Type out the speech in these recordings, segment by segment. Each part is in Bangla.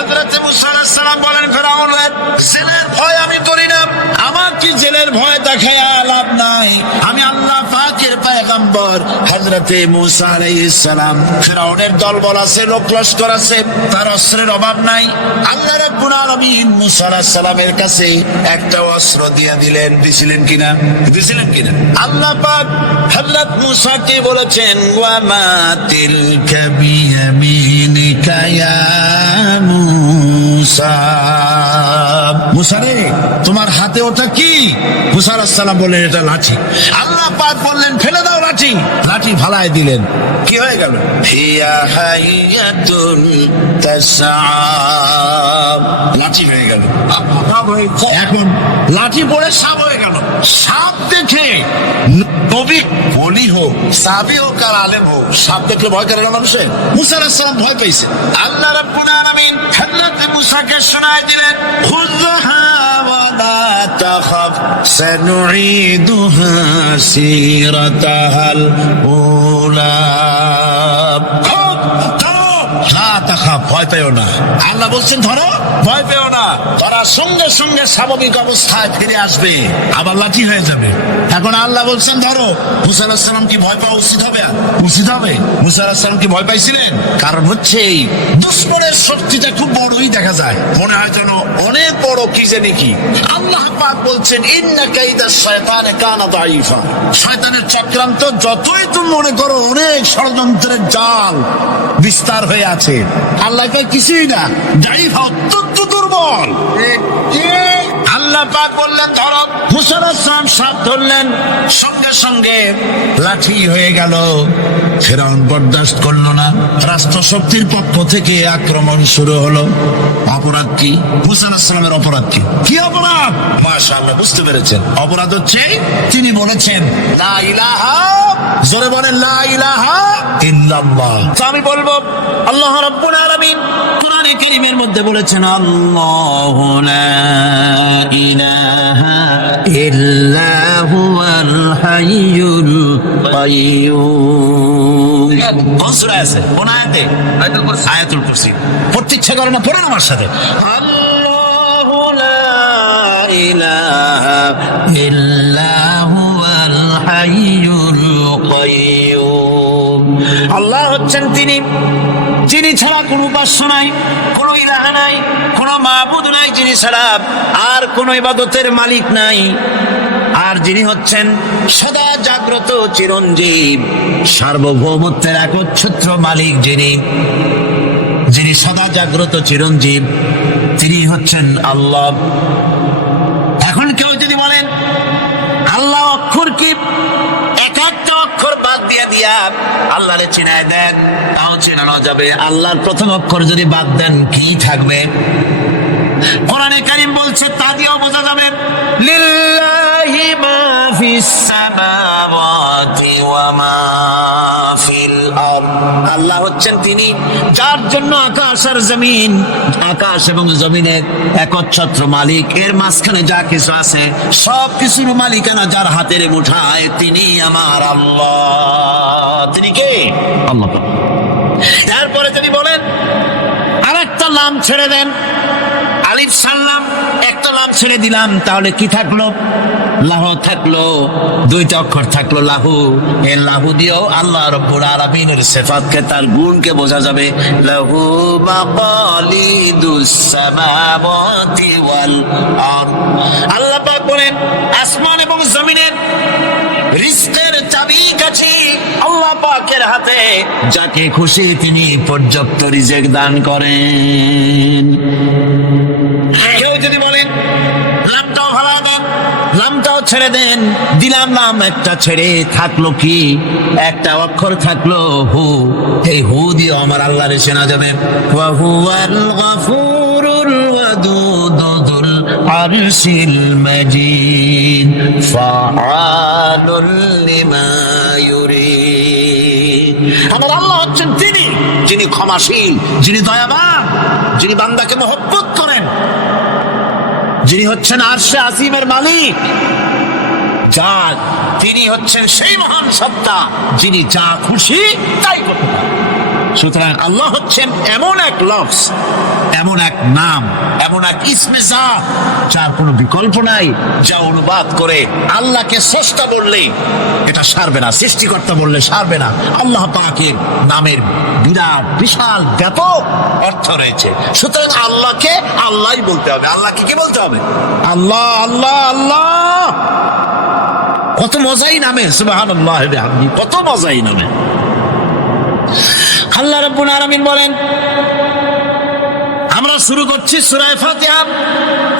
হযরত মুসা আলাইহিস সালাম বলেন, ফেরাউনের জেলের ভয় আমি করি না, আমার কি জেলের ভয় দেখায়া লাভ নাই, আমি আল্লাহ পাকের পয়গম্বর হযরত মুসা আলাইহিস সালাম। ফেরাউনের দলবল আছে, লোক লস্কর আছে, তার অস্ত্রের অভাব নাই। আল্লাহ রাব্বুল আলামিন মুসা আলাইহিস সালামের কাছে একটা অস্ত্র দিয়ে দিলেন। দিছিলেন কিনা? আল্লাহ পাক হযরত মুসাকে বলেছেন, ওয়া মা তিলকা বিয়ামিনিকা ইয়া মুসা, মুসা রে তোমার হাতে ওটা কি? মুসা আলাইহিস সালাম বললেন, এটা লাঠি। আল্লাহ পাক বললেন, ফেলে দাও লাঠি। লাঠি ফালায় দিলেন। কি হয়ে গেল? হিয়া হাইয়াতুন তাসআ, লাঠি হয়ে গেল। এখন লাঠি পড়ে সাপ হয়ে গেল। সাপ দেখে নবী বলি হোক, সাবি হোক আর আলেম হোক, সাপ দেখলে ভয় করে না মানুষের? মুসা আলাইহিস সালাম ভয় পেয়েছে। আল্লাহ রাব্বুল আলামিন হযরত মুসাকে শোনায় দিলেন, খুযহা ওয়া লা তাখাফ সানুঈদুহা সিরাতাহাল উলা, ভয় পেও না। আল্লাহ বলছেন ধরো, ভয় পেও না। তারা সঙ্গে সঙ্গে স্বাভাবিক অবস্থায় ফিরে আসবে, আবার লাঠি হয়ে যাবে। এখন আল্লাহ বলছেন ধরো। মুসা আলাইহিস সালাম কি ভয় পাওয়া উচিত হবে? উচিত হবে। মুসা আলাইহিস সালাম কি ভয় পাইছিলেন? কারণ হচ্ছে এই দুশমনের শক্তিটা খুব বড়ই দেখা যায়, মনে হয় যেন অনেক বড় কি জানি কি। আল্লাহ পাক বলছেন, ইন্না কাইদাশ শায়তানি কানা দাঈফা, শয়তানের চক্রান্ত যতই তুমি মনে করো অনেক ষড়যন্ত্রের জাল বিস্তার হয়ে আছে, আল্লাহ পাক কিছুই না, দাঈফ অত্যন্ত দুর্বল। আল্লাহ পাক বললেন ধরো। মুসা আলাইহিস সালাম সাপ ধরলেন, সঙ্গে সঙ্গে লাঠি হয়ে গেল। ফেরাউন বরদাস্ত করলো না, রাষ্ট্র শক্তির পক্ষ থেকে আক্রমণ শুরু হলো। অপরাধ কি? মুসা আলাইহিস সালামের অপরাধ কি? কি অপরাধ? মাশাআল্লাহ, বুঝতে পেরেছেন। অপরাধ হচ্ছে তিনি বলেছেন লা ইলাহা, জোরে বলেন লা ইলাহা ইল্লাল্লাহ। তো আমি বলবো আল্লাহ রাব্বুল আলামিন কোরআনে কারীমের মধ্যে বলেছেন, আল্লাহু লা ইলাহা ইল্লা হুয়াল হাইয়ুল কাইয়্যুম। কোন সূরা আছে? কোন আয়াতে? আয়াতুল কুরসি। পড়তে ইচ্ছা করে না? পড়েন আমার সাথে। আল্লাহু লা ইলাহা ইল্লা হুয়াল হাইয়ুল কাইয়্যুম। আল্লাহ হচ্ছেন তিনি, যিনি ছাড়া কোনো উপাস্য নাই, কোনো ইলাহা নাই, কোনো মাবুদ নাই, যিনি ছাড়া আর কোনো ইবাদতের মালিক নাই। আর যিনি হচ্ছেন সদা জাগ্রত চিরঞ্জীব, সার্বভৌমত্বের একচ্ছত্র মালিক, যিনি সদা জাগ্রত চিরঞ্জীব, তিনি হচ্ছেন আল্লাহ। এখন কেউ যদি বলেন আল্লাহ অক্ষর কি, এক একটা অক্ষর বাদ দিয়া আল্লাহরে চিনায় দেন, তাও চিনানো যাবে। আল্লাহর প্রথম অক্ষর যদি বাদ দেন, কি থাকবে? কোরআনে কারীম বলছে তা দিয়েও বোঝা যাবে। লিল্লাহি মা ফিস সামাওয়াতি ওয়া মা ফিল আরদ, আল্লাহ হচ্ছেন তিনি যার জন্য আকাশ আর জমিন, আকাশ এবং জমিনের একচ্ছত্র মালিক। এর মাঝখানে যা কিছু আছে সব কিছুর মালিকানা যার হাতের মুঠায়, তিনি আমার আল্লাহ। তিনি কে? আল্লাহ। তারপরে যদি বলেন আরেকটা লাম ছেড়ে দেন, আলিফ সাল্লাম, একটা লাম ছেড়ে দিলাম, তাহলে কি থাকলো? লাহু থাকলো, দুইটা অক্ষর থাকলো লাহু। এই লাহু দিয়েও আল্লাহ রাব্বুল আলামিনের সিফাতকে, তার গুণকে বোঝা যাবে। লাহু মাকালিদুস সামাওয়াতি ওয়াল আরদ, আল্লাহ পাক বলেন আসমান এবং জমিনের রিজকের চাবিকাঠি আল্লাহ পাকের হাতে, যাকে খুশি তিনি পর্যাপ্ত রিজেক দান করেন। কেউ যদি বলেন লামটাও ভালো দেন, লামটাও ছেড়ে দেন, দিলাম লাম একটা ছেড়ে, থাকলো কি? একটা অক্ষর থাকলো হু। এই হু দিয়ে আমার আল্লাহরে চেনা যাবে। ওয়া হুয়াল গফুরুল ওয়াদুদুল আরশিল মাজিদ ফাআলুল লিমা ইউরিদ। আমার আল্লাহ হচ্ছেন তিনি, যিনি ক্ষমাশীল, যিনি দয়াবান, যিনি বান্দাকে মহব্বত করেন, যিনি হচ্ছেন আরশে আসিমের মালিক। তিনি হচ্ছেন সেই মহান সত্তা, যিনি যা খুশি তাই করতে পারেন। সুতরাং আল্লাহ হচ্ছেন এমন এক লফজ এমন এক নাম, এমন এক ইসমে জাত যার কোনো বিকল্প নাই, যা অনুবাদ করে আল্লাহকে স্রষ্টা বললেই এটা সারবে না, সৃষ্টিকর্তা বললে সারবে না। আল্লাহ পাকের নামের বিরাট বিশাল ব্যাপক অর্থ রয়েছে। সুতরাং আল্লাহকে আল্লাহই বলতে হবে। আল্লাহকে কি বলতে হবে? আল্লাহ আল্লাহ আল্লাহ। কত মজাই নামে, সুবহানাল্লাহ, কত মজাই নামে। আল্লাহ রাব্বুল আলামিন বলেন, আমরা শুরু করছি সূরা ফাতিহা।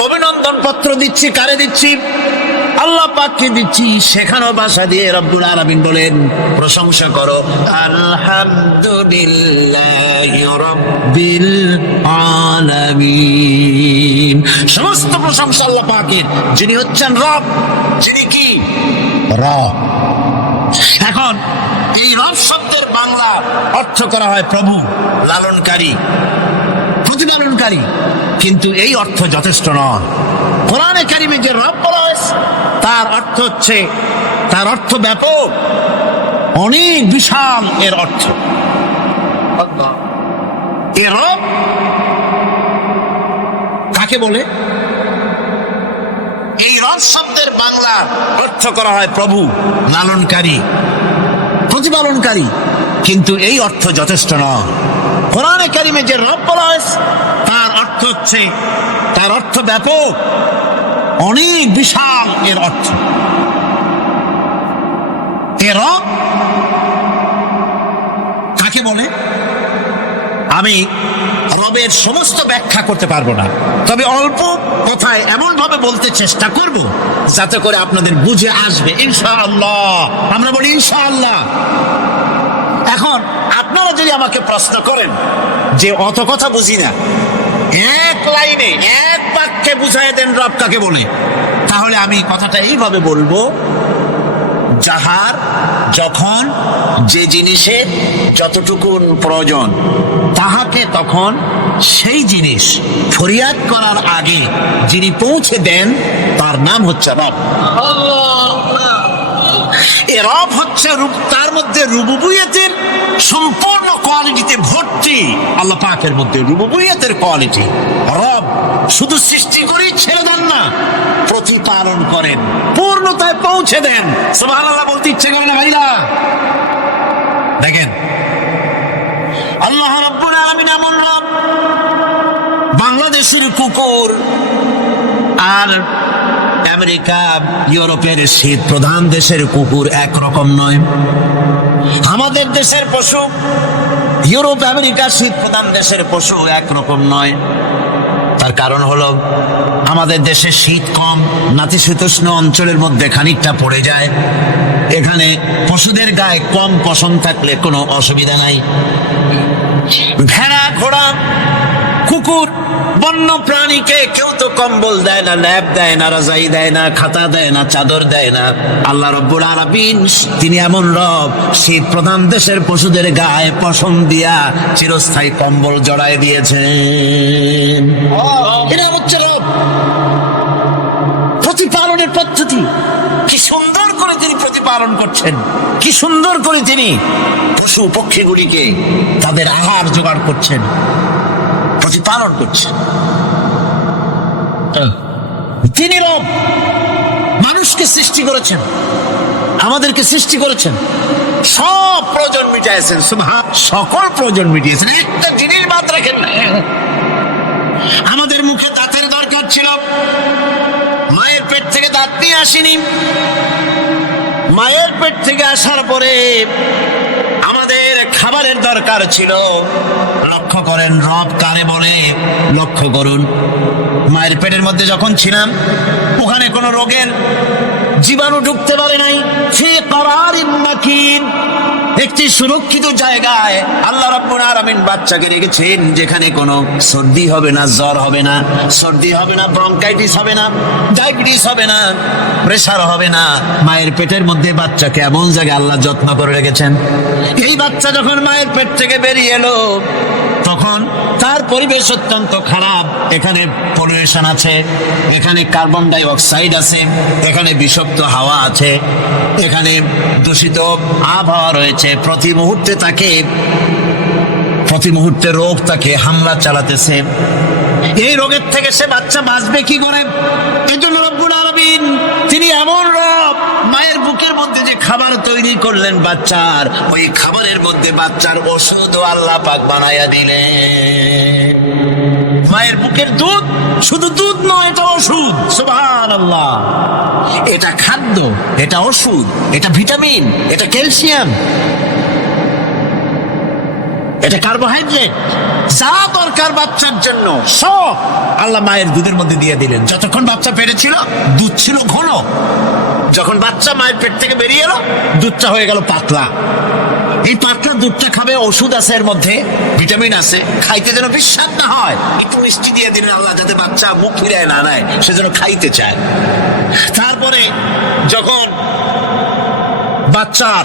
অভিনন্দন পত্র দিচ্ছি, কারে দিচ্ছি? আল্লাহ পাককে দিচ্ছি। শেখানো ভাষা দিয়ে রব্বুল আলামিন বলেন, প্রশংসা করো আলহামদুলিল্লাহি রাব্বিল আলামিন। সমস্ত প্রশংসা আল্লাহ পাকের, যিনি হচ্ছেন রব, যিনি কি রব। এখন এই রব শব্দের বাংলা অর্থ করা হয় প্রভু, লালনকারী, প্রতিপালনকারী, কিন্তু এই অর্থ যথেষ্ট নয়। কোরআনে কারিমে যে রব বলা হয়েছে তার অর্থ হচ্ছে, তার অর্থ ব্যাপক, অনেক বিশাল এর অর্থ। এ রব কাকে বলে? এই রব শব্দের বাংলা অর্থ করা হয় প্রভু, লালনকারী, প্রতিপালনকারী, কিন্তু এই অর্থ যথেষ্ট নয়। কোরআনে কারিমে যে রব বলা হয়েছে তার অর্থ হচ্ছে, তার অর্থ ব্যাপক, অনেক বিশাল এর অর্থ। এ রব কাকে বলে? আমি রবের সমস্ত ব্যাখ্যা করতে পারবো না, তবে অল্প কথায় এমন ভাবে বলতে চেষ্টা করব যাতে করে আপনাদের বুঝে আসবে ইনশাআল্লাহ। আমরা বলি ইনশাআল্লাহ। এখন আপনারা যদি আমাকে প্রশ্ন করেন যে অত কথা বুঝি না, এক লাইনে এক বাক্যে বুঝাই দেন রব কাকে বলে, তাহলে আমি কথাটা এইভাবে বলবো, যাহার যখন যে জিনিসের যতটুকু প্রয়োজন তাহাকে তখন সেই জিনিস ফরিয়াদ করার আগে যিনি পৌঁছে দেন তার নাম হচ্ছে রব। এ রব হচ্ছে তার মধ্যে রুবুবিয়তের সম্পূর্ণ কোয়ালিটিতে ভর্তি। আল্লাহ পাকের মধ্যে রুবুবিয়তের কোয়ালিটি। রব শুধু সৃষ্টি করেই ছেড়ে দেন না, প্রতিপালন করেন, পূর্ণতায় পৌঁছে দেন। সুবহানাল্লাহ বলতে ইচ্ছে করে না ভাইরা? দেখেন আল্লাহ রাব্বুল আলামিন এমন রব। বাংলাদেশের কুকুর আর আমেরিকা, ইউরোপের শীত প্রধান দেশের কুকুর একরকম নয়। আমাদের দেশের পশু, ইউরোপ আমেরিকা শীত প্রধান দেশের পশু একরকম নয়। তার কারণ হলো আমাদের দেশে শীত কম, নাতিশীতোষ্ণ অঞ্চলের মধ্যে খানিকটা পড়ে যায়। এখানে পশুদের গায়ে কম পশম থাকলে কোনো অসুবিধা নাই। ভেড়া, ঘোড়া, কুকুর, বন্য প্রাণীকে কেউ তো কম্বল দেয় না, ল্যাপ দেয় না, রাজাই দেয় না, খাতা দেয় না, চাদর দেয় না। আল্লাহ রাব্বুল আলামিন তিনি এমন রব, শীত প্রধান দেশের পশুদের গায়ে পশম দিয়া চিরস্থায়ী কম্বল জড়ায় দিয়েছেন। এটা হচ্ছে রব। প্রতিপালনের পদ্ধতি কি সুন্দর করে তিনি প্রতিপালন করছেন, কি সুন্দর করে তিনি পশু পক্ষীগুলিকে তাদের আহার জোগাড় করছেন, প্রতিপালন করছেন। তিনি রব। মানুষকে সৃষ্টি করেছেন, আমাদেরকে সৃষ্টি করেছেন, সব প্রয়োজন মিটাইছেন, সকল প্রয়োজন মিটিয়েছেন, একটা জিনিস বাদ রাখেন না। আমাদের মুখে দাঁতের দরকার ছিল, মায়ের পেট থেকে দাঁত নিয়ে আসেনি। মায়ের পেট থেকে আসার পরে আমাদের খাবারের দরকার ছিল। লক্ষ্য করেন রব কারে বলে, লক্ষ্য করুন। মায়ের পেটের মধ্যে যখন ছিলাম ওখানে কোনো রোগের জীবাণু ঢুকতে পারে নাই। ফি করারিন মাকিন, একটি সুরক্ষিত জায়গায় আল্লাহ রাব্বুল আলামিন বাচ্চাকে রেখেছেন, যেখানে কোনো সর্দি হবে না, জ্বর হবে না, সর্দি হবে না, ব্রঙ্কাইটিস হবে না, ডায়াবেটিস হবে না, প্রেসার হবে না। মায়ের পেটের মধ্যে বাচ্চাকে এমন জায়গায় আল্লাহ যত্ন করে রেখেছেন। এই বাচ্চা যখন মায়ের পেট থেকে বেরিয়ে এলো তখন তার পরিবেশ অত্যন্ত খারাপ। এখানে পলিউশন আছে, এখানে কার্বন ডাই অক্সাইড আছে, এখানে বিষাক্ত হাওয়া আছে, এখানে দূষিত আবহাওয়া রয়েছে। প্রতি মুহূর্তে রোগ তাকে হামলা চালাতেছে। এই রোগের থেকে সে বাচ্চা বাঁচবে কি করে? এই জন্য রব্বুল আলামিন তিনি এমন রব, মায়ের বুকের মধ্যে যে খাবার তৈরি করলেন বাচ্চার, ওই খাবারের মধ্যে বাচ্চার ওষুধও আল্লাহ পাক বানায়া দিলেন। মায়ের বুকের দুধ শুধু দুধ নয়, এটা ওষুধ। সুবহানাল্লাহ। এটা খাদ্য, এটা ওষুধ, এটা ভিটামিন, এটা ক্যালসিয়াম, এটা কার্বোহাইড্রেট, যা দরকার বাচ্চার জন্য সব আল্লাহ মায়ের দুধের মধ্যে দিয়ে দিলেন। যতক্ষণ বাচ্চা পেটে ছিল দুধ ছিল ঘন, যখন বাচ্চা মায়ের পেট থেকে বেরিয়ে এলো দুধটা হয়ে গেল পাতলা। এই পাতলা দুধটা খাবে, ওষুধ আছে এর মধ্যে, ভিটামিন আছে, খাইতে যেন বিস্বাদ না হয় একটু মিষ্টি দিয়ে দিলেন আল্লাহ, যাতে বাচ্চা মুখ ফিরায় না নেয়, সে যেন খাইতে চায়। তারপরে যখন বাচ্চার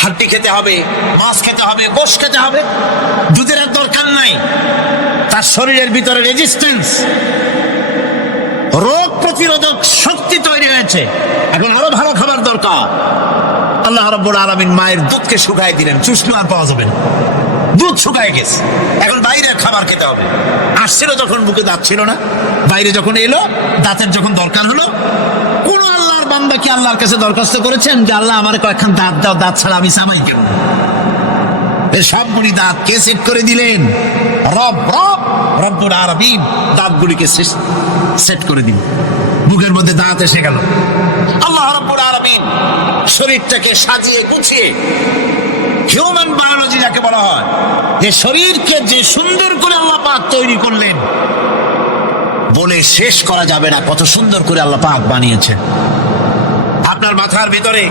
হাড্ডি খেতে হবে, মাছ খেতে হবে, গোশ খেতে হবে, দুধের আর দরকার নাই, তার শরীরের ভিতরে রেজিস্ট্যান্স, রোগ প্রতিরোধক শক্তি তৈরি হয়েছে, এখন আরো ভালো খাবার দরকার। আল্লাহ রাব্বুল আলামিন মায়ের দুধকে শুকায় দিলেন, চুষলে আর পাওয়া যাবে না, দুধ শুকায় গেছে, এখন বাইরের খাবার খেতে হবে। আসছিল যখন বুকে দাঁত ছিল না, বাইরে যখন এলো দাঁতের যখন দরকার হলো, কোন আল্লাহর বান্দা কি আল্লাহর কাছে দরখাস্ত করেছেন যে আল্লাহ আমার কয়েকখান দাঁত দাও, দাঁত ছাড়া আমি সামাই কেন? সবগুলি দাঁত কে সেট করে দিলেন? রব্বুল আলামিন দাঁতগুলিকে সেট করে দিলেন, বুকের মধ্যে দাঁত এসে গেল। আল্লাহ রব্বুল আলামিন শরীরটাকে সাজিয়ে গুছিয়ে, হিউম্যান বায়োলজি যাকে বলা হয়, যে শরীরকে যে সুন্দর করে আল্লাহ পাক তৈরি করলেন, বলে শেষ করা যাবে না কত সুন্দর করে আল্লাহ পাক বানিয়েছেন। আপনার মাথার ভিতরে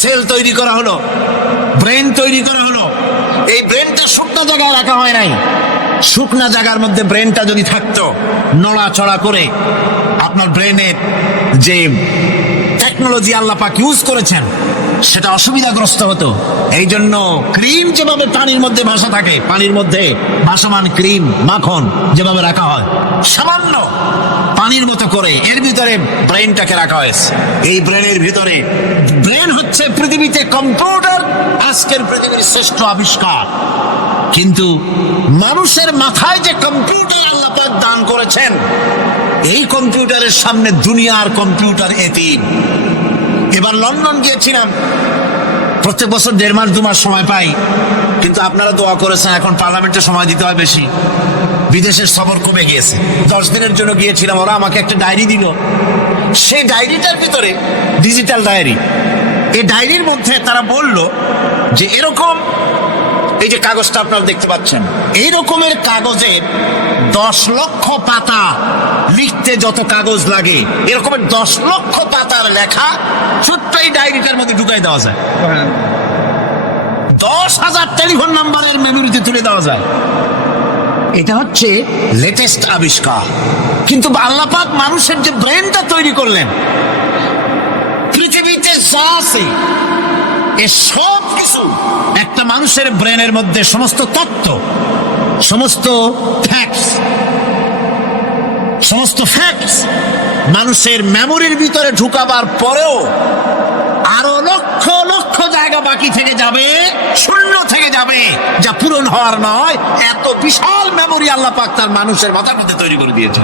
সেল তৈরি করা হলো, ব্রেন তৈরি করা হলো। এই ব্রেনটা শুকনো জায়গায় রাখা হয় নাই। শুকনা জায়গার মধ্যে ব্রেনটা যদি থাকতো, নড়াচড়া করে আপনার ব্রেনের যে টেকনোলজি আল্লাহ পাক ইউজ করেছেন সেটা অসুবিধাগ্রস্ত হতো। এই জন্য ক্রিম যেভাবে পানির মধ্যে ভাসা থাকে, পানির মধ্যে ভাসমান ক্রিম মাখন যেভাবে রাখা হয়, সামান্য পানির মতো করে এর ভিতরে ব্রেনটাকে রাখা হয়েছে। এই ব্রেনের ভিতরে, ব্রেন হচ্ছে পৃথিবীতে কম্পিউটার, আজকের পৃথিবীর শ্রেষ্ঠ আবিষ্কার। কিন্তু মানুষের মাথায় যে কম্পিউটার আল্লাহ পাক দান করেছেন, এই কম্পিউটারের সামনে দুনিয়ার কম্পিউটার এতিম। এবার লন্ডন গিয়েছিলাম, প্রত্যেক বছর 1.5 মাস 2 মাস সময় পাই, কিন্তু আপনারা দোয়া করেছেন এখন পার্লামেন্টে সময় দিতে হয় বেশি। বিদেশের সফর কমে গিয়েছে, 10 দিনের জন্য গিয়েছিলাম। ওরা আমাকে একটা ডায়েরি দিল, সেই ডায়েরিটার ভিতরে ডিজিটাল ডায়েরি, এই ডায়েরির মধ্যে তারা বলল যে এরকম, এই যে কাগজটা আপনারা দেখতে পাচ্ছেন, এই রকমের কাগজের 10 লক্ষ পাতা লিখতে যত কাগজ লাগে, এরকমের 10 লক্ষ পাতার লেখা ছোট্ট এই ডায়েরিটার মধ্যে ঢুকাই দেওয়া যায়। 10,000 টেলিফোন নাম্বারের মেমোরিতে তুলে দেওয়া যায়। এটা হচ্ছে লেটেস্ট আবিষ্কার। কিন্তু আল্লাহ পাক মানুষের যে ব্রেনটা তৈরি করলেন, পৃথিবীতে যা আছে এ সব কিছু একটা মানুষের ব্রেনের মধ্যে, সমস্ত তথ্য, সমস্ত ফ্যাক্টস মানুষের মেমোরির ভিতরে ঢুকাবার পরেও আরো লক্ষ লক্ষ জায়গা বাকি থেকে যাবে, শূন্য থেকে যাবে, যা পূরণ হওয়ার নয়। এত বিশাল মেমোরি আল্লাহ পাক তার মানুষের মাথার মধ্যে তৈরি করে দিয়েছে।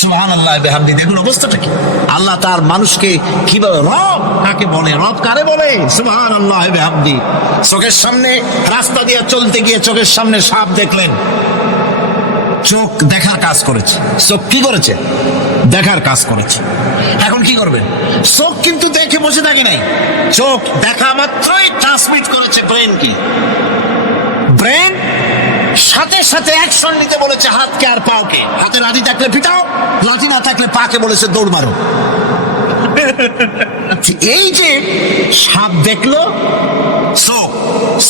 সুবহানাল্লাহ বিহামদি। দেখুন অবস্থাটা কি। আল্লাহ তার মানুষকে কিভাবে, রব কাকে বলে, রব কারে বলে, সুবহানাল্লাহ বিহামদি। চোখের সামনে রাস্তা দিয়ে চলতে গিয়ে চোখের সামনে সাপ দেখলেন, চোখ দেখার কাজ করেছে। চোখ কি করেছে? দেখার কাজ করেছে। এখন কি করবেন? চোখ কিন্তু দেখে বসে থাকে নাই, চোখ দেখা মাত্রই ট্রান্সমিট করেছে ব্রেনকে। ব্রেন সাথে সাথে অ্যাকশন নিতে বলেছে হাতকে আর পাকে। হাতে লাঠি থাকলে পিটাও, লাঠি না থাকলে পাকে বলেছে দৌড় মারো। এই যে সাপ দেখলো,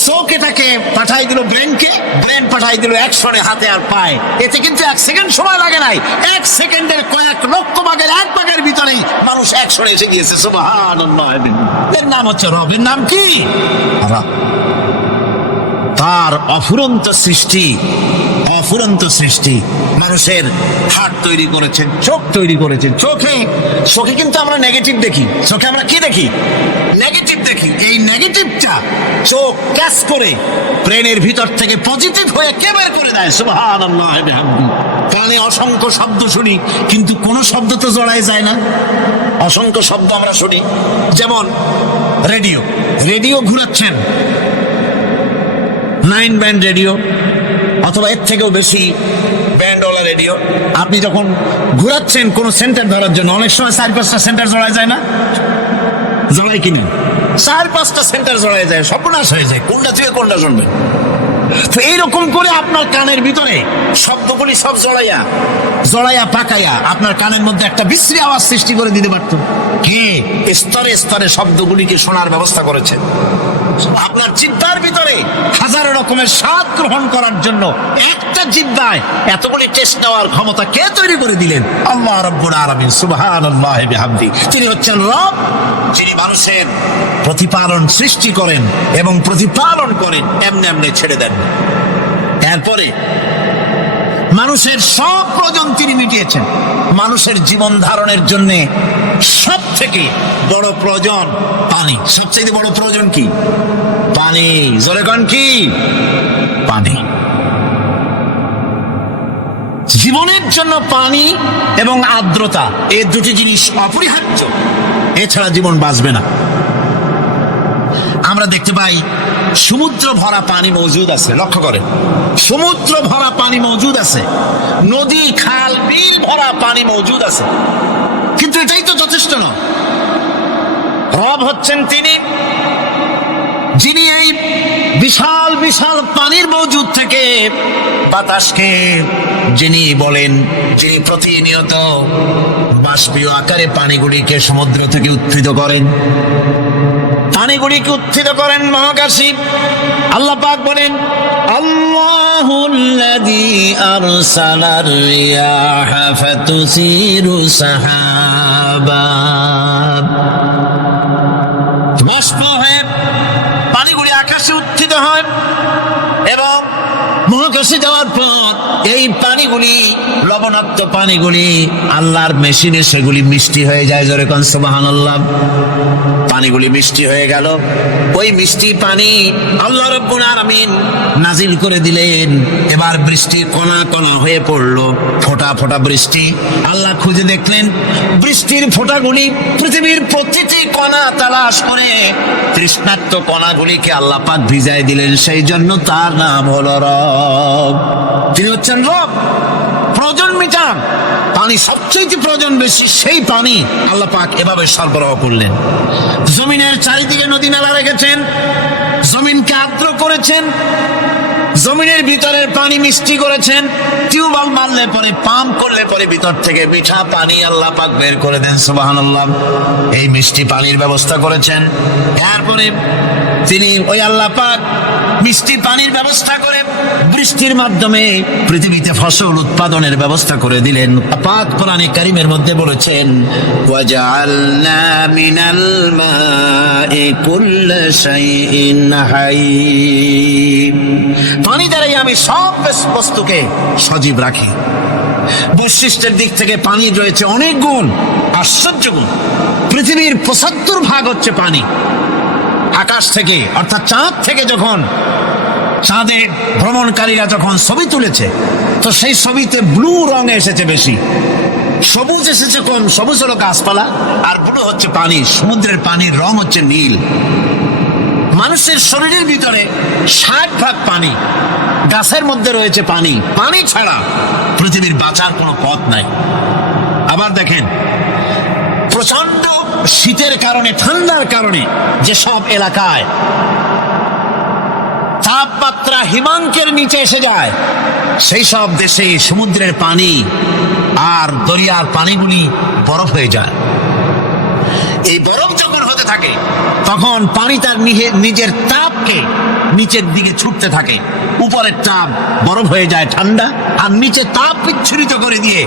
চোখ এটাকে পাঠাই দিল ব্রেনকে, ব্রেন পাঠাই দিল অ্যাকশনে হাতে আর পায়ে। এতে কিন্তু 1 সেকেন্ড সময় লাগে নাই, 1 সেকেন্ডের কয়েক লক্ষ ভাগের 1 ভাগের ভিতরেই মানুষ অ্যাকশনে এসে গিয়েছে। সুবহানাল্লাহ। এর নাম হচ্ছে রব। এর নাম কি? রব। তার অফুরন্ত সৃষ্টি, অফুরন্ত সৃষ্টি। মানুষের হার্ট তৈরি করেছেন, চোখ তৈরি করেছেন। চোখে কিন্তু আমরা নেগেটিভ দেখি। চোখে আমরা কি দেখি? নেগেটিভ দেখি। এই নেগেটিভটা চোখ ক্যাচ করে ব্রেনের ভিতর থেকে পজিটিভ হয়ে কে বের করে দেয়? সুবহানাল্লাহ ওয়া বিহামদিহি। কানে অসংখ্য শব্দ শুনি, কিন্তু কোন শব্দ তো জড়ায় যায় না। অসংখ্য শব্দ আমরা শুনি, যেমন রেডিও ঘুরাচ্ছেন, 9 ব্যান্ড রেডিও অথবা এর থেকেও বেশি ব্যান্ডওয়ালা রেডিও। আপনি যখন ঘুরাচ্ছেন কোন সেন্টার ধরার জন্য, অনেক সময় 4-5টা সেন্টার জড়ায় যায় না? জড়ায় কিনা? 4-5টা সেন্টার জড়ায় যায়, সর্বনাশ হয়ে যায়। কোনটা থেকে কোনটা শুনবেন? তো এইরকম করে আপনার কানের ভিতরে শব্দগুলি সব জড়াইয়া পাকাইয়া আপনার কানের মধ্যে একটা বিশ্রী আওয়াজ সৃষ্টি করে দিতে পারত। কে স্তরে স্তরে শব্দগুলিকে শোনার ব্যবস্থা করেছে? আপনার জিহ্বার ভিতরে হাজারো রকমের স্বাদ গ্রহণ করার জন্য একটা জিহ্বায় এতগুলি টেস্ট নেওয়ার ক্ষমতা কে তৈরি করে দিলেন? আল্লাহ রাব্বুল আলামিন, সুবহানাল্লাহ ওয়া বিহামদিহি। তিনি হচ্ছেন রব, যিনি মানুষের প্রতিপালন সৃষ্টি করেন এবং প্রতিপালন করেন, এমনি এমনি ছেড়ে দেন। এরপরে মানুষের সব প্রয়োজন তিনি মিটিয়েছেন। মানুষের জীবন ধারণের জন্য সব থেকে বড় প্রয়োজন পানি। সবচেয়ে বড় প্রয়োজন কি? পানি। জোরে কোন কি? পানি। জীবনের জন্য পানি এবং আর্দ্রতা, এই দুটি জিনিস অপরিহার্য, এছাড়া জীবন বাঁচবে না। আমরা দেখতে পাই সমুদ্র ভরা পানি মজুদ আছে। লক্ষ্য করেন, সমুদ্র ভরা পানি মজুদ আছে, নদী খাল বিল ভরা পানি মজুদ আছে, কিন্তু এটাই তো যথেষ্ট নয়। রব হচ্ছেন তিনি, যিনি এই বিশাল বিশাল পানির মজুদ থেকে বাতাসকে যিনি বলেন, যিনি প্রতিনিয়ত বাষ্পীয় আকারে পানিগুলিকে সমুদ্র থেকে উত্থিত করেন, পানিগুলিকে উত্থিত করেন মহাকাশে। আল্লাহ পাক বলেন, আল্লাহুল্লাযী আরসালার রিয়াহা ফাতুসিরু সাহাবা। বাষ্প হয়ে পানিগুলি আকাশে উত্থিত হয় এবং মহাকাশে যাওয়ার পর এই পানিগুলি, লবণাক্ত পানিগুলি আল্লাহর মেশিনে সেগুলি মিষ্টি হয়ে যায়। জোরে কোন সুবহানাল্লাহ। পানিগুলি মিষ্টি হয়ে গেল, ওই মিষ্টি পানি আল্লাহ রাব্বুল আলামিন নাজিল করে দিলেন। এবার বৃষ্টি কণা কণা হয়ে পড়লো, ফোঁটা ফোঁটা বৃষ্টি। আল্লাহ খুঁজে দেখলেন বৃষ্টির ফোঁটাগুলি পৃথিবীর প্রতিটি কণা তালাশ করে তৃষ্ণার্ত কণাগুলিকে আল্লাহ পাক ভিজায় দিলেন। সেই জন্য তার নাম হলো রব। তিনি হচ্ছেন রব, প্রয়োজন মিটান। পানি সবচেয়ে প্রয়োজন বেশি, সেই পানি আল্লাহ পাক এভাবে সরবরাহ করলেন। জমিনের চারিদিকে নদী নালা রেখেছেন, জমিনকে আর্দ্র করেছেন, জমিনের ভিতরের পানি মিষ্টি করেছেন। টিউবওয়েল মারলে পরে, পাম্প করলে পরে ভিতর থেকে মিঠা পানি আল্লাহ পাক বের করে দেন। সুবহানাল্লাহ। এই মিষ্টি পানির ব্যবস্থা করেছেন। এরপরে তিনি ওই আল্লাহ পাক মিষ্টি পানির ব্যবস্থা করে বৃষ্টির মাধ্যমে পৃথিবীতে ফসল উৎপাদনের ব্যবস্থা করে দিলেন। পাক কোরআনে কারীমের মধ্যে বলেছেন, ওয়াজআলনা মিনাল মাই কুল্লা শাইইন হায়্য। পানি দ্বারাই আমি সব বস্তুকে সজীব রাখি। বৈশিষ্ট্যের দিক থেকে পানি রয়েছে অনেক গুণ, আশ্চর্য গুণ। পৃথিবীর 75% হচ্ছে পানি। আকাশ থেকে অর্থাৎ চাঁদ থেকে যখন চাঁদের ভ্রমণকারীরা যখন ছবি তুলেছে, তো সেই ছবিতে ব্লু রং এসেছে বেশি, সবুজ এসেছে কম। সবুজ হলো গাছপালা, আর ব্লু হচ্ছে পানি। সমুদ্রের পানির রং হচ্ছে নীল। মানুষের শরীরের ভিতরে 60% পানি, গাছের মধ্যে রয়েছে পানি। পানি ছাড়া পৃথিবীর বাঁচার কোনো পথ নাই। আবার দেখেন, প্রচন্ড শীতের কারণে, ঠান্ডার কারণে যেসব এলাকায় তাপমাত্রা হিমাঙ্কের নিচে এসে যায়, সেই সব দেশে সমুদ্রের পানি আর দরিয়ার পানিগুলি বরফ হয়ে যায়। এই বরফ যখন হতে থাকে, তখন পানি তার নিজের তাপকে নিচের দিকে ছুটতে থাকে। উপরের তাপ বরফ হয়ে যায় ঠান্ডা, আর নিচে তাপ বিচ্ছুরিত করে দিয়ে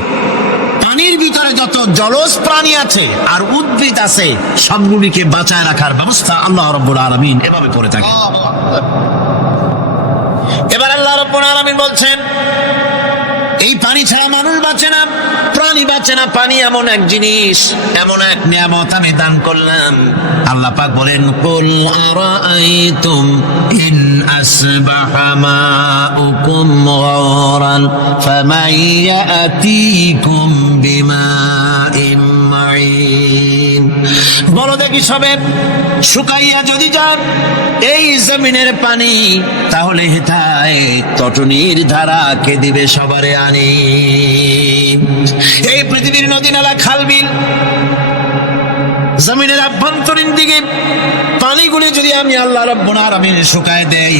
পানির ভিতরে যত জলজ প্রাণী আছে আর উদ্ভিদ আছে, সবগুলিকে বাঁচায় রাখার ব্যবস্থা আল্লাহ রাব্বুল আলামিন এভাবে করে থাকে। রাব্বুল আলামিন বলছেন এই পানি ছাড়া মানুষ বাঁচে না, প্রাণী বাঁচে না। পানি এমন এক জিনিস, এমন এক নিয়ামত আমি দান করলাম। আল্লাহ পাক বলেন কুল আরাআইতুম ইন আসবাহা মাউকুম গাওরান ফামান ইয়াতিকুম বিমাইন মাইন। বলো দেখি সবে শুকাইয়া যদি যান এই জমিনের পানি, তাহলে হেথায় তটনির ধারা কে দিবে সবারে আনি। এই পৃথিবীর নদী নালা খাল বিল জমিনের আভ্যন্তরীণ দিকে পানিগুলি যদি আমি আল্লাহ রাব্বুল আলামিন শুকায় দেই,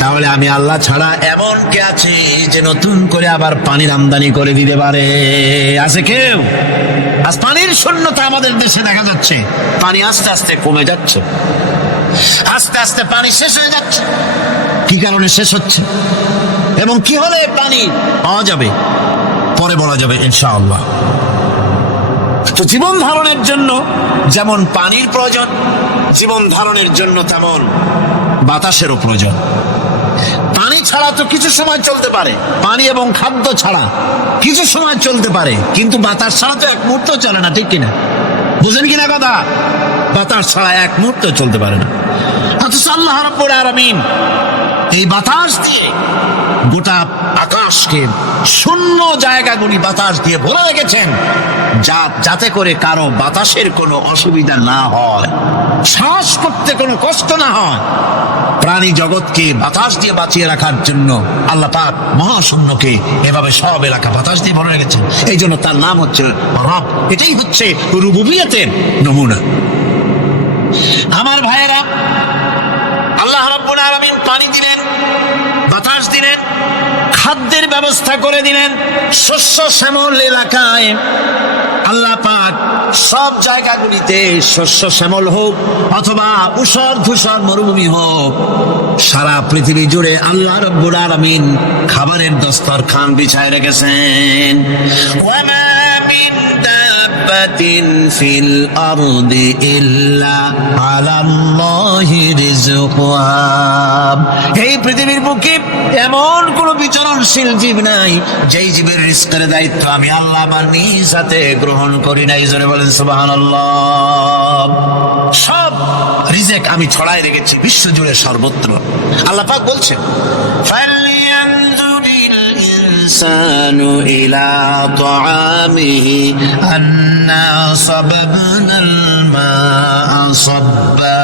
তাহলে আমি আল্লাহ ছাড়া এমন কে আছে যে নতুন করে আবার পানির আমদানি করে দিতে পারে? আছে কেউ? আজ পানির শূন্যতা আমাদের দেশে দেখা যাচ্ছে। পানি আস্তে আস্তে কমে যাচ্ছে, আস্তে আস্তে পানি শেষ হয়ে যাচ্ছে। কি কারণে শেষ হচ্ছে এবং কি হলে পানি পাওয়া যাবে পরে বলা যাবে ইনশাআল্লাহ। তো জীবন ধারণের জন্য যেমন পানির প্রয়োজন, জীবন ধারণের জন্য তেমন বাতাসেরও প্রয়োজন। পানি ছাড়া তো কিছু সময় চলতে পারে, পানি এবং খাদ্য ছাড়া কিছু সময় চলতে পারে, কিন্তু বাতাস ছাড়া তো এক মুহূর্ত চলে না, ঠিক কিনা? বুঝেন কিনা কথা? বাতাস ছাড়া এক মুহূর্ত চলতে পারে না। অথচ আল্লাহ রাব্বুল আলামিন এই বাতাস দিয়ে গোটা আকাশকে, শূন্য জায়গাগুলি বাতাস দিয়ে ভরে রেখেছেন, যাতে করে কারো বাতাসের কোনো অসুবিধা না হয়, শ্বাস করতে কোনো কষ্ট না হয়। প্রাণী জগৎকে বাতাস দিয়ে বাঁচিয়ে রাখার জন্য আল্লাহ পাক মহাশূন্যকে এভাবে সব এলাকা বাতাস দিয়ে ভরে রেখেছেন। এই জন্য তার নাম হচ্ছে রব। এটাই হচ্ছে রুবুবিয়তের নমুনা। আমার ভাইয়েরা, আল্লাহ রাব্বুল আলামিন পানি দিলেন, বাতাস দিলেন, খাদ্যের ব্যবস্থা করে দিলেন। শস্য শ্যামল এলাকায় আল্লাহ পাক সব জায়গাগুলিতে শস্য শ্যামল হোক অথবা ঊষর ধূসর মরুভূমি হোক, সারা পৃথিবী জুড়ে আল্লাহ রাব্বুল আলামিন খাবারের দস্তরখান বিছায় রেখেছেন। ওয়ামা মিন দাব্বাতিন ফিল আরদি ইল্লা আলাল্লাহি রিজকুহা। এই পৃথিবীর বুকে এমন কোন বিচরণশীল জীব নাই যেই জীবের রিজকের দায়িত্ব আমি আল্লাহ আমার নিজ হাতে গ্রহণ করি নাই। জোরে বলেন সুবহানাল্লাহ। সব রিজেক আমি ছড়াই রেখেছি বিশ্ব জুড়ে সর্বত্র। আল্লাহ পাক বলছেন ফালইয়ানজুরিল ইনসানু ইলা তাআমিহি আন্না সাবাবনাল মা'a সাব্বা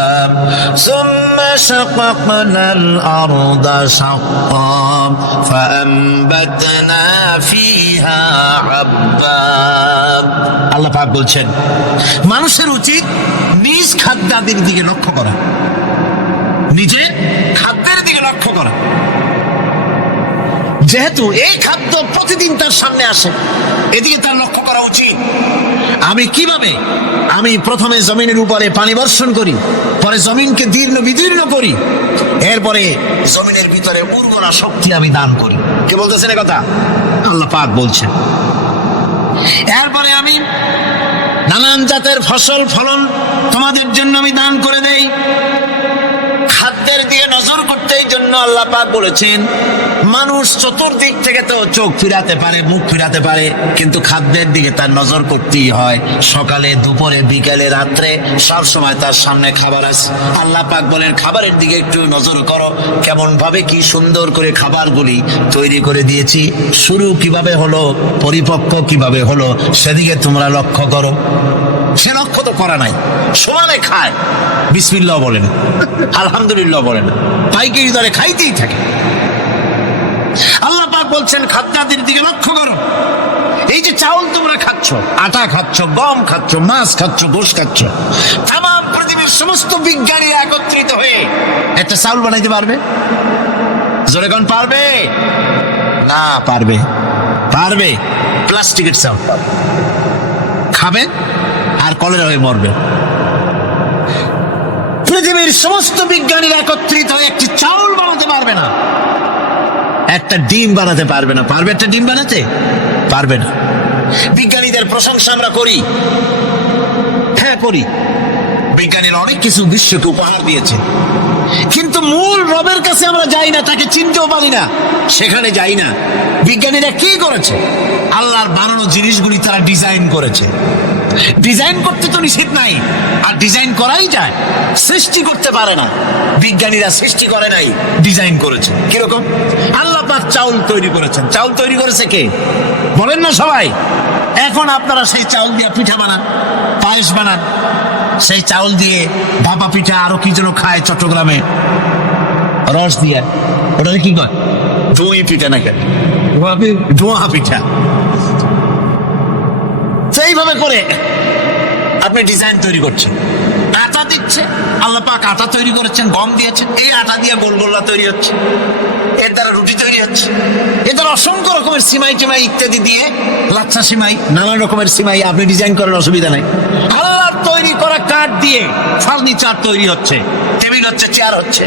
সুম্মা শাকাকনাল আরদা শাক্কা ফাআনবাতনা ফিহা হাব্বা। আল্লাহ পাক বলছেন মানুষের উচিত নিজ খাদ্যাদির দিকে লক্ষ্য করা, নিজের খাদ্যের দিকে লক্ষ্য করা। যেহেতু এই খাদ্য প্রতিদিন তার সামনে আসে, এদিকে তার লক্ষ্য করা উচিত। আমি কিভাবে, আমি প্রথমে জমিনের উপরে পানি বর্ষণ করি, পরে জমিনকে দীর্ণ বিদীর্ণ করি, এরপরে জমিনের ভিতরে উর্বরা শক্তি আমি দান করি। কে বলতেছেন এ কথা? আল্লাহ পাক বলছেন। এরপরে আমি নানান জাতের ফসল ফলন তোমাদের জন্য আমি দান করে দেই। খাদ্যের দিকে নজর করতে এই জন্য আল্লাহ পাক বলেছেন মানুষ চতুর্দিক থেকে তো চোখ ফিরাতে পারে, মুখ ফিরাতে পারে, কিন্তু খাদ্যের দিকে তার নজর করতেই হয়। সকালে, দুপুরে, বিকেলে, রাত্রে সব সময় তার সামনে খাবার আছে। আল্লাহ পাক বলেন খাবারের দিকে একটু নজর করো, কেমন ভাবে কি সুন্দর করে খাবারগুলি তৈরি করে দিয়েছি, শুরু কিভাবে হলো, পরিপক্ক কিভাবে হলো, সেদিকে তোমরা লক্ষ্য করো। সে লক্ষ্য তো করা নাই, সমানে খায়, বিসমিল্লাহ বলে না, আলহামদুলিল্লাহ বলে না, পাইকারি দরে খাইতেই থাকে। আল্লাহ পাক বলছেন খাদ্যাদির দিকে লক্ষ্য করো। এই যে চাউল তোমরা খাচ্ছ, আটা খাচ্ছ, গম খাচ্ছ, মাছ খাচ্ছ, গোশ খাচ্ছ, তাম পৃথিবীর সমস্ত বিজ্ঞানী একত্রিত হয়ে একটা চাউল বানাইতে পারবে? জোরে কোন পারবে? না পারবে। পারবে প্লাস্টিকের চাউল খাবে আর কলেরা হয়ে মরবে। পৃথিবীর সমস্ত বিজ্ঞানীরা একত্রিত হয়ে একটি চাউল বানাতে পারবে না, একটা ডিম বানাতে পারবে না। পারবে একটা ডিম বানাতে? পারবে না। বিজ্ঞানীদের প্রশংসা আমরা করি, হ্যাঁ করি, বিজ্ঞানীরা অনেক কিছু বিশ্বকে উপহার দিয়েছে, কিন্তু মূল রবের কাছে আমরা যাই না, তাকে চিনতেও পারি না, সেখানে যাই না। বিজ্ঞানীরা কি করেছে? আল্লাহর বানানো জিনিসগুলি তারা ডিজাইন করেছে। ডিজাইন করতে তো নিষেধ নাই, আর ডিজাইন করাই যায়, সৃষ্টি করতে পারে না। বিজ্ঞানীরা সৃষ্টি করে নাই, ডিজাইন করেছে। কিরকম? আল্লাহ পাক চাউল তৈরি করেছেন। চাউল তৈরি করেছে কে? বলেন না সবাই। এখন আপনারা সেই চাউল দিয়ে পিঠা বানান, পায়েস বানান, সেই চাউল দিয়ে ভাপা পিঠা, আরো কি যেন খায় চট্টগ্রামে, রস দিয়ে, ওটা কি কয়? ধুই পিঠা নাকি ধোঁয়া পিঠা। সেইভাবে করে আপনি ডিজাইন তৈরি করছেন। আটা দিচ্ছে, আল্লাহ পাক আটা তৈরি করেছেন, গম দিয়েছেন, এই আটা দিয়ে গোলগোল্লা তৈরি হচ্ছে, এর দ্বারা রুটি তৈরি হচ্ছে, এর দ্বারা অসংখ্য রকমের সিমাই টিমাই ইত্যাদি দিয়ে, লাচ্ছা সিমাই, নানান রকমের সিমাই আপনি ডিজাইন করার অসুবিধা নাই। আল্লাহর তৈরি করা কাঠ দিয়ে ফার্নিচার তৈরি হচ্ছে, টেবিল হচ্ছে, চেয়ার হচ্ছে,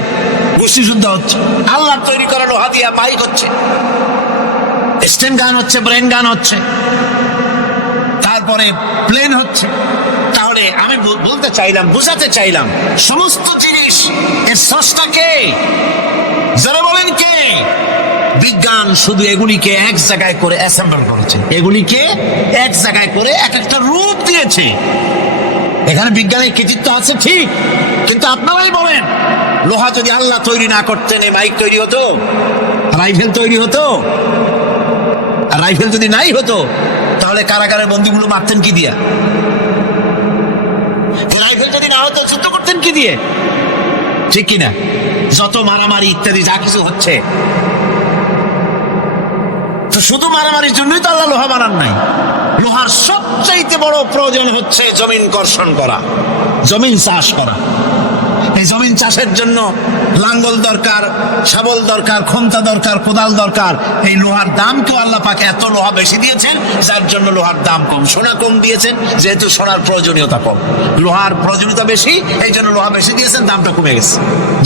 কুশি শুদ্ধ হচ্ছে। আল্লাহর তৈরি করা লোহা দিয়ে বাইক হচ্ছে, স্টেন গান হচ্ছে, ব্রেন গান হচ্ছে, তারপরে প্লেন হচ্ছে। তাহলে আমি বলতে চাইলাম, বোঝাতে চাইলাম, সমস্ত জিনিস এর স্রষ্টা কে? যারা বলেন কে? বিজ্ঞান শুধু এগুলিকে এক জায়গায় করে অ্যাসেম্বল করেছে, এগুলিকে এক জায়গায় করে এক একটা রূপ দিয়েছে। এখানে বিজ্ঞানের কৃতিত্ব আছে ঠিক, কিন্তু আপনারাই বলেন, লোহা যদি আল্লাহ তৈরি না করতেন, এই মাইক তৈরি হতো, রাইফেল তৈরি হতো? আর রাইফেল যদি নাই হতো, তাহলে কারাগারের বন্দীগুলো মারতেন কি দিয়া? রাইফেল যদি না হতো, যুদ্ধ করতেন কি দিয়ে? ঠিক কিনা? যত মারামারি ইত্যাদি যা কিছু হচ্ছে, তো শুধু মারামারির জন্যই তো আল্লাহ লোহা বানান নাই। লোহার সবচাইতে বড় প্রয়োজন হচ্ছে জমিন কর্ষণ করা, জমিন চাষ করা। এই জমিন চাষের জন্য লাঙ্গল দরকার, শাবল দরকার, খন্তা দরকার, কোদাল দরকার। এই লোহার দাম কেউ আল্লাহ পাকে এত লোহা বেশি দিয়েছেন, যার জন্য লোহার দাম কম। সোনা কম দিয়েছেন, যেহেতু সোনার প্রয়োজনীয়তা কম, লোহার প্রয়োজনীয়তা বেশি, এই জন্য লোহা বেশি দিয়েছেন, দামটা কমে গেছে,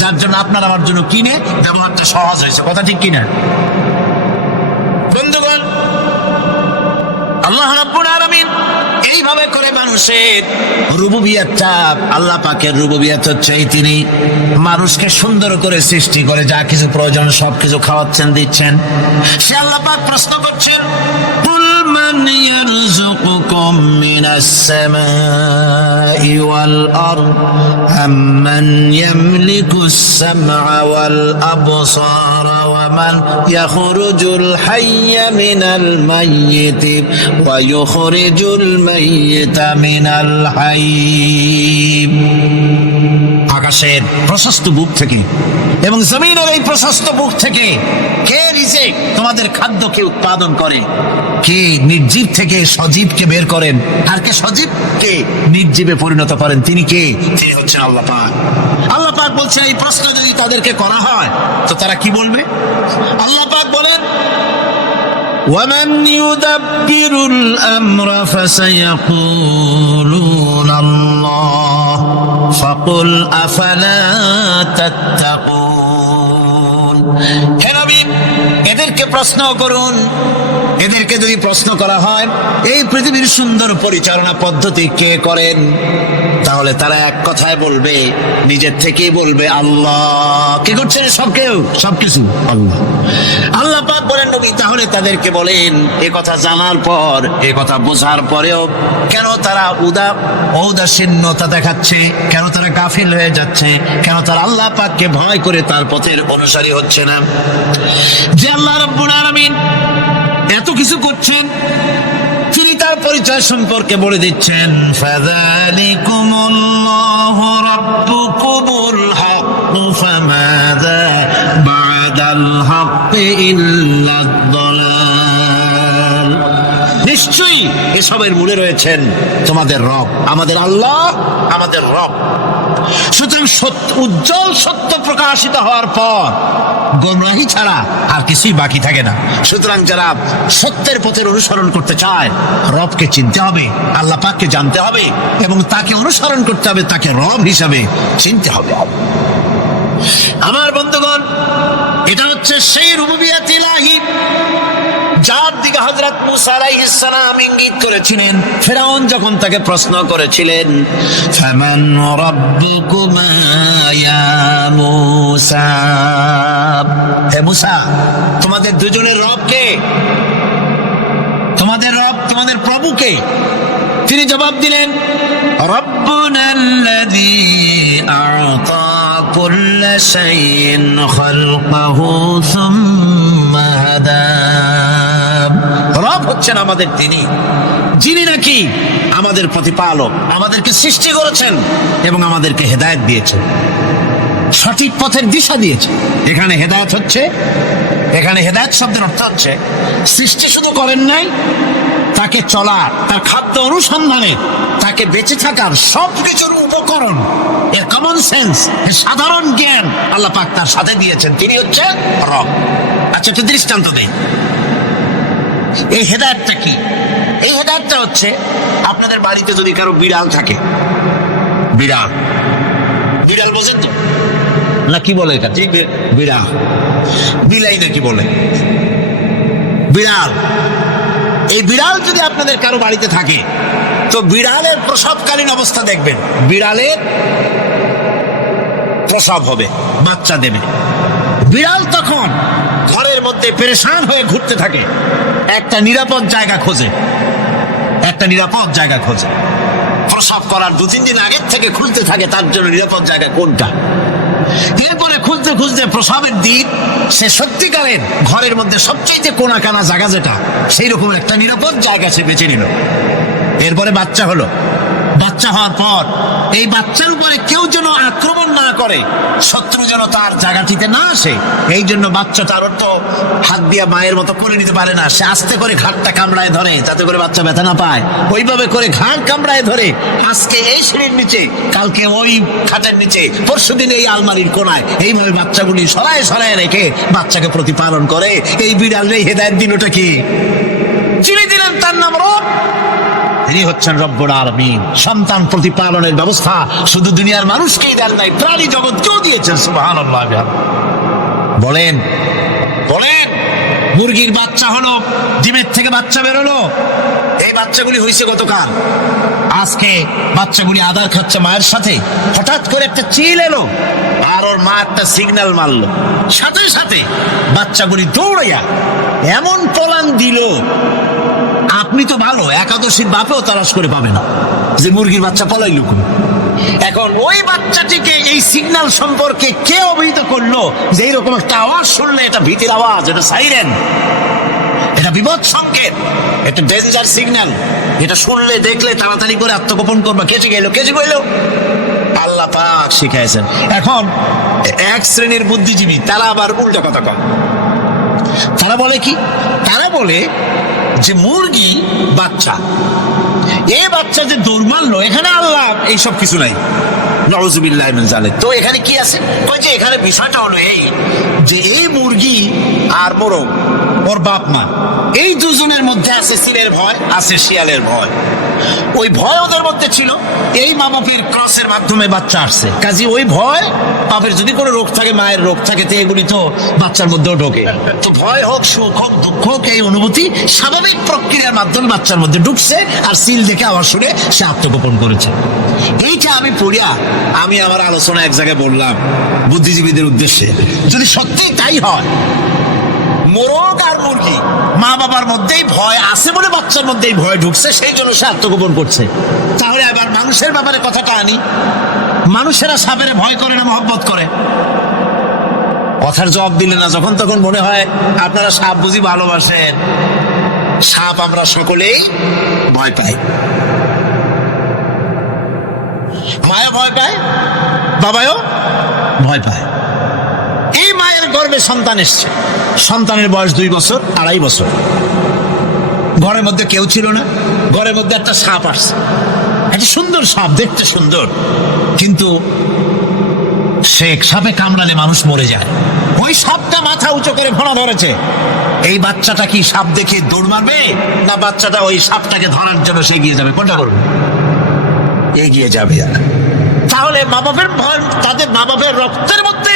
যার জন্য আপনার আমার জন্য কিনে ব্যবহারটা সহজ হয়েছে। কথা ঠিক কিনা বন্ধুগণ? আল্লাহ রাব্বুল আলামিন এইভাবে করে মানুষের রুবুবিয়তটা, আল্লাহ পাকের রুবুবিয়ত হচ্ছে তিনি মানুষকে সুন্দর করে সৃষ্টি করে যা কিছু প্রয়োজন সবকিছু খাওয়াচ্ছেন, দিচ্ছেন। সে আল্লাহ পাক প্রশ্ন করছেন, কুল মান ইয়ারযুকুকুম মিনাস সামাই ওয়াল আরদ আম্মান ইয়ামলিকুস সামআ ওয়াল আবসারা ওয়া মান ইয়াখরুজুল হাইয়্যা মিনাল মাইয়িতি ওয়া ইউখরিজুল মাইয়িতা মিনাল হাইয়্য। আকাশের প্রশস্ত বুক থেকে এবং জমিনের এই প্রশস্ত বুক থেকে কে রিজিক, তোমাদের খাদ্যকে উৎপাদন করে? কে নির্জীব থেকে সজীবকে বের করেন? আর কে সজীবকে নির্জীবে পরিণত করেন? তিনি কে? তিনি হচ্ছেন আল্লাহ পাক। আল্লাহ পাক বলছে, এই প্রশ্ন যদি তাদেরকে করা হয় তো তারা কি বলবে? আল্লাহ পাক বলেন, وَمَنْ يُدَبِّرُ الْأَمْرَ فَسَيَقُولُونَ اللَّهُ فَقُلْ أَفَلَا تَتَّقُونَ। হে নবী, এদেরকে প্রশ্ন করুন। এদেরকে যদি প্রশ্ন করা হয় এই পৃথিবীর সুন্দর পরিচালনা পদ্ধতি কে করেন, তাহলে তারা এক কথায় বলবে, নিজের থেকেই বলবে আল্লাহ। কে করছেন? সবকিছু আল্লাহ। আল্লাহ পাক বলেন, নবী তাহলে তাদেরকে বলেন, এ কথা জানার পর, এ কথা বোঝার পরেও কেন তারা ঔদাসীন্যতা দেখাচ্ছে? কেন তারা গাফিল হয়ে যাচ্ছে? কেন তারা আল্লাহ পাককে ভয় করে তার পথের অনুসারী হচ্ছে না? যে আল্লাহ রাব্বুল আলামিন এত কিছু করছেন, তিনি তার পরিচয় সম্পর্কে বলে দিচ্ছেন, ফাযালিকুমুল্লাহু রাব্বুকুমুল হাক্কু ফামাযা বা'দাল হাক্কি ইল্লাদ দালাল। নিশ্চয়ই এসবের মূলে রয়েছেন তোমাদের রব, আমাদের আল্লাহ, আমাদের রব। সুতরাং উজ্জ্বল সত্য প্রকাশিত হওয়ার পর গোমরাহি ছাড়া আর কিছুই বাকি থাকে না। সুতরাং যারা সত্যের পথের অনুসরণ করতে চায়, রবকে চিনতে হবে, আল্লাহ পাককে জানতে হবে এবং তাকে অনুসরণ করতে হবে, তাকে রব হিসাবে চিনতে হবে। আমার বন্ধুগণ, এটা হচ্ছে সেই রুবুবিয়ত ইলাহি যার দিকে হযরত মুসা আলাইহিস সালাম ইঙ্গিত করেছিলেন ফেরাউন যখন তাকে প্রশ্ন করেছিলেন, ফামান রাব্বুকুমা ইয়া মূসা, হে মূসা তোমাদের দুজনের রব কে? তোমাদের রব, তোমাদের প্রভু কে? তিনি জবাব দিলেন, রব্বুনাল্লাযী আ'তা কুল্লা শাইইন খালকাহু সুম্মা হাদা। রব হচ্ছেন আমাদের তিনি, যিনি নাকি আমাদের প্রতিপালক, আমাদেরকে সৃষ্টি করেছেন এবং আমাদেরকে হেদায়েত দিয়েছেন, সঠিক পথের দিশা দিয়েছেন। এখানে হেদায়েত হচ্ছে, এখানে হেদায়েত শব্দের অর্থ হচ্ছে সৃষ্টি শুধু করেন নাই, তাকে চলার, তার খাদ্য অনুসন্ধানে, তাকে বেঁচে থাকার সবকিছুর উপকরণ, এর কমন সেন্স, এর সাধারণ জ্ঞান আল্লাহ পাক তার সাথে দিয়েছেন। তিনি হচ্ছেন রব। আচ্ছা, একটু দৃষ্টান্ত দেই। এই হেদায়েতটা কি? এই হেদায়েতটা হচ্ছে, আপনাদের বাড়িতে যদি কারো বিড়াল থাকে, বিড়াল, বিড়াল বোঝেন তো না? কি বলে এটা? বিড়াল, বিলাই নাকি বলে? বিড়াল। এই বিড়াল যদি আপনাদের কারো বাড়িতে থাকে, তো বিড়ালের প্রসবকালীন অবস্থা দেখবেন। বিড়ালের প্রসব হবে, বাচ্চা দেবে। বিড়াল তখন ঘরের মধ্যে পেরেশান হয়ে ঘুরতে থাকে, একটা নিরাপদ জায়গা খোঁজে, একটা নিরাপদ জায়গা খোঁজে। প্রসব করার 2-3 দিন আগের থেকে খুলতে থাকে তার জন্য নিরাপদ জায়গা কোনটা। এরপরে খুঁজতে খুঁজতে প্রসবের দিন সে সত্যিকারের ঘরের মধ্যে সবচেয়ে কোনা কানা জায়গা যেটা, সেই রকম একটা নিরাপদ জায়গা সে বেছে নিল। এরপরে বাচ্চা হলো। বাচ্চা হওয়ার পর এই বাচ্চার উপরে কেউ যেন আক্রমণ না করে, শত্রু যেন তার জায়গাটিতে না আসে, এই জন্য বাচ্চা তার তো হাত দিয়ে মায়ের মতো করে নিতে পারে না। সে আস্তে করে ঘাটটা কামড়ায় ধরে, যাতে করে বাচ্চা ব্যথা না পায়। ওইভাবে করে ঘাট কামড়ায় ধরে, আজকে এই সিঁড়ির নিচে, কালকে ওই খাটের নিচে, পরশুদিন এই আলমারির কোনায়, এইভাবে বাচ্চাগুলি সরায় সরায় রেখে বাচ্চাকে প্রতিপালন করে। এই বিড়ালের হেদায়েত দিন ওটা কি? চিনি দিলেন তার নাম রব। তিনি হচ্ছেন রব্বুল আলামিন। সন্তান প্রতিপালনের ব্যবস্থা শুধু দুনিয়ার মানুষকেই দেন নাই, প্রাণী জগৎকেও দিয়েছেন। সুবহানাল্লাহ। বলেন বলেন, মুরগির বাচ্চা হলো, ডিমের থেকে বাচ্চা বেরোলো, এই বাচ্চাগুলি হয়েছে গতকাল। আজকে বাচ্চাগুলি আদর খাচ্ছে মায়ের সাথে, হঠাৎ করে একটা চিল এলো আর ওর মা একটা সিগন্যাল মারলো, সাথে সাথে বাচ্চাগুলি দৌড়াইয়া এমন পলান দিল, আপনি তো ভালো একাদশীর বাপেও তালাশ করে পাবে না যে মুরগির বাচ্চা পলাই লুকুন। এখন ওই বাচ্চাটিকে এই সিগন্যাল সম্পর্কে কে অবহিত করলো যে এইরকম একটা আওয়াজ শুনলে এটা ভীতির আওয়াজ, এটা সাইরেন, এটা বিপদ সংকেত, এটা ডেঞ্জার সিগন্যাল, এটা শুনলে দেখলে তাড়াতাড়ি করে আত্মগোপন করবা। কেচে গেল, কেচে গেল, আল্লাহ পাক শিখাইছেন। এখন এক শ্রেণীর বুদ্ধিজীবী তারা আবার উল্টা কথা কয়। তারা বলে কি? তারা বলে যে মুরগি বাচ্চা, এই বাচ্চা যে দৌড় মারলো, এখানে আল্লাহ এইসব কিছু নাই, নাউযুবিল্লাহ মিন যালিক। তো এখানে কি আছে? কই যে এখানে বিষয়টা হলো এই যে এই মুরগি আর মোরগ, ওর বাপ মা, এই দুজনের মধ্যে আছে সিলের ভয়, আছে শিয়ালের ভয়। ওই ভয় ওদের মধ্যে ছিল, এই মা বাপের ক্রসের মাধ্যমে বাচ্চা আসছে, কাজে ওই ভয়, বাপের যদি কোনো রোগ থাকে, মায়ের রোগ থাকে, তো এগুলি তো বাচ্চার মধ্যেও ঢোকে। তো ভয় হোক, সুখ হোক, দুঃখ হোক, এই অনুভূতি স্বাভাবিক প্রক্রিয়ার মাধ্যমে বাচ্চার মধ্যে ঢুকছে, আর সিল দেখে আওয়াজ শুনে সে আত্মগোপন করেছে। এইটা আমি পড়িয়া আমি আমার আলোচনা এক জায়গায় বললাম বুদ্ধিজীবীদের উদ্দেশ্যে, যদি সত্যি তাই হয়, মোরগ আর মুরগি মা বাবার মধ্যেই ভয় আছে বলে বাচ্চার মধ্যেই ভয় ঢুকছে, সেই জন্য সে আত্মগোপন করছে। তাহলে আবার মানুষের ব্যাপারে কথাটা আনি, মানুষেরা সাপের ভয় করে না মহব্বত করে? কথার জবাব দিলে না, যখন তখন মনে হয় আপনারা সাপ বুঝি ভালোবাসেন। সাপ আমরা সকলেই ভয় পাই, মায়া ভয় পায়, বাবাও ভয় পায়। এই মায়ের গর্ভে সন্তান এসছে, সন্তানের বয়স 2 বছর, 2.5 বছর, ঘরের মধ্যে কেউ ছিল না, ঘরের মধ্যে একটা সাপ আসছে, একটা সুন্দর সাপ, দেখতে সুন্দর, কিন্তু সে সাপে কামড়ালে মানুষ মরে যায়। ওই সাপটা মাথা উঁচু করে ফোনা ধরেছে। এই বাচ্চাটা কি সাপ দেখে দৌড় মারবে, না বাচ্চাটা ওই সাপটাকে ধরার জন্য সে এগিয়ে যাবে? কোনটা করবে? এগিয়ে যাবে। তাহলে মা বাপের ভয়, তাদের মা বাপের রক্তের মধ্যে,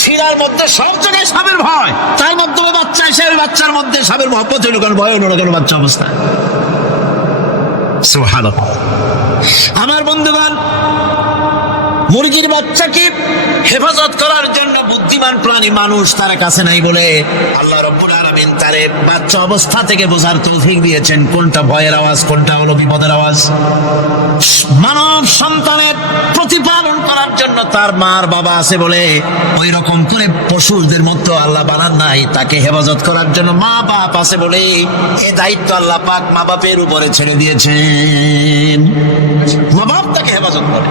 শিরার মধ্যে, সব জায়গায় সাপের ভয়, তার মাধ্যমে বাচ্চা এসে ওই বাচ্চার মধ্যে সাপের মহব্বত হইল কেন, ভয় হলো না কেন বাচ্চা অবস্থায়? সুবহানাল্লাহ। আমার বন্ধুগণ, মুরগির বাচ্চাকে হেফাজত করার জন্য বুদ্ধিমান প্রাণী মানুষ তার কাছে নাই বলে আল্লাহ রাব্বুল আলামিন তারে বাচ্চা অবস্থা থেকে বোঝার তৌফিক দিয়েছেন কোনটা ভয়ের আওয়াজ, কোনটা হলো বিপদের আওয়াজ। মানব সন্তানের প্রতিপালন করার জন্য তার মার বাবা আছে বলে ওই রকম করে পশুদের মতো আল্লাহ বানান নাই, তাকে হেফাজত করার জন্য মা বাপ আছে বলে এই দায়িত্ব আল্লাহ পাক মা বাপের উপরে ছেড়ে দিয়েছেন। মা বাপ তাকে হেফাজত করে।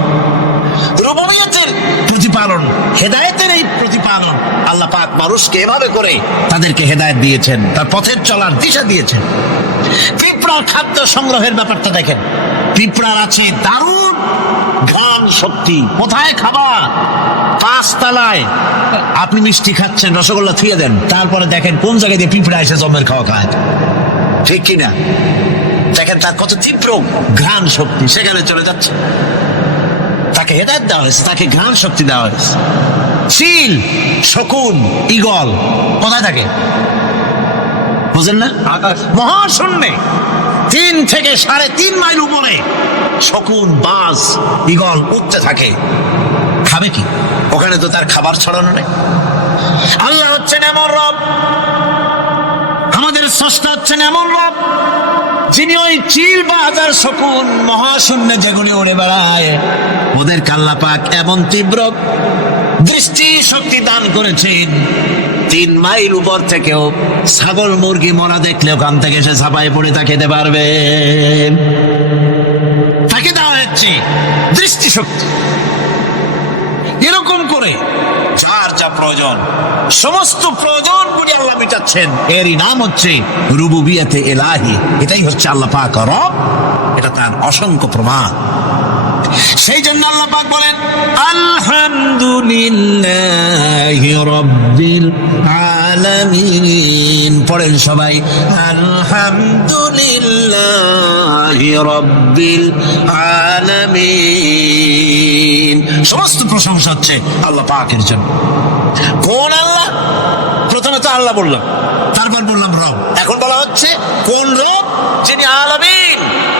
রুবুবিয়্যতের প্রতিপালন, হেদায়েতের এই প্রতিপালন আল্লাহ পাক মানুষকে এভাবে করে তাদেরকে হেদায়েত দিয়েছেন, তার পথের চলার দিশা দিয়েছেন। পিঁপড়ার খাদ্য সংগ্রহের ব্যাপারটা দেখেন, পিঁপড়ার আছে দারুণ ঘ্রাণ শক্তি। কোথায় খাবার? 5 তলায়। আপনি মিষ্টি খাচ্ছেন, রসগোল্লা থুয়ে দেন, তারপরে দেখেন কোন জায়গায় দিয়ে পিঁপড়া এসে জমের খাওয়া খায়, ঠিক কিনা? দেখেন তার কত তীব্র ঘ্রাণ শক্তি, সেখানে চলে যাচ্ছে। তাকে হেদায়েত দেওয়া হয়েছে, তাকে ঘ্রাণ শক্তি দেওয়া হয়েছে। চিল, শকুন, ঈগল কোথায় থাকে বুঝেন না? মহাশূন্যে 3 থেকে 3.5 মাইল উপরে শকুন, বাজ, ঈগল উঠতে থাকে। খাবে কি? ওখানে তো তার খাবার ছড়ানো নেই। আল্লাহ হচ্ছেন এমন রব, আমাদের স্রষ্টা হচ্ছেন এমন রব যিনি ওই চিল, বাজ আর শকুন মহাশূন্যে যেগুলি উড়ে বেড়ায় ওদের আল্লাহ পাক এমন তীব্র দৃষ্টি শক্তি দান করেছেন 3 মাইল উপর থেকেও ছাগল মুরগি মরা দেখলে ওখান থেকে সে ঝাঁপায় পড়ে তা খেতে পারবে। তাকে দেওয়া হচ্ছে দৃষ্টি শক্তি। এরকম করে যার যা প্রয়োজন সমস্ত প্রয়োজন গুলি আল্লাহ মিটাচ্ছেন। এরই নাম হচ্ছে রুবুবিয়তে ইলাহি। এটাই হচ্ছে আল্লাহ পাক রব, এটা তার অসংখ্য প্রমাণ। সেই জন্য আল্লাহ পাক বলেন আলহামদুলিল্লাহি রাব্বিল আলামিন। পড়েন সবাই আলহামদুলিল্লাহি রাব্বিল আলামিন। সমস্ত প্রশংসা হচ্ছে আল্লাহ পাকের জন্য। কোন আল্লাহ? প্রথমে তো আল্লাহ বললাম, তারপর বললাম রব, এখন বলা হচ্ছে কোন রব? যিনি আলামিন,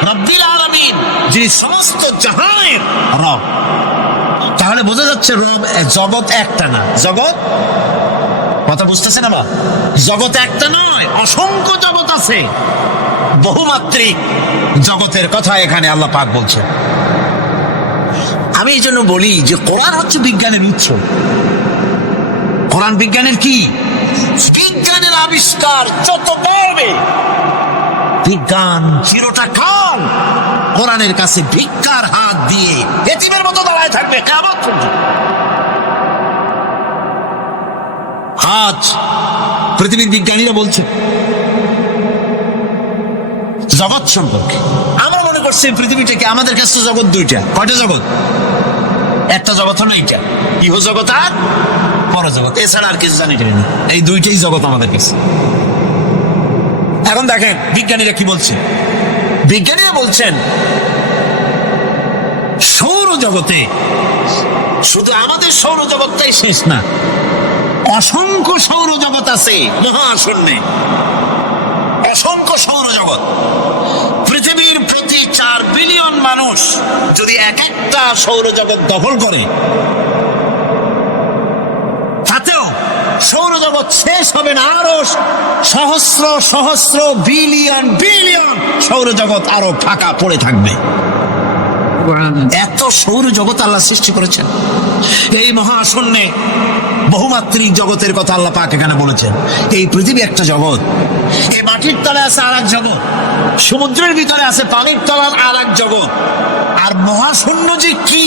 রব্বিল আলামিন, যিনি সমস্ত জাহানের রব। তাহলে বোঝা যাচ্ছে রব জগৎ একটা না। জগৎ, কথা বুঝতেছেন আবার? জগৎ একটা নয়, অসংখ্য জগৎ আছে। বহুমাত্রিক জগতের কথা এখানে আল্লাহ পাক বলছেন। আমি এই জন্য বলি যে কোরআন হচ্ছে বিজ্ঞানের উৎস। কোরআন বিজ্ঞানের কি? বিজ্ঞানের আবিষ্কার যত বাড়বে, বিজ্ঞান চিরটা কাল কোরআনের কাছে ভিক্ষার হাত দিয়ে এতিমের মতো দাঁড়ায় থাকবে কিয়ামত পর্যন্ত। আজ পৃথিবীর বিজ্ঞানীরা বলছে জগৎ সম্পর্কে, আমরা মনে করছি পৃথিবীটাকে, আমাদের কাছে জগৎ 2টা। কয়টা জগৎ? একটা জগৎ হলো এইটা, ইহ জগৎ আর পরজগৎ, এছাড়া আর কিছু জানি না। এই 2টাই জগৎ আমাদের কাছে। এখন দেখেন বিজ্ঞানীরা কি বলছে। বিজ্ঞানীরা বলছেন সৌরজগতে শুধু আমাদের সৌরজগৎটাই শেষ না, অসংখ্য সৌরজগৎ আছে মহাশূন্যে, অসংখ্য সৌরজগৎ। পৃথিবীর প্রতি 4 বিলিয়ন মানুষ যদি এক একটা সৌরজগৎ দখল করে, তাতেও সৌরজগৎ শেষ হবে না। আরো সহস্র সহস্র বিলিয়ন বিলিয়ন সৌরজগৎ আরো ফাঁকা পড়ে থাকবে। এত সৌরজগৎ আল্লাহ সৃষ্টি করেছেন। এই মহাশূন্যে বহুমাত্রিক জগতের কথা আল্লাহ পাক এখানে বলেছেন। এই পৃথিবী একটা জগৎ, এই মাটির তলে আছে আর এক জগৎ, সমুদ্রের ভিতরে আছে পানির তলার আর এক জগৎ। আর মহাশূন্য যে কি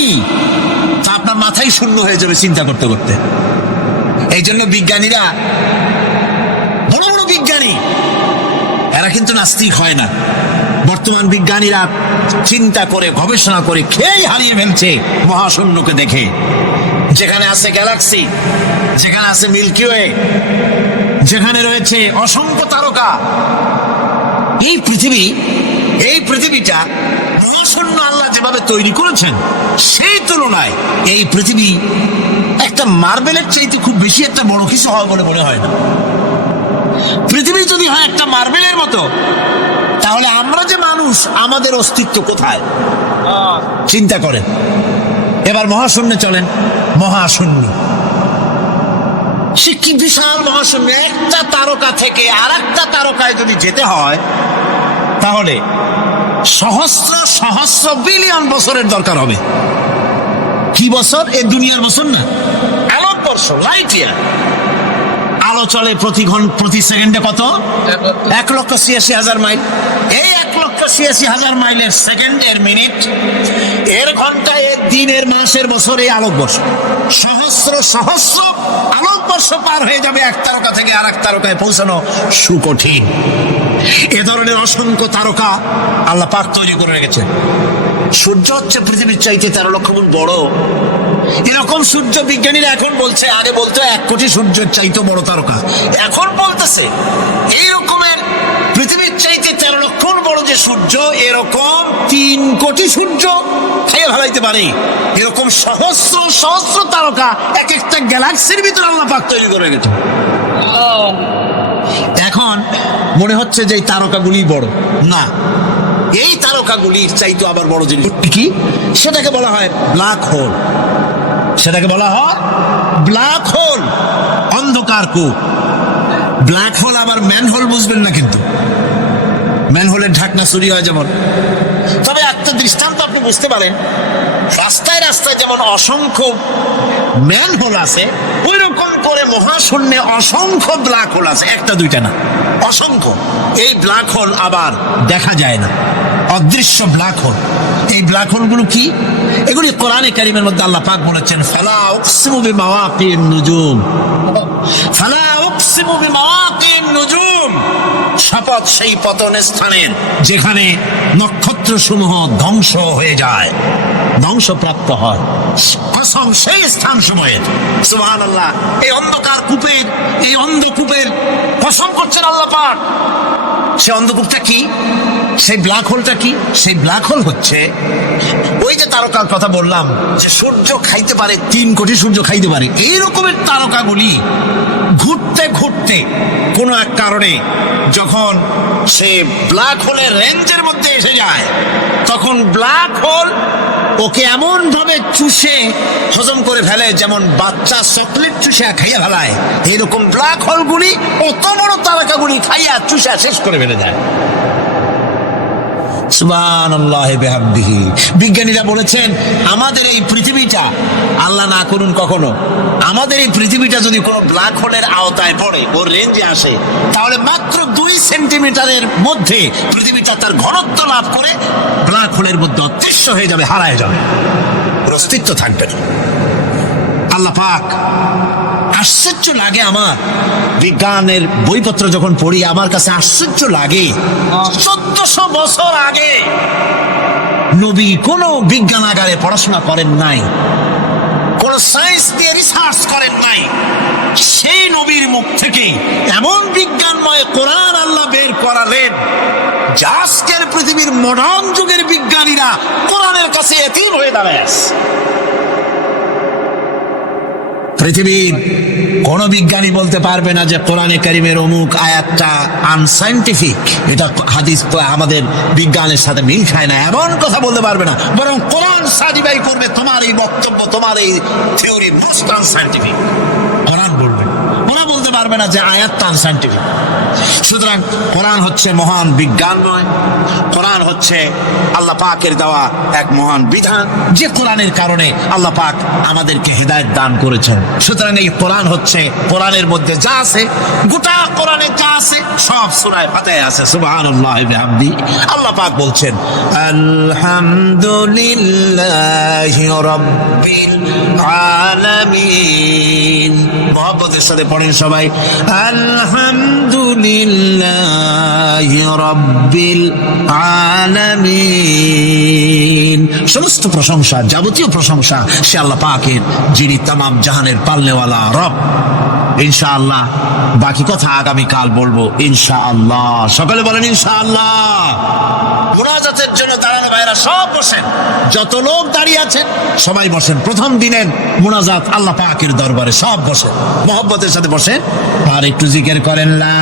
তা আপনার মাথায় শূন্য হয়ে যাবে চিন্তা করতে করতে। এই জন্য বিজ্ঞানীরা, বড় বড় বিজ্ঞানী, এরা কিন্তু নাস্তিক হয় না। বর্তমান বিজ্ঞানীরা চিন্তা করে গবেষণা করে খেই হারিয়ে ফেলছে মহাশূন্যকে দেখে। যেখানে আছে গ্যালাক্সি, যেখানে আছে মিল্কি ওয়ে, যেখানে রয়েছে অসংখ্য তারকা, এই পৃথিবীটা মহাশূন্য আল্লাহ যেভাবে তৈরি করেছেন সেই তুলনায় এই পৃথিবী একটা মার্বেলের চাইতে খুব বেশি একটা বড় কিছু হয় বলে মনে হয় না। পৃথিবী যদি হয় একটা মার্বেলের মতো, তাহলে আমরা যে মানুষ, আমাদের অস্তিত্ব কোথায় চিন্তা করেন। এবার মহাশূন্যে চলেন, মহাশূন্য সে কি বিশাল মহাশূন্য। একটা তারকা থেকে আর একটা তারকায় যদি যেতে হয় তাহলে সহস্র সহস্র বিলিয়ন বছরের দরকার হবে। কি বছর? এই দুনিয়ার বছর না, আলোকবর্ষ, লাইট ইয়ার। আলো চলে প্রতি সেকেন্ডে কত? 1,86,000 মাইল। এই 1,86,000 মাইলের সেকেন্ড, এর মিনিট, এর ঘন্টা, এর দিন, এর মাস, এর বছর, এই আলোকবর্ষ। সহস্র সহস্র আলোকবর্ষ পার হয়ে যাবে এক তারকা থেকে আর এক তারকায় পৌঁছানো সুকঠিন। এ ধরনের অসংখ্য তারকা আল্লাহ পাক তৈরি করে রেখেছেন। সূর্য হচ্ছে পৃথিবীর চাইতে 13 লক্ষ গুণ বড়। এরকম সূর্য বিজ্ঞানীরা এখন বলছে, আগে বলতো 1 কোটি সূর্যের চাইতে বড় তারকা, এখন বলতেছে এই রকমের পৃথিবীর চাইতে 13 লক্ষ গুণ বড় যে সূর্য, এরকম 3 কোটি সূর্য খেয়ে ফেলাইতে পারে। এরকম সহস্র সহস্র তারকা এক একটা গ্যালাক্সির ভিতরে আল্লাহ পাক তৈরি করে রেখেছে। এখন মনে হচ্ছে যে এই তারকাগুলি বড় না, এই তারকাগুলির চাইতে আবার বড় জিনিস কি, সেটাকে বলা হয় ব্ল্যাক হোল। সেটাকে বলা হয় ব্ল্যাক হোল, অন্ধকার কূপ। ব্ল্যাক হোল আবার ম্যান হোল বুঝবেন না, কিন্তু ম্যান হোলের ঢাকনা চুরি হয় যেমন। তবে একটা দৃষ্টান্ত আপনি বুঝতে পারেন, রাস্তায় রাস্তায় যেমন অসংখ্য ম্যান হোল আছে, ওই রকম করে মহাশূন্যে অসংখ্য ব্ল্যাক হোল আছে, একটা দুইটা না, অসংখ্য। এই ব্ল্যাক হোল আবার দেখা যায় না, অদৃশ্য ব্ল্যাক হোল। এই ব্ল্যাক হোলগুলো কি? এগুলি কোরআনে কারীমের মধ্যে আল্লাহ পাক বলেছেন, ফালা উকসিমু বিমাওয়াকিন নুজুম, ফালা উকসিমু বিমাওয়াকিন নুজুম, শপথ সেই পতন স্থানের যেখানে নক্ষত্র সমূহ ধ্বংস হয়ে যায়, ধ্বংসপ্রাপ্ত হয়, কসম সেই স্থান সময়ের। সুবহানাল্লাহ। এই অন্ধকার কূপের, এই অন্ধকূপের কসম করছেন আল্লাহ পাক। সে অন্ধকূপটা কি? সেই ব্ল্যাক হোলটা কি? সেই ব্ল্যাক হোল হচ্ছে ওই যে তারকার কথা বললাম, যে সূর্য খাইতে পারে, 3 কোটি সূর্য খাইতে পারে। এই রকমের তারকাগুলি ঘুরতে ঘুরতে কোনো এক কারণে যখন সে ব্ল্যাক হোলের রেঞ্জের মধ্যে এসে যায়, তখন ব্ল্যাক হোল ওকে এমন ভাবে চুষে হজম করে ফেলে, যেমন বাচ্চা চকলেট চুষে খাইয়া ফেলায়। এইরকম ব্ল্যাক হোলগুলি অত বড় তারকাগুলি খাইয়া চুষা শেষ করে ফেলে যায়। সুবহানাল্লাহ বিহামদিহি। বিজ্ঞানীরা বলেছেন, আমাদের এই পৃথিবীটা, আল্লাহ না করুন কখনো, আমাদের এই পৃথিবীটা যদি কোনো ব্ল্যাক হোলের আওতায় পড়ে, ওর রেঞ্জে আসে, তাহলে মাত্র 2 সেন্টিমিটারের মধ্যে পৃথিবীটা তার ঘনত্ব লাভ করে ব্ল্যাক হোলের মধ্যে অদৃশ্য হয়ে যাবে, হারায় যাবে, ওর অস্তিত্ব থাকবে না। আল্লাহ পাক, আশ্চর্য লাগে আমার, বিজ্ঞানের বইপত্র যখন পড়ি আমার কাছে আশ্চর্য লাগে। 1400 বছর আগে নবী কোনো বিজ্ঞানাগারে পড়াশোনা করেন নাই, কোন সায়েন্স দিয়ে রিসার্চ করেন নাই। সেই নবীর মুখ থেকে এমন বিজ্ঞানময় কোরআন আল্লাহ বের করালেন, যা আজকের পৃথিবীর মডার্ন যুগের বিজ্ঞানীরা কোরআনের কাছে এতিম হয়ে দাঁড়ায়। পৃথিবীর কোন বিজ্ঞানী বলতে পারবে না যে কোরআনে কারীমের অমুক আয়াতটা আনসাইন্টিফিক, এটা হাদিস আমাদের বিজ্ঞানের সাথে মিল খায় না, এমন কথা বলতে পারবে না। বরং কোরআন সার্টিফাই করবে তোমার এই বক্তব্য, তোমার এই থিওরি মোস্ট আনসাইন্টিফিক। কোরআন বলবে, ওরা বলতে পারবে না যে আয়াতটা আনসাইন্টিফিক। সুতরাং কোরআন হচ্ছে মহান বিজ্ঞানময়, কোরআন হচ্ছে আল্লাহ পাকের দেওয়া এক মহান বিধান, যে কোরআনের কারণে আল্লাহ পাক আমাদেরকে হিদায়াত দান করেছেন। সুতরাং এই কোরআন হচ্ছে, কোরআনের মধ্যে যা আছে, গোটা কোরআনে যা আছে সব সূরা ফাতিহায় আছে। সুবহানাল্লাহ বিহামদি। আল্লাহ পাক বলছেন, আলহামদুলিল্লাহি রাব্বিল আলামিন। মুহাব্বতের সাথে পড়েন সবাই, আলহামদুলিল্লাহি রাব্বিল আলামিন। সমস্ত প্রশংসা, যাবতীয় প্রশংসা সে আল্লাহ পাকের, যিনি তামাম জাহানের পালনেওয়ালা রব। ইনশাআল্লাহ বাকি কথা আগামীকাল বলবো ইনশাআল্লাহ। সকালে বলেন ইনশাআল্লাহ। মুনাজাতের জন্য দাঁড়ানো ভাইরা সব বসেন, যত লোক দাঁড়িয়ে আছেন সবাই বসেন। প্রথম দিনের মুনাজাত আল্লাহ পাকের দরবারে, সব বসেন, মুহাব্বতের সাথে বসেন আর একটু জিকির করেন, লা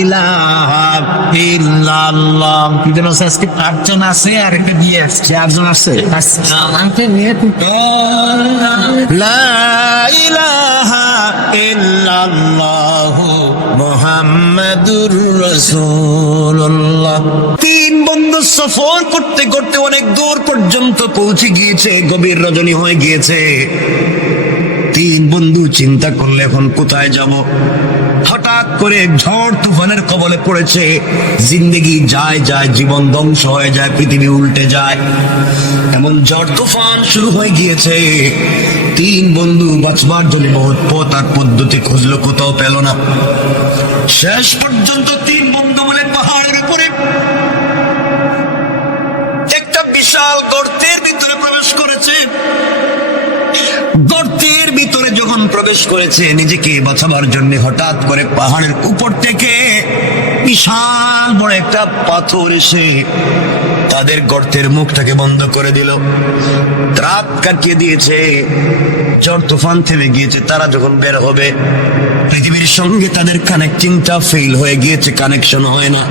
ইলাহা ইল্লাল্লাহ। কি যেন আছে আজকে 8 জন আছে আর একটা দিয়ে আসছে 8 জন আছে আমাকে নিয়ে লা ইলাহা ইল্লাল্লাহ মুহাম্মাদুর রাসূলুল্লাহ। তিন বন্ধু সফর করতে করতে অনেক দূর পর্যন্ত পৌঁছে গিয়েছে, গভীর রজনী হয়ে গিয়েছে। তিন বন্ধু চিন্তা করলে এখন কোথায় যাব। হঠাৎ করে ঝড় তুফানের কবলে পড়েছে, জিন্দেগি যায় যায়, জীবন ধ্বংস হয়ে যায়, পৃথিবী উল্টে যায়, এমন ঝড় তুফান শুরু হয়ে গিয়েছে। তিন বন্ধু বাঁচবার জন্য বহুত পথ আর পদ্ধতি খুঁজলো, কোথাও পেল না। শেষ পর্যন্ত তিন বন্ধু বলে পাহাড়ের উপরে একটা বিশাল গর্তের ভিতরে প্রবেশ করেছে। গর্তের ভিতরে যখন প্রবেশ করেছে নিজেকে বাঁচাবার জন্য, হঠাৎ করে পাহাড়ের উপর থেকে বিশাল বড় একটা পাথর এসে তাদের গর্তের মুখটাকে বন্ধ করে দিল, রাত কাটিয়ে দিয়েছে। ঝড় তুফান থেমে গিয়েছে। তারা যখন বের হবে, পৃথিবীর সঙ্গে তাদের কানেক্টিংটা ফেল হয়ে গিয়েছে, কানেকশন হয় না।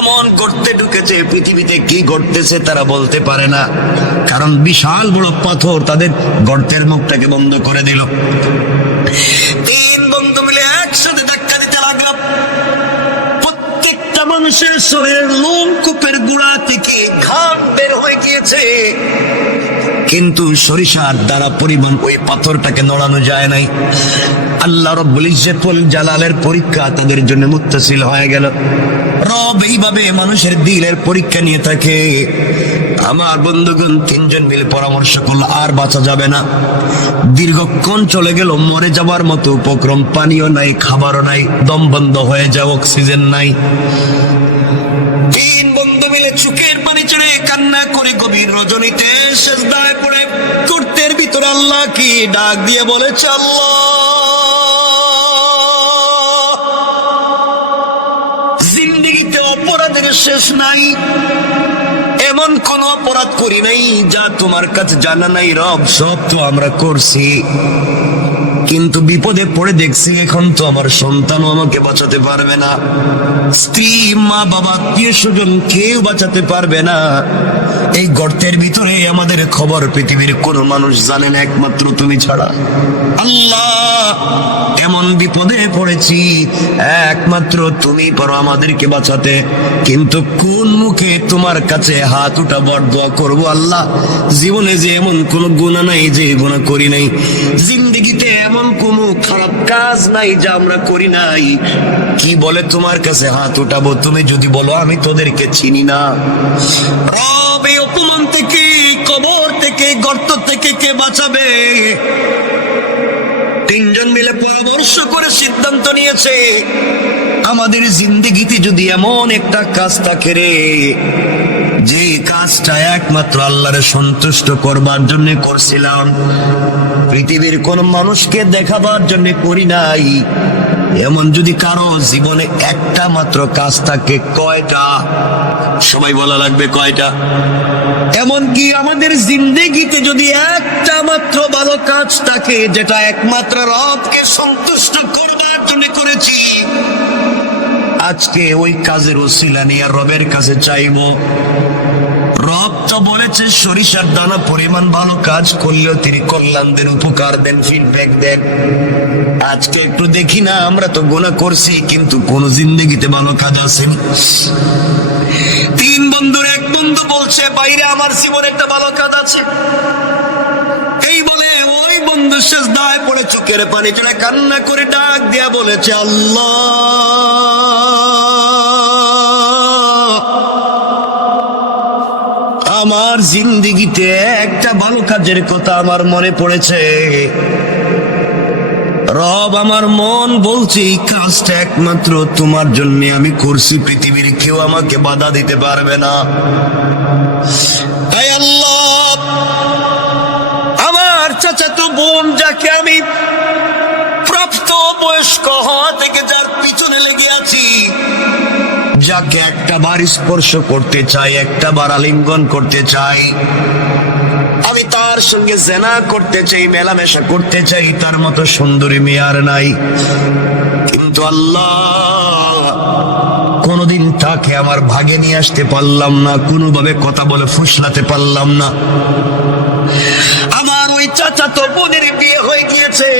এমন গর্তে ঢুকেছে, পৃথিবীতে কি ঘটতেছে তারা বলতে পারে না, কারণ বিশাল বড় পাথর তাদের গর্তের মুখটাকে বন্ধ করে দিল। তিন বন্ধু মিলে একসাথে ধাক্কা দিতে লাগলো। প্রত্যেকটা মানুষের শরীরের লোম কূপের গোড়া থেকে ঘাম বের হয়ে গিয়েছে, কিন্তু সরিষার দ্বারা পরিমাণ ওই পাথরটাকে নড়ানো যায় নাই। আল্লাহ রব্বুল ইজ্জতুল জালালের পরীক্ষা তাদের জন্য মুত্তাসিল হয়ে গেল। রব এইভাবে মানুষের দিলের পরীক্ষা নিয়ে থাকে। আমার বন্ধুগণ তিনজন মিলে পরামর্শ করলো, আর বাঁচা যাবে না। দীর্ঘক্ষণ চলে গেল, মরে যাবার মতো উপক্রম, পানিও নাই, খাবারও নাই, দম বন্ধ হয়ে যাও, অক্সিজেন নাই। তিন বন্ধু মিলে চোখের পানি ছেড়ে কান্না করে গভীর রজনীতে সেজদায় পড়ে গর্তের ভিতরে আল্লাহ কি ডাক দিয়ে বলেছে, আল্লাহ জিন্দেগিতে অপরাধের শেষ নাই, এমন কোন অপরাধ করি নাই যা তোমার কাছে জানা নাই। রব, সব তো আমরা করছি, কিন্তু বিপদে পড়ে দেখছি এখন তো আমার সন্তানও আমাকে বাঁচাতে পারবে না, স্ত্রী, মা, বাবা, আত্মীয় স্বজন কেউ বাঁচাতে পারবে না। এই গর্তের ভিতরে আমাদের খবর পৃথিবীর কোনো মানুষ জানে না, একমাত্র তুমি ছাড়া। আল্লাহ, এমন বিপদে পড়েছি, একমাত্র তুমি পারো আমাদেরকে বাঁচাতে, কিন্তু কোন মুখে তোমার কাছে হাত উঠাবার দোয়া করবো? আল্লাহ, জীবনে যে এমন কোন গুনাহ নাই যে গুনাহ করি নাই, জিন্দেগিতে এমন কোন খারাপ কাজ নাই যা আমরা করি নাই, কি বলে তোমার কাছে হাত উঠাবো? তুমি যদি বলো আমি তোদেরকে চিনি না। রব, এই অপমান থেকে, কবর থেকে, গর্ত থেকে কে বাঁচাবে? তিনজন মিলে পরামর্শ করে সিদ্ধান্ত নিয়েছে, আমাদের জিন্দেগিতে যদি এমন একটা কাজ থাকে রে, যে কাজটা একমাত্র আল্লাহরে সন্তুষ্ট করবার জন্য করছিলাম, পৃথিবীর কোন মানুষকে দেখাবার জন্য করি নাই, এমন যদি কারো জীবনে একটা মাত্র কাজ থাকে, কয়টা? সবাই বলা লাগবে কয়টা? এমনকি আমাদের জিন্দেগিতে যদি একটা মাত্র ভালো কাজ থাকে, যেটা একমাত্র রবকে সন্তুষ্ট করবার জন্য করেছি, আজকে ওই কাজের ওসিলা নিয়ে রবের কাছে চাইবো। রব তো বলেছে সরিষার দানা পরিমাণ ভালো কাজ করলেও তিনি কল্যাণ দেন, উপকার দেন, ফিডব্যাক দেন। আজকে একটু দেখি না, আমরা তো গুনাহ করছি কিন্তু কোন জিন্দেগিতে ভালো কাজ আসেনি। তিন বন্ধুর এক বন্ধু বলছে, বাইরে আমার জীবনে একটা ভালো কাজ আছে। এই বলে ওই বন্ধু সেজদায় পড়ে চোখের পানি ছেড়ে কান্না করে ডাক দিয়া বলেছে, আল্লাহ, আমার জিন্দেগিতে একটা ভালো কাজের কথা আমার মনে পড়েছে। রব, আমার মন বলছে এই কাজটা একমাত্র তোমার জন্য আমি করছি, পৃথিবীর কেউ আমাকে বাধা দিতে পারবে না। তাই আল্লাহ, আমার চাচাতো বোন, যাকে আমি প্রাপ্ত বয়স্ক হওয়া থেকে যার পিছনে লেগে আছি, যাকে একটা বার স্পর্শ করতে চাই, একটা বার আলিঙ্গন করতে চাই, আমি তার সঙ্গে জেনা করতে চাই, মেলামেশা করতে চাই, তার মতো সুন্দরী মেয়ে আর নাই। কিন্তু আল্লাহ, মাকে আমার ভাগে নিয়ে আসতে পারলাম না, কোনোভাবে কথা বলে ফুসলাতে পারলাম না। আমার ওই চাচাতো বোনের বিয়ে হয়ে গিয়েছে।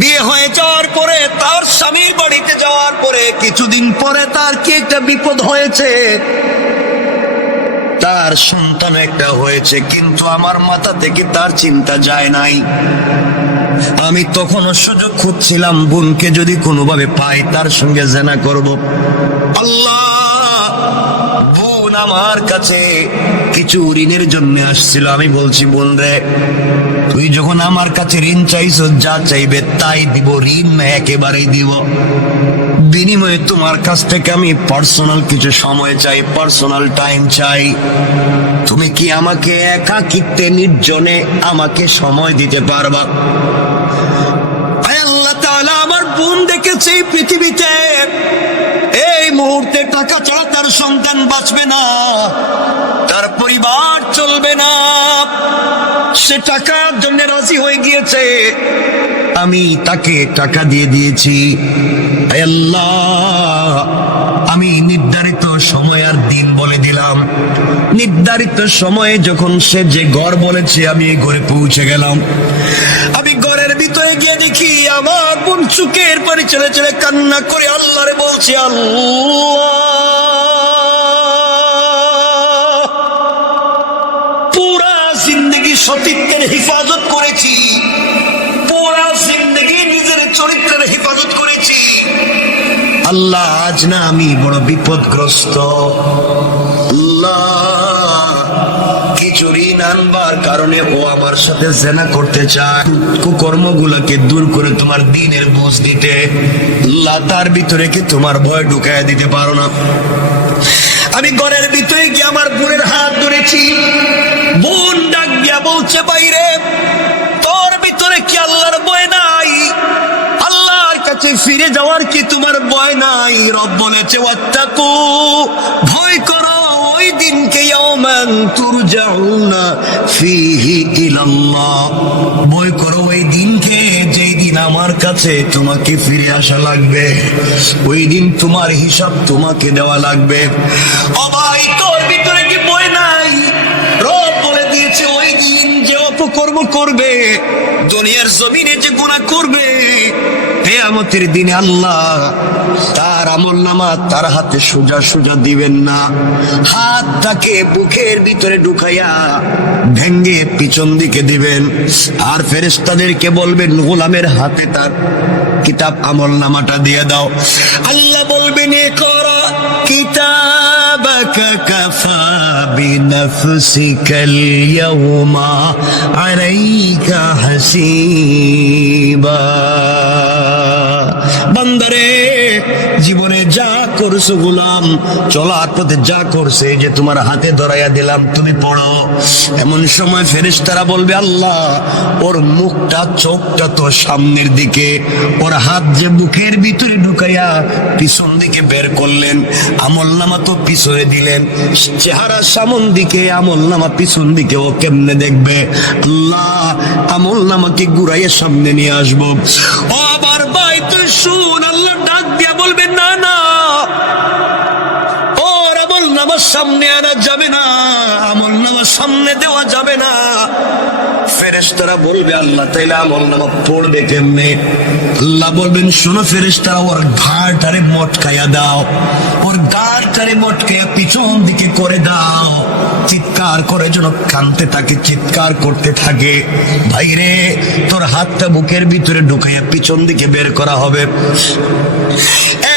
বিয়ে হয়ে যাওয়ার পরে তার স্বামীর বাড়িতে যাওয়ার পরে কিছুদিন পরে তার কি একটা বিপদ হয়েছে, তার সন্তান একটা হয়েছে, কিন্তু আমার মাথা থেকে তার চিন্তা যায় নাই। আমি তখনও সুযোগ খুঁজছিলাম, বোনকে যদি কোনোভাবে পাই তার সঙ্গে জেনা করব। আল্লাহ, বোন আমার কাছে কিছু ঋণের জন্য আসছিল। আমি বলছি, বোন রে, তুই যখন আমার কাছে ঋণ চাইছ, যা চাইবে তাই দিব, ঋণ না একেবারেই দিব। বিনিময়ে তোমার কাছ থেকে আমি পার্সোনাল কিছু সময় চাই, পার্সোনাল টাইম চাই। তুমি কি আমাকে একাকিত্বে নির্জনে আমাকে সময় দিতে পারবা? আল্লাহ তাআলা আমার বোন দেখেছে পৃথিবীতে এই মুহূর্তে টাকা ছাড়া তার সন্তান বাঁচবে না, তার পরিবার চলবে না। সে টাকার জন্য রাজি হয়ে গিয়েছে, আমি তাকে টাকা দিয়ে দিয়েছি। আল্লাহ, আমি নির্ধারিত সময় আর দিন বলে দিলাম। নির্ধারিত সময়ে যখন সে যে ঘর বলেছে, আমি এই ঘরে পৌঁছে গেলাম। আমি ঘরের ভিতরে গিয়ে দেখি আমার বোন চুকের পানি ছেড়ে ছেড়ে কান্না করে আল্লাহরে বলছে, আল্লাহ, পুরা জিন্দগি সতীত্বের হিফাজত করেছি, পুরা জিন্দগি নিজের চরিত্রের হিফাজত করেছি। আল্লাহ, আজ না আমি বড় বিপদগ্রস্ত। আল্লাহ, কিছু ঋণ আনবার কারণে ও আমার সাথে জেনা করতে চায়, কুকর্মগুলোকে দূর করে তোমার দিনের বোঝ দিতে। আল্লাহ, তার ভিতরে কি তোমার ভয় ঢুকায় দিতে পারো না? আমি ঘরের ভিতরে গিয়ে আমার বোনের হাত ধরেছি। বোন ডাক দিয়া বলছে, বাইরে তোর ভিতরে কি আল্লাহর ভয় নাই? আল্লাহর কাছে ফিরে যাওয়ার কি তোমার ভয় নাই? রব বলেছে, ওয়াত্তাকু, ভয় করো ওই দিনকে, ইয়াওমান তুরজাউনা ফীহি ইলাল্লাহ, ভয় করো ওই দিনকে যেই দিন আমার কাছে তোমাকে ফিরে আসা লাগবে, ওই দিন তোমার হিসাব তোমাকে দেওয়া লাগবে। ও ভাই, তোর ভিতরে কি ভয় নাই? রব বলে দিয়েছে, ওই দিন যে অপকর্ম করবে, দুনিয়ার জমিনে যে গুনাহ করবে, কিয়ামতের দিনে আল্লাহ তার আমলনামা তার হাতে সোজা সোজা দিবেন না। হাতটাকে বুকের ভিতরে ঢুকাইয়া ভেঙ্গে পিছন দিকে দিবেন, আর ফেরেশতাদেরকে বলবেন, গোলামের হাতে তার কিতাব আমলনামাটা দিয়ে দাও। আল্লাহ বলবেন, ইকরা কিতাবাকা কাফা বিনাফসিকাল ইয়াওমা আলাইকা হাসিবা। বান্দারে, জীবনে যা করছো গোলাম, চলার পথে যা করছে, যে তোমার হাতে ধরাইয়া দিলাম, তুমি পড়ো। এমন সময় ফেরেশতারা বলবে, আল্লাহ, ওর মুখটা চোখটা তো সামনের দিকে, ওর হাত যে বুকের ভিতরে ঢুকাইয়া পিছন দিকে বের করলেন, আমলনামা তো পিছনে দিলেন, চেহারা সামন দিকে, আমলনামা পিছন দিকে, ও কেমনে দেখবে? আল্লাহ, আমলনামাকে ঘুরাইয়া সামনে নিয়ে আসবো। ও আবার ভাই, তুই শুন, আল্লাহ ডাক দিয়া বলবেন, না না, ওর আমলনামার সামনে আনা যাবে না, আমলনামার সামনে দেওয়া যাবে না। ফেরেশতারা বলবে, আল্লাহ, তাইলে আমলনামা পড়বে কেমনে? আল্লাহ বলবেন, শোনো ফেরেশতারা, ওর ঘাড়টারে মটকাইয়া দাও, ওর ঘাড়টারে মটকাইয়া পিছন দিকে করে দাও, চিৎকার করে যেন কানতে থাকে, চিৎকার করতে থাকে। ভাইরে, তোর হাতটা বুকের ভিতরে ঢুকাইয়া পিছন দিকে বের করা হবে,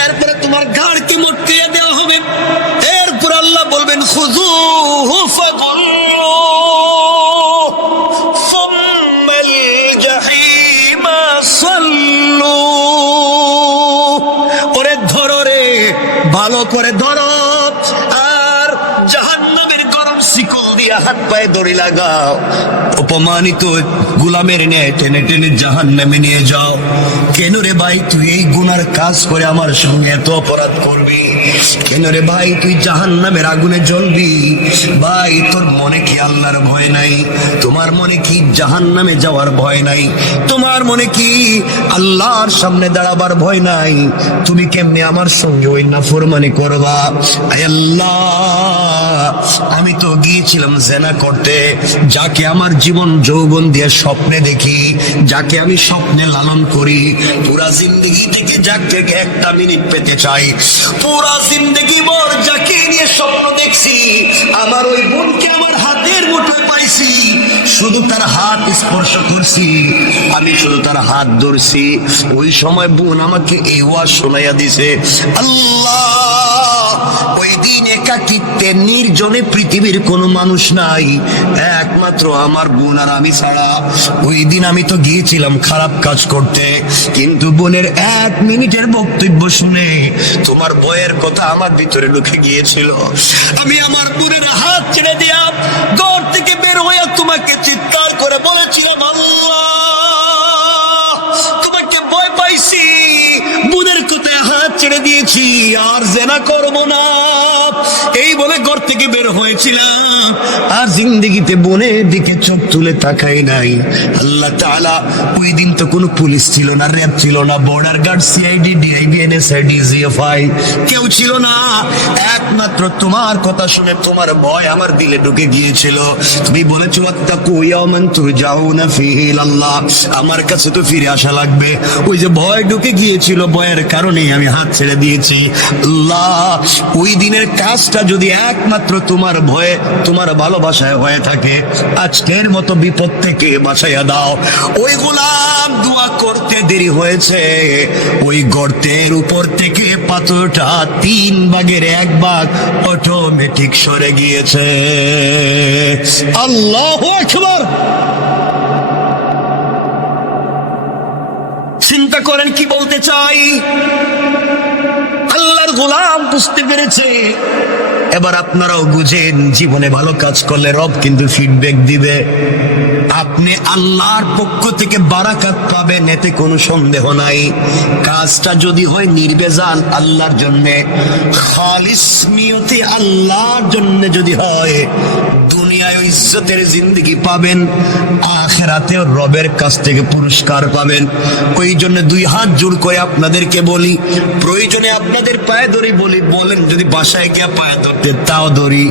এরপরে তোমার ঘাড়কে মটকাইয়া দেওয়া হবে। এরপর আল্লাহ বলবেন, খুযূহু ফাগুল্লু সুম্মাল জাহিমা সাল্লু। ওরে ধরো রে, ভালো করে ধরো, আর জাহান্নামের গরম শিকল দিয়া হাত পায়ে দড়ি লাগাও, অপমানিত গোলামের ন্যায় টেনে টেনে জাহান্নামে নিয়ে যাও। কেন রে ভাই তুই এই গুনার কাজ করে আমার সঙ্গে এত অপরাধ করবি? কেন রে ভাই তুই জাহান্নামের আগুনে জ্বলবি? ভাই তোর মনে কি আল্লাহর ভয় নাই? তোমার মনে কি জাহান্নামে যাওয়ার ভয় নাই? তোমার মনে কি আল্লাহর সামনে দাঁড়াবার ভয় নাই? তুমি কেমনে আমার সঙ্গে ওই নাফরমানি করবা? আয় আল্লাহ, আমি তো গিয়েছিলাম জেনা করতে, যাকে আমার জীবন যৌবন দিয়ে স্বপ্নে দেখি, যাকে আমি স্বপ্নে লালন করি, পুরা জিন্দগি থেকে যাকে একটা মিনিট পেতে চাই, পুরা জিন্দগি ভর যাকে নিয়ে স্বপ্ন দেখছি, আমার ওই বোনকে আমার হাতের মুঠোয় পাইছি, শুধু তার হাত স্পর্শ করছি, আমি শুধু তার হাত ধরছি। ওই সময় বোন আমাকে এই ওয়াজ শোনাইয়া দিছে, আল্লাহ ওই দিন একাকিত্বে নির্জনে পৃথিবীর কোনো মানুষ নাই, একমাত্র আমার বোন আর আমি ছাড়া। ওই দিন আমি তো গিয়েছিলাম খারাপ কাজ করতে, কিন্তু বোনের এক মিনিটের বক্তব্য শুনে তোমার ভয়ের কথা আমার ভিতরে ঢুকে গিয়েছিল। আমি আমার বোনের হাত ছেড়ে দিয়া ঘর থেকে বের হইয়া তোমাকে চিৎকার করে বলেছিলাম, আল্লাহ তোমাকে ভয় পাইছি, বোনের কোথায় হাত ছেড়ে দিয়েছি, আর জেনা করব না, এই বলে ঘর থেকে বের হয়েছিলাম, আর জিন্দগিতে বোনের দিকে চোখ তুলে তাকাই নাই। আল্লাহ তাআলা ওই দিন তো কোনো পুলিশ ছিল না, র্যাব ছিল না, border guard, CID, DIB, NSI, DGFI কেউ ছিল না, একমাত্র তোমার কথা শুনে তোমার ভয় আমার দিলে ঢুকে গিয়েছিল। তুমি বলেছো আত্তাকু ইয়াওমান তুরজাউনা ফীহি ইলাল্লাহ, আমার কাছে তো ফিরে আসা লাগবে। ওই যে ভয় ঢুকে গিয়েছিল, ভয়ের কারণেই আমি হাত ছেড়ে দিয়েছি। আল্লাহ ওই দিনের কাজটা যদি একমাত্র তোমার ভয়ে, তোমার ভালোবাসায় হয়ে থাকে, আজকের মতো বিপদ থেকে বাঁচাইয়া দাও। ওই গোলাম দোয়া করতে দেরি হয়েছে, ওই গর্তের উপর থেকে পাথরটা 3 ভাগের 1 ভাগ অটোমেটিক সরে গিয়েছে। আল্লাহু আকবার। চিন্তা করেন কি বলতে চাই। আল্লাহর গোলাম বুঝতে পেরেছে। এবার আপনারাও বুঝেন, জীবনে ভালো কাজ করলে রব কিন্তু ফিডব্যাক দিবে। আপনি আল্লাহর পক্ষ থেকে বারাকাত পাবেন, এতে কোনো সন্দেহ নাই। কাজটা যদি হয় নির্বেজাল আল্লাহর জন্য, খালিস নিয়তে আল্লাহর জন্য যদি হয়, দুনিয়ায় ইজ্জতের জিন্দেগি পাবেন, আখিরাতেও রবের কাছ থেকে পুরস্কার পাবেন। ওই জন্য 2 হাত জোড় করে আপনাদেরকে বলি, প্রয়োজনে আপনাদের পায়ে ধরি বলি, বলেন যদি বাসায় গিয়ে পায়ে ধরতে তাও ধরি।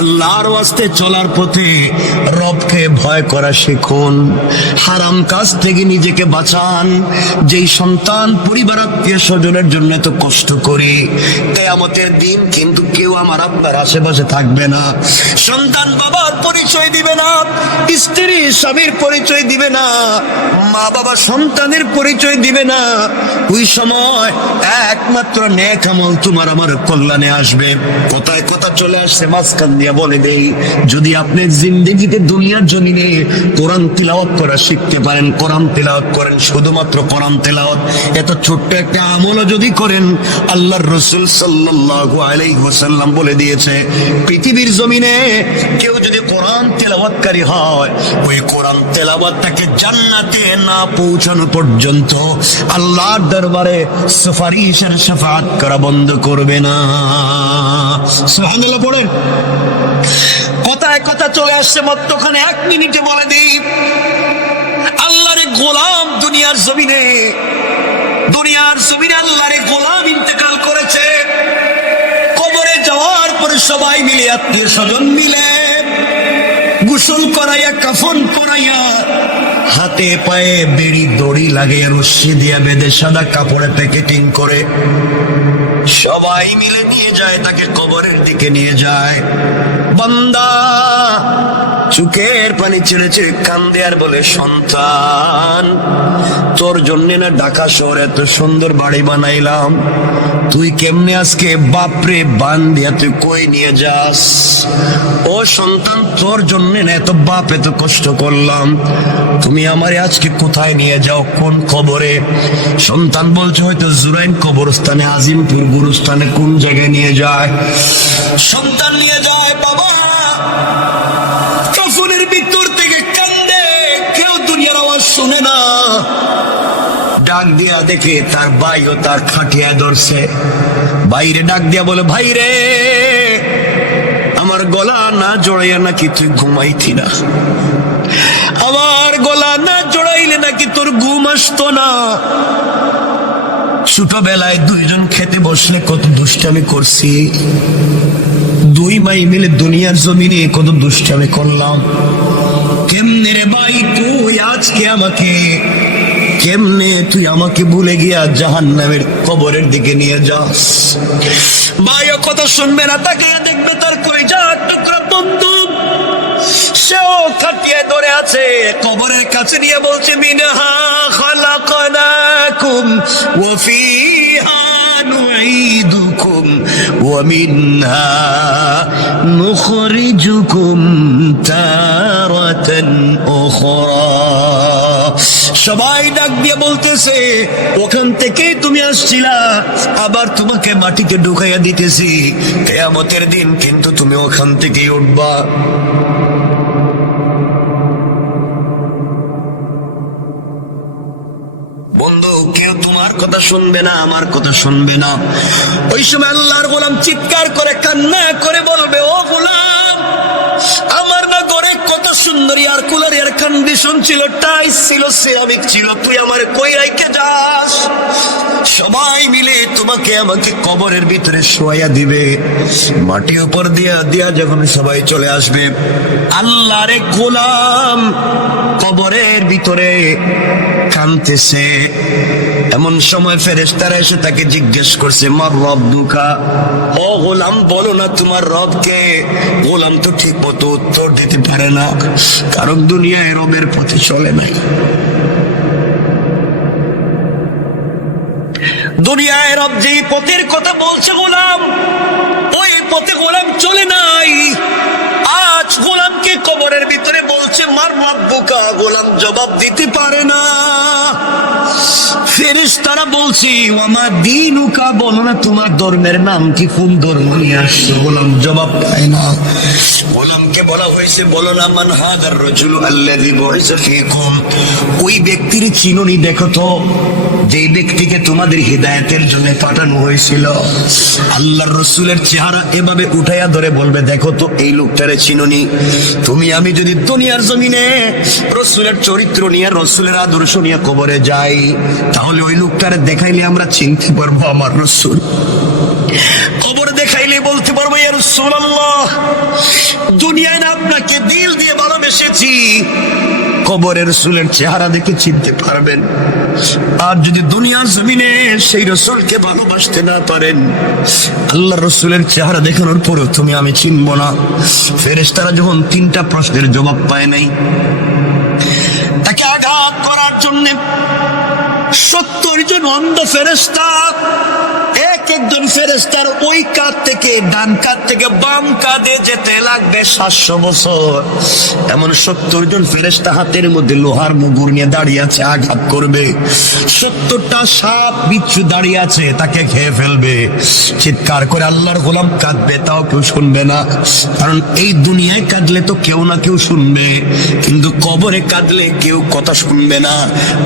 আল্লাহর ওয়াস্তে চলার পথে রবকে ভয় করা শিখুন, হারাম কাজ থেকে নিজেকে বাঁচান। যেই সন্তান পরিবার আত্মীয় স্বজনের জন্য তো কষ্ট করি, কিয়ামতের দিন কিন্তু কেউ আমার আপনার আশেপাশে থাকবে না। সন্তান বাবার পরিচয় দিবে না, স্ত্রী স্বামীর পরিচয় দিবে না, মা বাবা সন্তানের পরিচয় দিবে না। ওই সময় একমাত্র নেক আমল তোমার আমার কল্যাণে আসবে। কোথায় কথা চলে আসছে মাঝখান দিয়া বলে দেই, যদি আপনি জিন্দেগিতে দুনিয়ার জমিনে কোরআন তিলাওয়াত করা শিখতে পারেন, কোরআন তিলাওয়াত করেন, শুধুমাত্র কোরআন তিলাওয়াত, এত ছোট্ট একটা আমল যদি করেন, আল্লাহর রাসূল সাল্লাল্লাহু আলাইহি ওয়াসাল্লাম বলে দিয়েছে, পৃথিবীর জমিনে কেউ যদি কোরআন তেলাওয়াতকারী হয়, ওই কোরআন তেলাওয়াত তাকে জান্নাতে না পৌঁছানো পর্যন্ত আল্লাহর দরবারে সুপারিশের শাফাআত করা বন্ধ করবে না। সুবহানাল্লাহ পড়েন। কথায় কথা চলে আসছে মধ্যখানে, 1 মিনিটে বলে দিই, আল্লাহর গোলাম দুনিয়ার জমিনে আল্লাহর গোলাম ইন্তেকাল করেছে। কবরে যাওয়ার পরে সবাই মিলে, আত্মীয় স্বজন মিলে গোসল করাইয়া, কাফন পরাইয়া, হাতে পায়ে বেড়ি দড়ি লাগিয়ে রশ্মি দিয়া বেঁধে সাদা কাপড়ে প্যাকেটিং করে সবাই মিলে নিয়ে যায়, তাকে কবরের দিকে নিয়ে যায়। বান্দা চোখের পানি ছেড়ে ছেড়ে কান্দে আর বলে, সন্তান তোর জন্য না ঢাকা শহরে এত সুন্দর বাড়ি বানাইলাম, তুই কেমনে আজকে বাপরে বান দিয়া তুই কই নিয়ে যাস? ও সন্তান, তোর জন্য না এত বাপ এত কষ্ট করলাম, তুমি আমারে আজকে কোথায় নিয়ে যাও, কোন কবরে? সন্তান বলছে হয়তো জুরাইন কবরস্থানে, আজিমপুর গুরুস্থানে, কোন জায়গায় নিয়ে যায়? সন্তান নিয়ে যায়, বাবা ডাক দিয়া দেখে তার ভাইও তার খাটিয়া ধরছে। বাইরে ডাক দিয়া বলে, ভাই রে, আমার গলা না জড়াইয়া নাকি তুই ঘুমাইতি না? আমার গলা না জড়াইলে নাকি তোর ঘুম আসতো না? ছোটবেলায় দুইজন খেতে বসলে কত দুষ্টামি করছি, দুই ভাই মিলে দুনিয়ার জমিনে কত দুষ্টামি করলাম। কেমনে রে ভাই তুই আজকে আমাকে, কেমনে তুই আমাকে ভুলে গিয়া জাহান্নামের কবরের দিকে নিয়ে যাস? ভাইও কথা শুনবে না, তাকে দেখবে তার কলিজার টুকরা বন্ধু সেও খাটিয়ে ধরে আছে, কবরের কাছে নিয়ে বলছে, মিনহা খালাকনাকুম ওয়া ফিহা নুঈদুকুম ওয়া মিনহা নুখরিজুকুম তারাতান উখরা। সবাই ডাক দিয়ে বলতেছে, ওখান থেকেই তুমি আসছিলা, আবার তোমাকে মাটিতে ঢুকাইয়া দিতেছি, কিয়ামতের দিন কিন্তু তুমি ওখান থেকেই উঠবা। বন্ধু, কেউ তোমার কথা শুনবে না, আমার কথা শুনবে না। ওই সময় আল্লাহর গোলাম চিৎকার করে কান্না করে বলবে, ও গোলাম, আমার না ঘরে কত সুন্দর এয়ার কুলার, এয়ার কন্ডিশন ছিল, টাইস ছিল, সিরামিক ছিল, তুই আমার কই রাইখে যাস? সবাই মিলে তোমাকে আমাকে কবরের ভিতরে শোয়া দিবে, মাটির উপর দিয়া দিয়া যখন সবাই চলে আসবে, আল্লাহরে গোলাম কবরের ভিতরে কাঁদতেছে। এমন সময় ফেরেশতারা এসে তাকে জিজ্ঞেস করছে, মার রব্বুকা, ও গোলাম বলো না তোমার রবকে? গোলাম তো ঠিক মতো উত্তর দিতে পারে না, কারণ দুনিয়ায় রবের পথে চলে নাই। দুনিয়ায় রব যে পথের কথা বলছে গোলাম, ওই পথে গোলাম চলে নাই। আজ গোলামকে কবরের ভিতরে বলছে, মার রব্বুকা, গোলাম জবাব দিতে পারে না। ফেরেশতারা বলছি, ওয়ামা দীনুকা, বলো না তোমার ধর্মের নাম কি, কোন ধর্ম নিয়ে আসছো? গোলাম জবাব পায় না। গোলামকে বলা হয়েছে, বলো না মান হাদার রাজুলু আল্লাযী বুইসা ফীকুম, ওই ব্যক্তির চিনুনি দেখো তো, যে ব্যক্তিকে তোমাদের হিদায়াতের জন্য পাঠানো হয়েছিল। আল্লাহর রাসূলের চেহারা এভাবে উঠাইয়া ধরে বলবে, দেখো তো এই লোকটারে চিনুনি? তুমি আমি যদি দুনিয়ার জমিনে রাসূলের চরিত্র নিয়ে, রাসূলের আদর্শ নিয়ে কবরে যাই, তাহলে ওই লোকটারে দেখাইলে আমরা চিনতে পারবো আমার রাসূল। কবর দেখাইলে বলতে পারবো, ইয়া রাসূলুল্লাহ, দুনিয়ায় না আপনাকে দিল দিয়ে ভালোবেসেছি, কবরের রাসূলের চেহারা দেখে চিনতে পারবেন। আর যদি দুনিয়ার জমিনে সেই রাসূলকে ভালোবাসতে না পারেন, আল্লাহর রাসূলের চেহারা দেখানোর পরেও তুমি আমি চিনব না। ফেরেশতারা যখন তিনটা প্রশ্নের জবাব পায় নাই, তাকে আঘাত করার জন্য 70 জন অন্ধ ফেরেশতা, এক একজন ফেরেশতার ওই কাঁধ থেকে ডান কাঁধ থেকে বাম কাঁধে যেতে লাগবে 700 বছর। এমন 70 জন ফেরেশতা হাতের মধ্যে লোহার মুগুর নিয়ে দাঁড়িয়ে আছে, আঘাত করবে। 70টা সাপ বিচ্ছু দাঁড়িয়ে আছে, তাকে খেয়ে ফেলবে। চিৎকার করে আল্লাহর গোলাম কাঁদবে, তাও কেউ শুনবে না, কারণ এই দুনিয়ায় কাঁদলে তো কেউ না কেউ শুনবে, কিন্তু কবরে কাঁদলে কেউ কথা শুনবে না।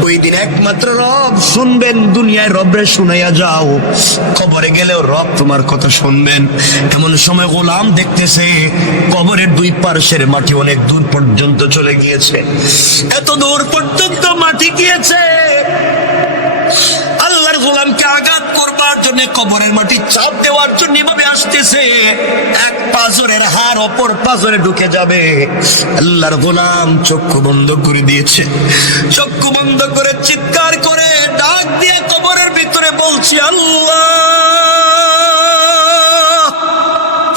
ওই দিন একমাত্র রব শুনবেন। দুনিয়ায় রবরে শুনাইয়া যাও, কবরে গেলেও রব তোমার কথা শুনবেন। এমন সময় গোলাম দেখতেছে কবরের দুই পার্শ্বের মাটি অনেক দূর পর্যন্ত চলে গিয়েছে, এত দূর পর্যন্ত মাটি গিয়েছে। আল্লাহর গোলামকে আঘাত করবার জন্য, কবরের মাটি চাপ দেওয়ার জন্য এভাবে আসতেছে, এক পাজরের হাড় অপর পাজরে ঢুকে যাবে। আল্লাহর গোলাম চক্ষু বন্ধ করে দিয়েছে, চক্ষু বন্ধ করে চিৎকার করে ডাক দিয়ে কবরের ভিতরে বলছি, আল্লাহ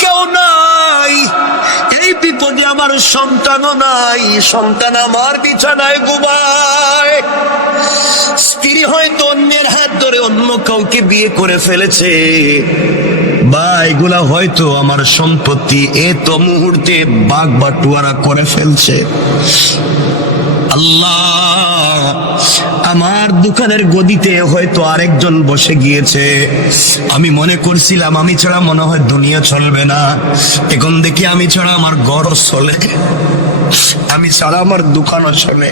কেউ নাই, এই বিপদে আমার সন্তানও নাই, সন্তান আমার বিছানায় ঘুমায়, স্ত্রী হয়তো অন্যের হাত ধরে অন্য কাউকে বিয়ে করে ফেলেছে, বা এগুলা হয়তো আমার সম্পত্তি এত মুহূর্তে ভাগ বাটোয়ারা করে ফেলছে। আল্লাহ আমার দোকানের গদিতে হয়তো আরেকজন বসে গিয়েছে। আমি মনে করছিলাম আমি ছাড়া মনে হয় দুনিয়া চলবে না, এখন দেখি আমি ছাড়া আমার ঘরও চলে, আমি ছাড়া আমার দোকানও চলে।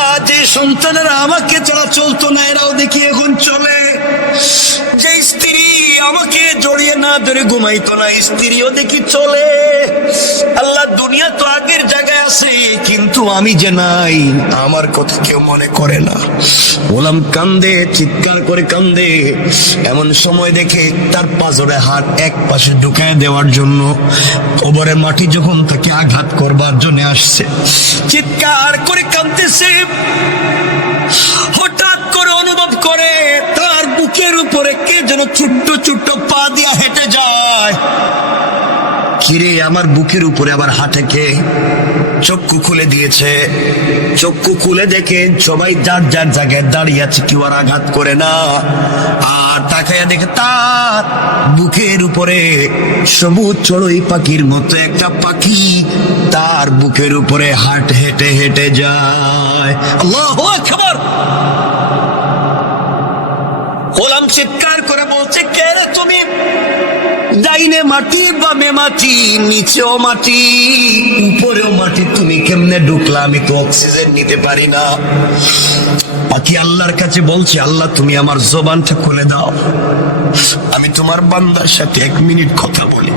আজ এই সন্তানেরা আমাকে ছাড়া চলতো না, এরাও দেখি এখন চলে। যে স্ত্রী আমাকে জড়িয়ে না ধরে ঘুমাইতো না, স্ত্রীও দেখি চলে। আল্লাহ, দুনিয়া তো আগের জায়গায় আছে, কিন্তু আমি যে নাই, আমার কথা কেউ মনে করে না। গোলাম কান্দে, চিৎকার করে কান্দে। এমন সময় দেখে তার পাজরে হাত এক পাশে ঢুকায় দেওয়ার জন্য কবরে মাটি যখন তাকে আঘাত করবার জন্য আসছে, চিৎকার করে কাঁদতেছে। হঠাৎ করে অনুভব করে তার বুকের উপরে কে যেন ছোট্ট ছোট্ট পা দিয়া হেঁটে যায়। কিরে, আমার বুকের উপরে আবার হাঁটে কে? চক্ষু খুলে দিয়েছে। চক্ষু খুলে দেখে সবাই যার যার জায়গায় দাঁড়িয়ে আছে, কেউ আর আঘাত করে না। আর তাকাইয়া দেখে তার বুকের উপরে সবুজ চড়ুই পাখির মতো একটা পাখি তার বুকের উপরে হেঁটে হেঁটে যায়। আল্লাহু আকবার। গোলাম চিৎকার করে বলছে, কে রে তুমি? ডাইনে মাটি, বামে মাটি, নিচেও মাটি, উপরেও মাটি, তুমি কেমনে ঢুকলা? আমি তো অক্সিজেন নিতে পারি না। পাখি আল্লাহর কাছে বলছে, আল্লাহ তুমি আমার জবানটা খুলে দাও, আমি তোমার বান্দার সাথে 1 মিনিট কথা বলি।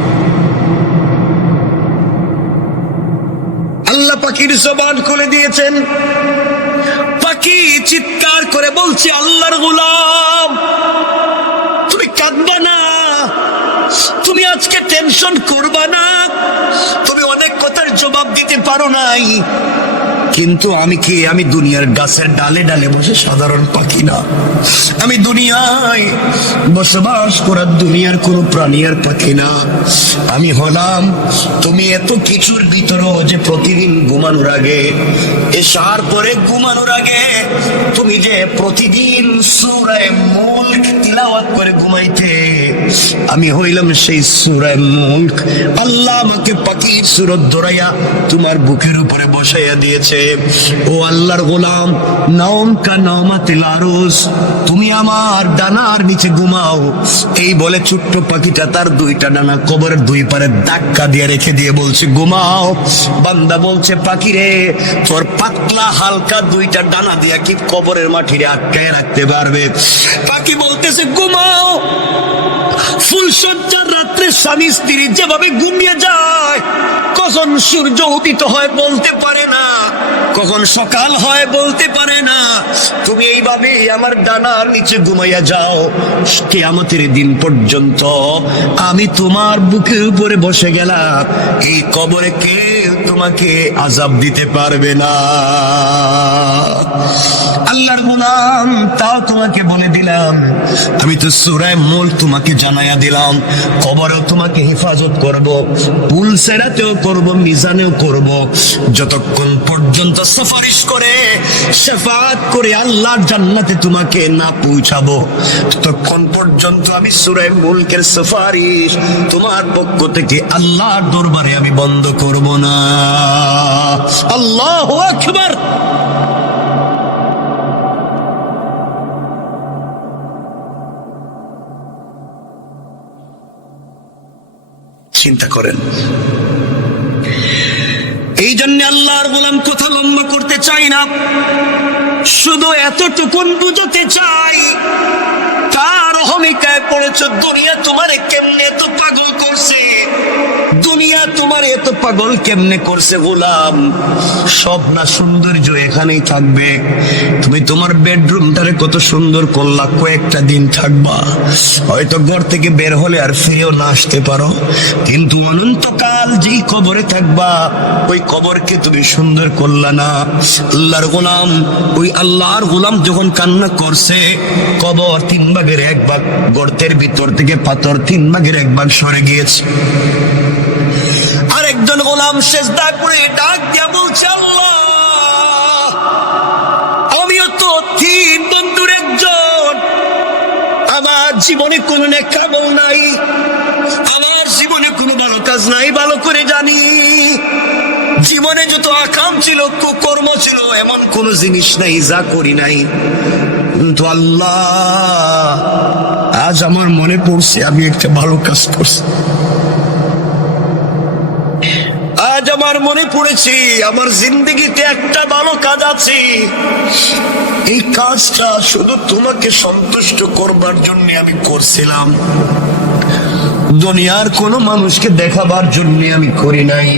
আল্লাহ পাখির জবান খুলে দিয়েছেন। পাখি চিৎকার করে বলছে, আল্লাহর গোলাম, তুমি কাঁদবা না, তুমি আজকে টেনশন করবা না, তুমি অনেক কথার জবাব দিতে পারো নাই, কিন্তু আমি কি? আমি দুনিয়ার গাছের ডালে ডালে বসে সাধারণ পাখি না, আমি দুনিয়ায় বসবাস করার দুনিয়ার কোনো প্রাণী আর পাখি না। আমি হলাম তুমি এত কিছুর ভিতরেও যে প্রতিদিন ঘুমানোর আগে, এশার পরে ঘুমানোর আগে তুমি যে প্রতিদিন সূরা মুলক তিলাওয়াত করে ঘুমাইতে, আমি হইলাম সেই সূরা মুলক। আল্লাহ আমাকে পাখির সূরত ধরাইয়া তোমার বুকের উপরে বসাইয়া দিয়েছে। ও আল্লাহর গোলাম, নাওম কা নাওমাতিল আরুস, তুমি আমার ডানার নিচে ঘুমাও। এই বলে ছোট্ট পাখিটা তার 2টা ডানা কবরের 2 পারে ধাক্কা দিয়ে রেখে দিয়ে বলছে, ঘুমাও। বান্দা বলছে, পাখি রে, তোর পাতলা হালকা 2টা ডানা দিয়া কি কবরের মাটিরে আটকায় রাখতে পারবে? পাখি বলতেছে, ঘুমাও। ফুলসজ্জার রাত্রে স্বামী স্ত্রী যেভাবে ঘুমিয়ে যায়, কখন সূর্য উদিত হয় বলতে পারে না, কখন সকাল হয় বলতে পারে না, তুমি এইভাবে আমার ডানার নিচে ঘুমাইয়া যাও কিয়ামতের দিন পর্যন্ত। আমি তোমার বুকের উপরে বসে গেলাম, এই কবরে কেউ তোমাকে আযাব দিতে পারবে না। আল্লাহর গোলাম, তাও তোমাকে বলে দিলাম, আমি তো সূরা মুলক তোমাকে জানাইয়া দিলাম, কবরেও তোমাকে হেফাজত করব, পুল সেরাতেও করব, মিজানেও করব, যতক্ষণ পর্যন্ত সুপারিশ করে শাফাআত করে আল্লাহর জান্নাতে তোমাকে না পৌঁছাবো, ততক্ষণ পর্যন্ত আমি সূরা মুলকের সুপারিশ তোমার পক্ষ থেকে আল্লাহর দরবারে আমি বন্ধ করব না। আল্লাহু আকবার। চিন্তা করেন। এই জন্য আল্লাহর গোলাম কথা লম্বা করতে চাই না, শুধু এতটুকুন বুঝতে চাই, কার অহমিকায় পড়েছ? দুনিয়া তোমারে কেমনে এত পাগল করছে? দুনিয়া তোমার এত পাগল কেমনে করছে গোলাম? সব না সৌন্দর্য এখানেই থাকবে। তুমি তোমার বেডরুমটারে কত সুন্দর করলা, কয়েকটা দিন থাকবা, হয়তো ঘর থেকে বের হলে আর ফিরেও না আসতে পারো, কিন্তু অনন্তকাল যেই কবরে থাকবা, ওই কবরকে তুমি সুন্দর করলা না। আল্লাহর গোলাম, ওই আল্লাহর গোলাম যখন কান্না করছে, কবর 3 ভাগের 1 ভাগ, গর্তের ভিতর থেকে পাথর 3 ভাগের 1 ভাগ সরে গিয়েছে। আরেকজন গোলাম সেজদা করে ডাক দিয়া বলছে, আল্লাহ, আমিও তো 3 বন্ধুর একজন, আমার জীবনে কোনো নেক আমল নাই, আমার জীবনে কোনো ভালো কাজ নাই, ভালো করে জানি। জীবনে যত আকাম ছিল, কুকর্ম বলছিল এমন কোন জিনিস নাই যা করি নাই, কিন্তু আল্লাহ আজ আমার মনে পড়ছে আমি একটা ভালো কাজ করছি। আজ আমার মনে পড়েছে আমার জিন্দগিতে একটা ভালো কাজ আছে, এই কাজটা শুধু তোমাকে সন্তুষ্ট করবার জন্য আমি করছিলাম, দুনিয়ার কোন মানুষকে দেখাবার জন্য আমি করি নাই।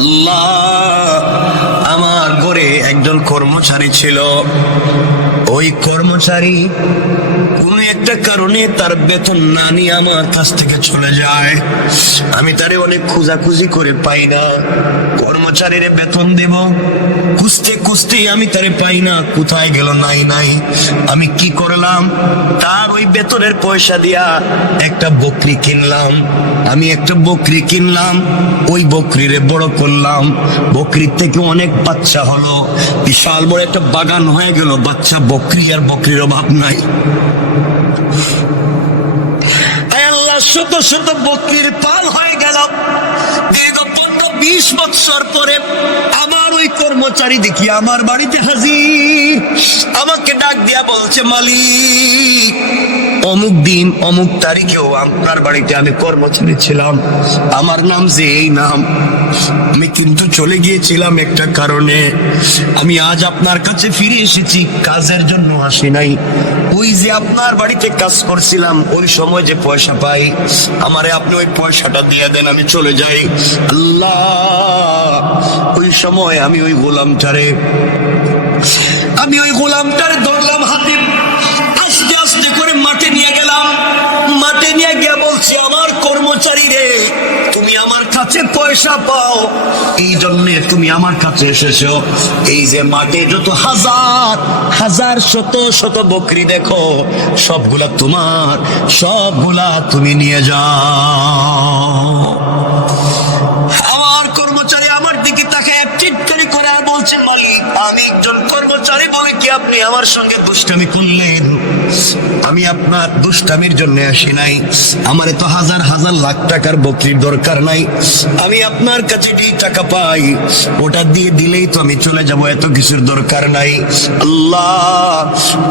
আল্লাহ, আমার ঘরে একজন কর্মচারী ছিল, ওই কর্মচারী কোন একটা কারণে তার বেতন না নিয়ে আমার কাছ থেকে চলে যায়। আমি তারে অনেক খোঁজাখুঁজি করে পাই না, কর্মচারীর বেতন দেব খুঁজতে খুঁজতে আমি তারে পাই না, কোথায় গেল নাই নাই। আমি কি করলাম, তার ওই বেতনের পয়সা দিয়া একটা বকরি কিনলাম। আমি একটা বকরি কিনলাম, ওই বকরিরে বড় করলাম, বকরির থেকে অনেক বাচ্চা হলো, বিশাল বড় একটা বাগান হয়ে গেল। বাচ্চা বকরি আর বকরির অভাব নাই। আল্লাহ, শত শত বকরির পাল হয়ে গেল। দীর্ঘ 15-20 বছর পরে আমার ওই কর্মচারী দেখি আমার বাড়িতে হাজির, আমাকে ডাক দিয়া বলছে, মালিক অমুক দিন অমুক তারিখেও আপনার বাড়িতে আমি কর্মচারী ছিলাম, আমার নাম যে এই নাম, আমি কিন্তু চলে গিয়েছিলাম একটা কারণে, আমি আজ আপনার কাছে ফিরে এসেছি, কাজের জন্য আসি নাই। ওই যে আপনার বাড়িতে কাজ করছিলাম, ওই সময় যে পয়সা পাই, আমারে আপনি ওই পয়সাটা দিয়ে দেন, আমি চলে যাই। আল্লাহ, ওই সময় আমি ওই গোলামটারে ধরলাম হাতে, আস্তে আস্তে করে মাঠে নিয়ে গেলাম। মাঠে নিয়ে গিয়ে বলছি, আমার কর্মচারী রে, তুমি আমার কাছে পয়সা পাও, এই জন্য তুমি আমার কাছে এসেছো। এই যে মাঠে যত হাজার হাজার শত শত বকরি দেখো, সবগুলা তোমার, সবগুলা তুমি নিয়ে যাও। আমার কর্মচারী আমার দিকে তাকায় চিৎকারি করে আর বলছে, মালিক আমি একজন কর্মচারী বলে কি আপনি আমার সঙ্গে দুষ্টামি করলেন? আমি আপনার দুষ্টামির জন্য আসি নাই, আমার তো হাজার হাজার লাখ টাকার বকরির দরকার নাই, আমি আপনার কাছে যে টাকা পাই ওটা দিয়ে দিলেই তো আমি চলে যাব, এত কিছুর দরকার নাই। আল্লাহ,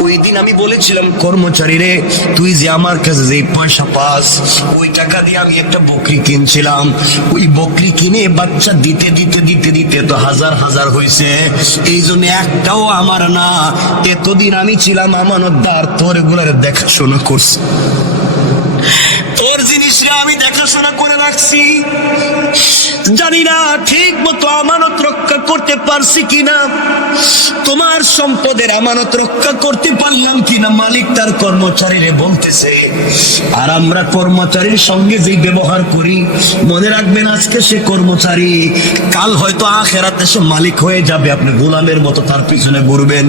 ওই দিন আমি বলেছিলাম, কর্মচারী রে, তুই যে আমার কাছে যে পয়সা পাস, ওই টাকা দিয়ে আমি একটা বকরি কিনছিলাম, ওই বকরি কিনে বাচ্চা দিতে দিতে দিতে দিতে তো হাজার হাজার হয়েছে, এই জন্য একটাও আমার না। এতদিন আমি ছিলাম আমানতদার, তোর এগুলার দেখাশোনা করছি, তোর জিনিসরা আমি দেখাশোনা করে রাখছি, জানি না ঠিক মতো আমানত রক্ষা করতে পারছি কিনা, তোমার সম্পদের আমানত রক্ষা করতে পারলাম কিনা। মালিক তার কর্মচারীরে বলতেছে, আর আমরা কর্মচারীর সঙ্গে যে ব্যবহার করি, মনে রাখবেন আজকে সে কর্মচারী, কাল হয়তো আখেরাতে সে মালিক হয়ে যাবে, আপনি গোলামের মতো তার পিছনে ঘুরবেন।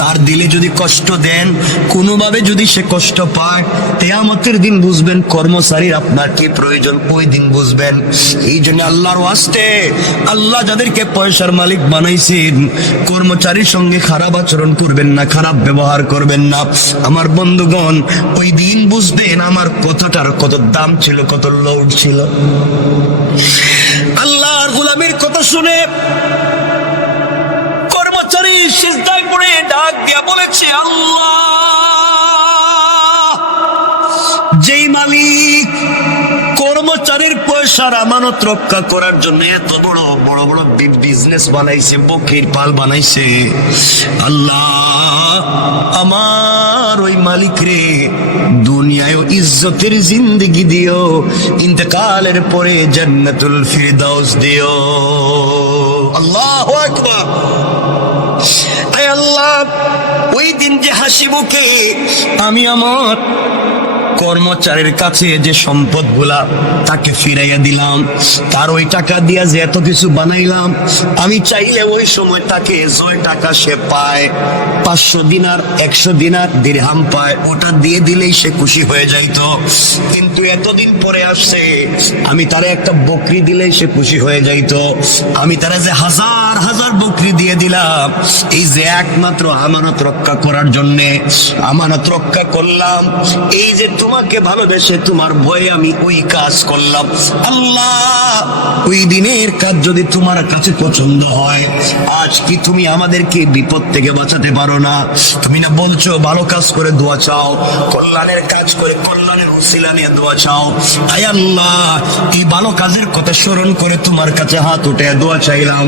তার দিলে যদি কষ্ট দেন, কোনোভাবে যদি সে কষ্ট পায়, কিয়ামতের দিন বুঝবেন কর্মচারীর আপনার কি প্রয়োজন, ওই দিন বুঝবেন। এই জন্য আল্লাহর ওয়াস্তে, আল্লাহ যাদেরকে পয়সার মালিক বানাইছেন, কর্মচারীর সঙ্গে খারাপ আচরণ করবেন না, খারাপ ব্যবহার করবেন না। আমার বন্ধুগণ, ওই দিন বুঝবেন আমার কথাটার কত দাম ছিল, কত লোড ছিল। আল্লাহর গোলামের কথা শুনে কর্মচারী সিজদায় পড়ে ডাক দিয়া বলেছে, আল্লাহ, যেই মালিক কর্মচারীর পয়সার আমানত রক্ষা করার জন্য এত বড় বড় বড় বিজনেস বানাইছে, বকরির পাল বানাইছে, আল্লাহ আমার ওই মালিক রে দুনিয়ায় ইজ্জতের জিন্দেগি দিও, ইন্তেকালের পরে জান্নাতুল ফিরদাউস দিও। আল্লাহু আকবার। আয় আল্লাহ, ওই দিন যে হাসি মুখে আমি আমার কর্মচারীর কাছে যে সম্পদ গুলা তাকে ফিরাইয়া দিলাম, তার ওই টাকা দিয়া যে এত কিছু বানাইলাম, আমি চাইলে ওই সময় তাকে যে টাকা সে পায়, 500 দিনার 100 দিনার দিরহাম পায়, ওটা দিয়ে দিলেই সে খুশি হয়ে যাইতো। কিন্তু এতদিন পরে আসছে, আমি তারে একটা বকরি দিলেই সে খুশি হয়ে যাইতো। আমি তারা যে হাজার হাজার বকরি দিয়ে দিলাম, এই যে একমাত্র আমানত রক্ষা করার জন্যে, আমানত রক্ষা করলাম, এই যে তোমাকে ভালোবেসে তোমার ভয়ে আমি ওই কাজ করলাম। আল্লাহ, ওই দিনের কাজ যদি তোমার কাছে পছন্দ হয়, আজ কি তুমি আমাদেরকে বিপদ থেকে বাঁচাতে পারো না? তুমি না বলছো ভালো কাজ করে দোয়া চাও, কল্যাণের কাজ করে কল্যাণের উসিলা নিয়ে দোয়া চাও। আয় আল্লাহ, এই ভালো কাজের কথা স্মরণ করে তোমার কাছে হাত উঠে দোয়া চাইলাম।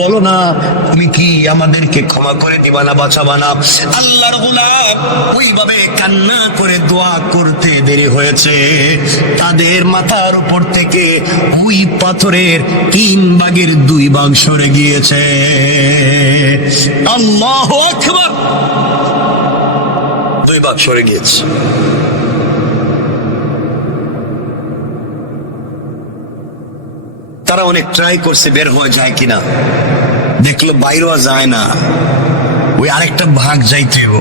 বলো না তুমি কি আমাদেরকে ক্ষমা করে দিবা না, বাঁচাবা না? আল্লাহর গোলাম ওইভাবে কান্না করে দোয়া করতে দেরি হয়েছে, তাদের মাথার উপর থেকে ওই পাথরের 3 ভাগের 2 ভাগ সরে গিয়েছে। আল্লাহু আকবার, 2 ভাগ সরে গিয়েছে। তারা অনেক ট্রাই করছে বের হয়ে যায় কিনা, দেখলো বাইরেও যায় না, ওই আরেকটা ভাগ যাইতেও।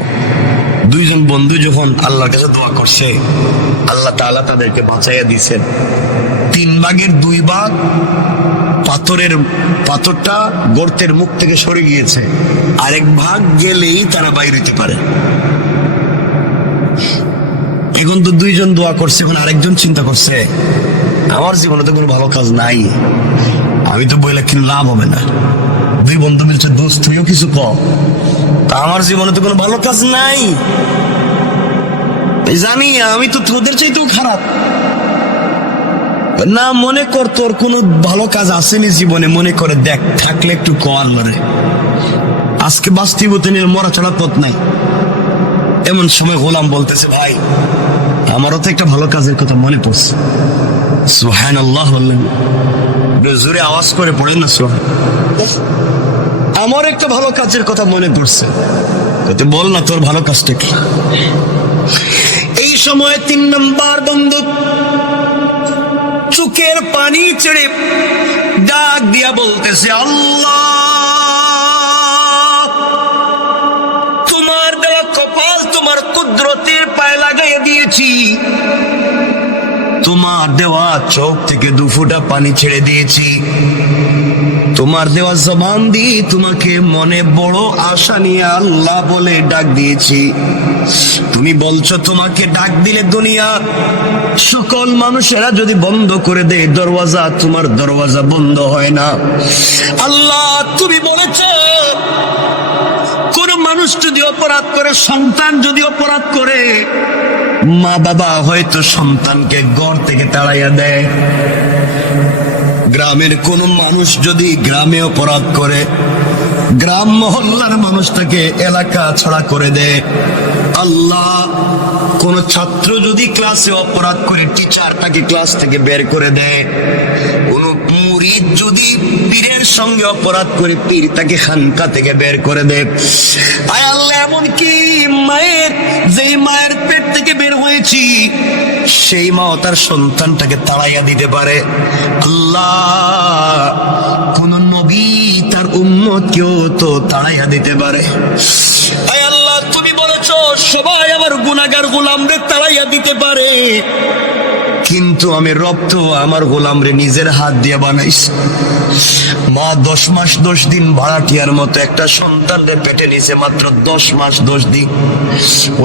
2 জন বন্ধু যখন আল্লাহর কাছে দোয়া করছে, আল্লাহ তাআলা তাদেরকে বাঁচাইয়া দিয়েছেন। 3 ভাগের 2 ভাগ পাথরটা গর্তের মুখ থেকে সরে গিয়েছে, আরেক ভাগ গেলেই তারা বাইরে হইতে পারে। এখন তো 2 জন দোয়া করছে, এখন আরেকজন চিন্তা করছে আমার জীবনে তো কোনো ভালো কাজ নাই, আমি তো বইলে কিন্তু লাভ হবে না। 2 বন্ধু মিলছে, দোস্ত তুইও কিছু কর, তা আমার জীবনে তো কোনো ভালো কাজ নাই, জানি আমি তো তোদের চাইতেও খারাপ। না মনে কর তোর কোনো ভালো কাজ আসেনি জীবনে, মনে করে দেখ, থাকলে একটু কর মারে, আজকে বাস্তবতা নিয়ে মরা ছাড়া পথ নাই। এমন সময় গোলাম বলতেছে, ভাই আমারও তো একটা ভালো কাজের কথা মনে পড়ছে। সুবহানাল্লাহ বললেন, জোরে আওয়াজ করে পড়েন না সুবহান। আমার একটা ভালো কাজের কথা মনে পড়ছে, বল না তোর ভালো কাজটা কি? এই সময় 3 নম্বর বন্ধু চোখের পানি ছেড়ে ডাক দিয়া বলতেছে, আল্লাহ তোমার দেওয়া কপাল তোমার কুদরতের পায়ে লাগাইয়া দিয়েছি, তোমার দেওয়া চোখ থেকে 2 ফোঁটা পানি ছেড়ে দিয়েছি, তোমার দেওয়া জবান দিয়ে তোমাকে মনে বড় আশা নিয়ে আল্লাহ বলে ডাক দিয়েছি। তুমি বলছো তোমাকে ডাক দিলে দুনিয়া সকল মানুষেরা যদি বন্ধ করে দেয় দরওয়াজা, তোমার দরওয়াজা বন্ধ হয় না। আল্লাহ তুমি বলেছো কোন মানুষ যদি অপরাধ করে, সন্তান যদি অপরাধ করে, মা বাবা হয়তো সন্তানকে ঘর থেকে তাড়াইয়া দেয়। গ্রামের কোন মানুষ যদি গ্রামে অপরাধ করে, গ্রাম মহল্লার মানুষ তাকে এলাকা ছাড়া করে দেয়। আল্লাহ কোন ছাত্র যদি ক্লাসে অপরাধ করে, টিচার তাকে ক্লাস থেকে বের করে দেয়। কোন মুরিদ যদি পীরের সঙ্গে অপরাধ করে, পীর তাকে খানকা থেকে বের করে দেয়। আয় আল্লাহ, এমনকি মায়ের, যেই মায়ের পেট থেকে বের হয়েছি সেই মাও তার সন্তানটাকে তাড়াইয়া দিতে পারে। আল্লাহ কোন নবী তার উম্মতকেও তো তাড়াইয়া দিতে পারে। আয় আল্লাহ তুমি বলেছো সবাই আমার গুনাহগার গোলামরে তাড়াইয়া দিতে পারে, কিন্তু আমি রব তো আমার গোলামরে নিজের হাত দিয়ে বানাইছি। মা 10 মাস 10 দিন ভাড়াটিয়ার মতো একটা সন্তানের পেটে নিচে, মাত্র 10 মাস 10 দিন।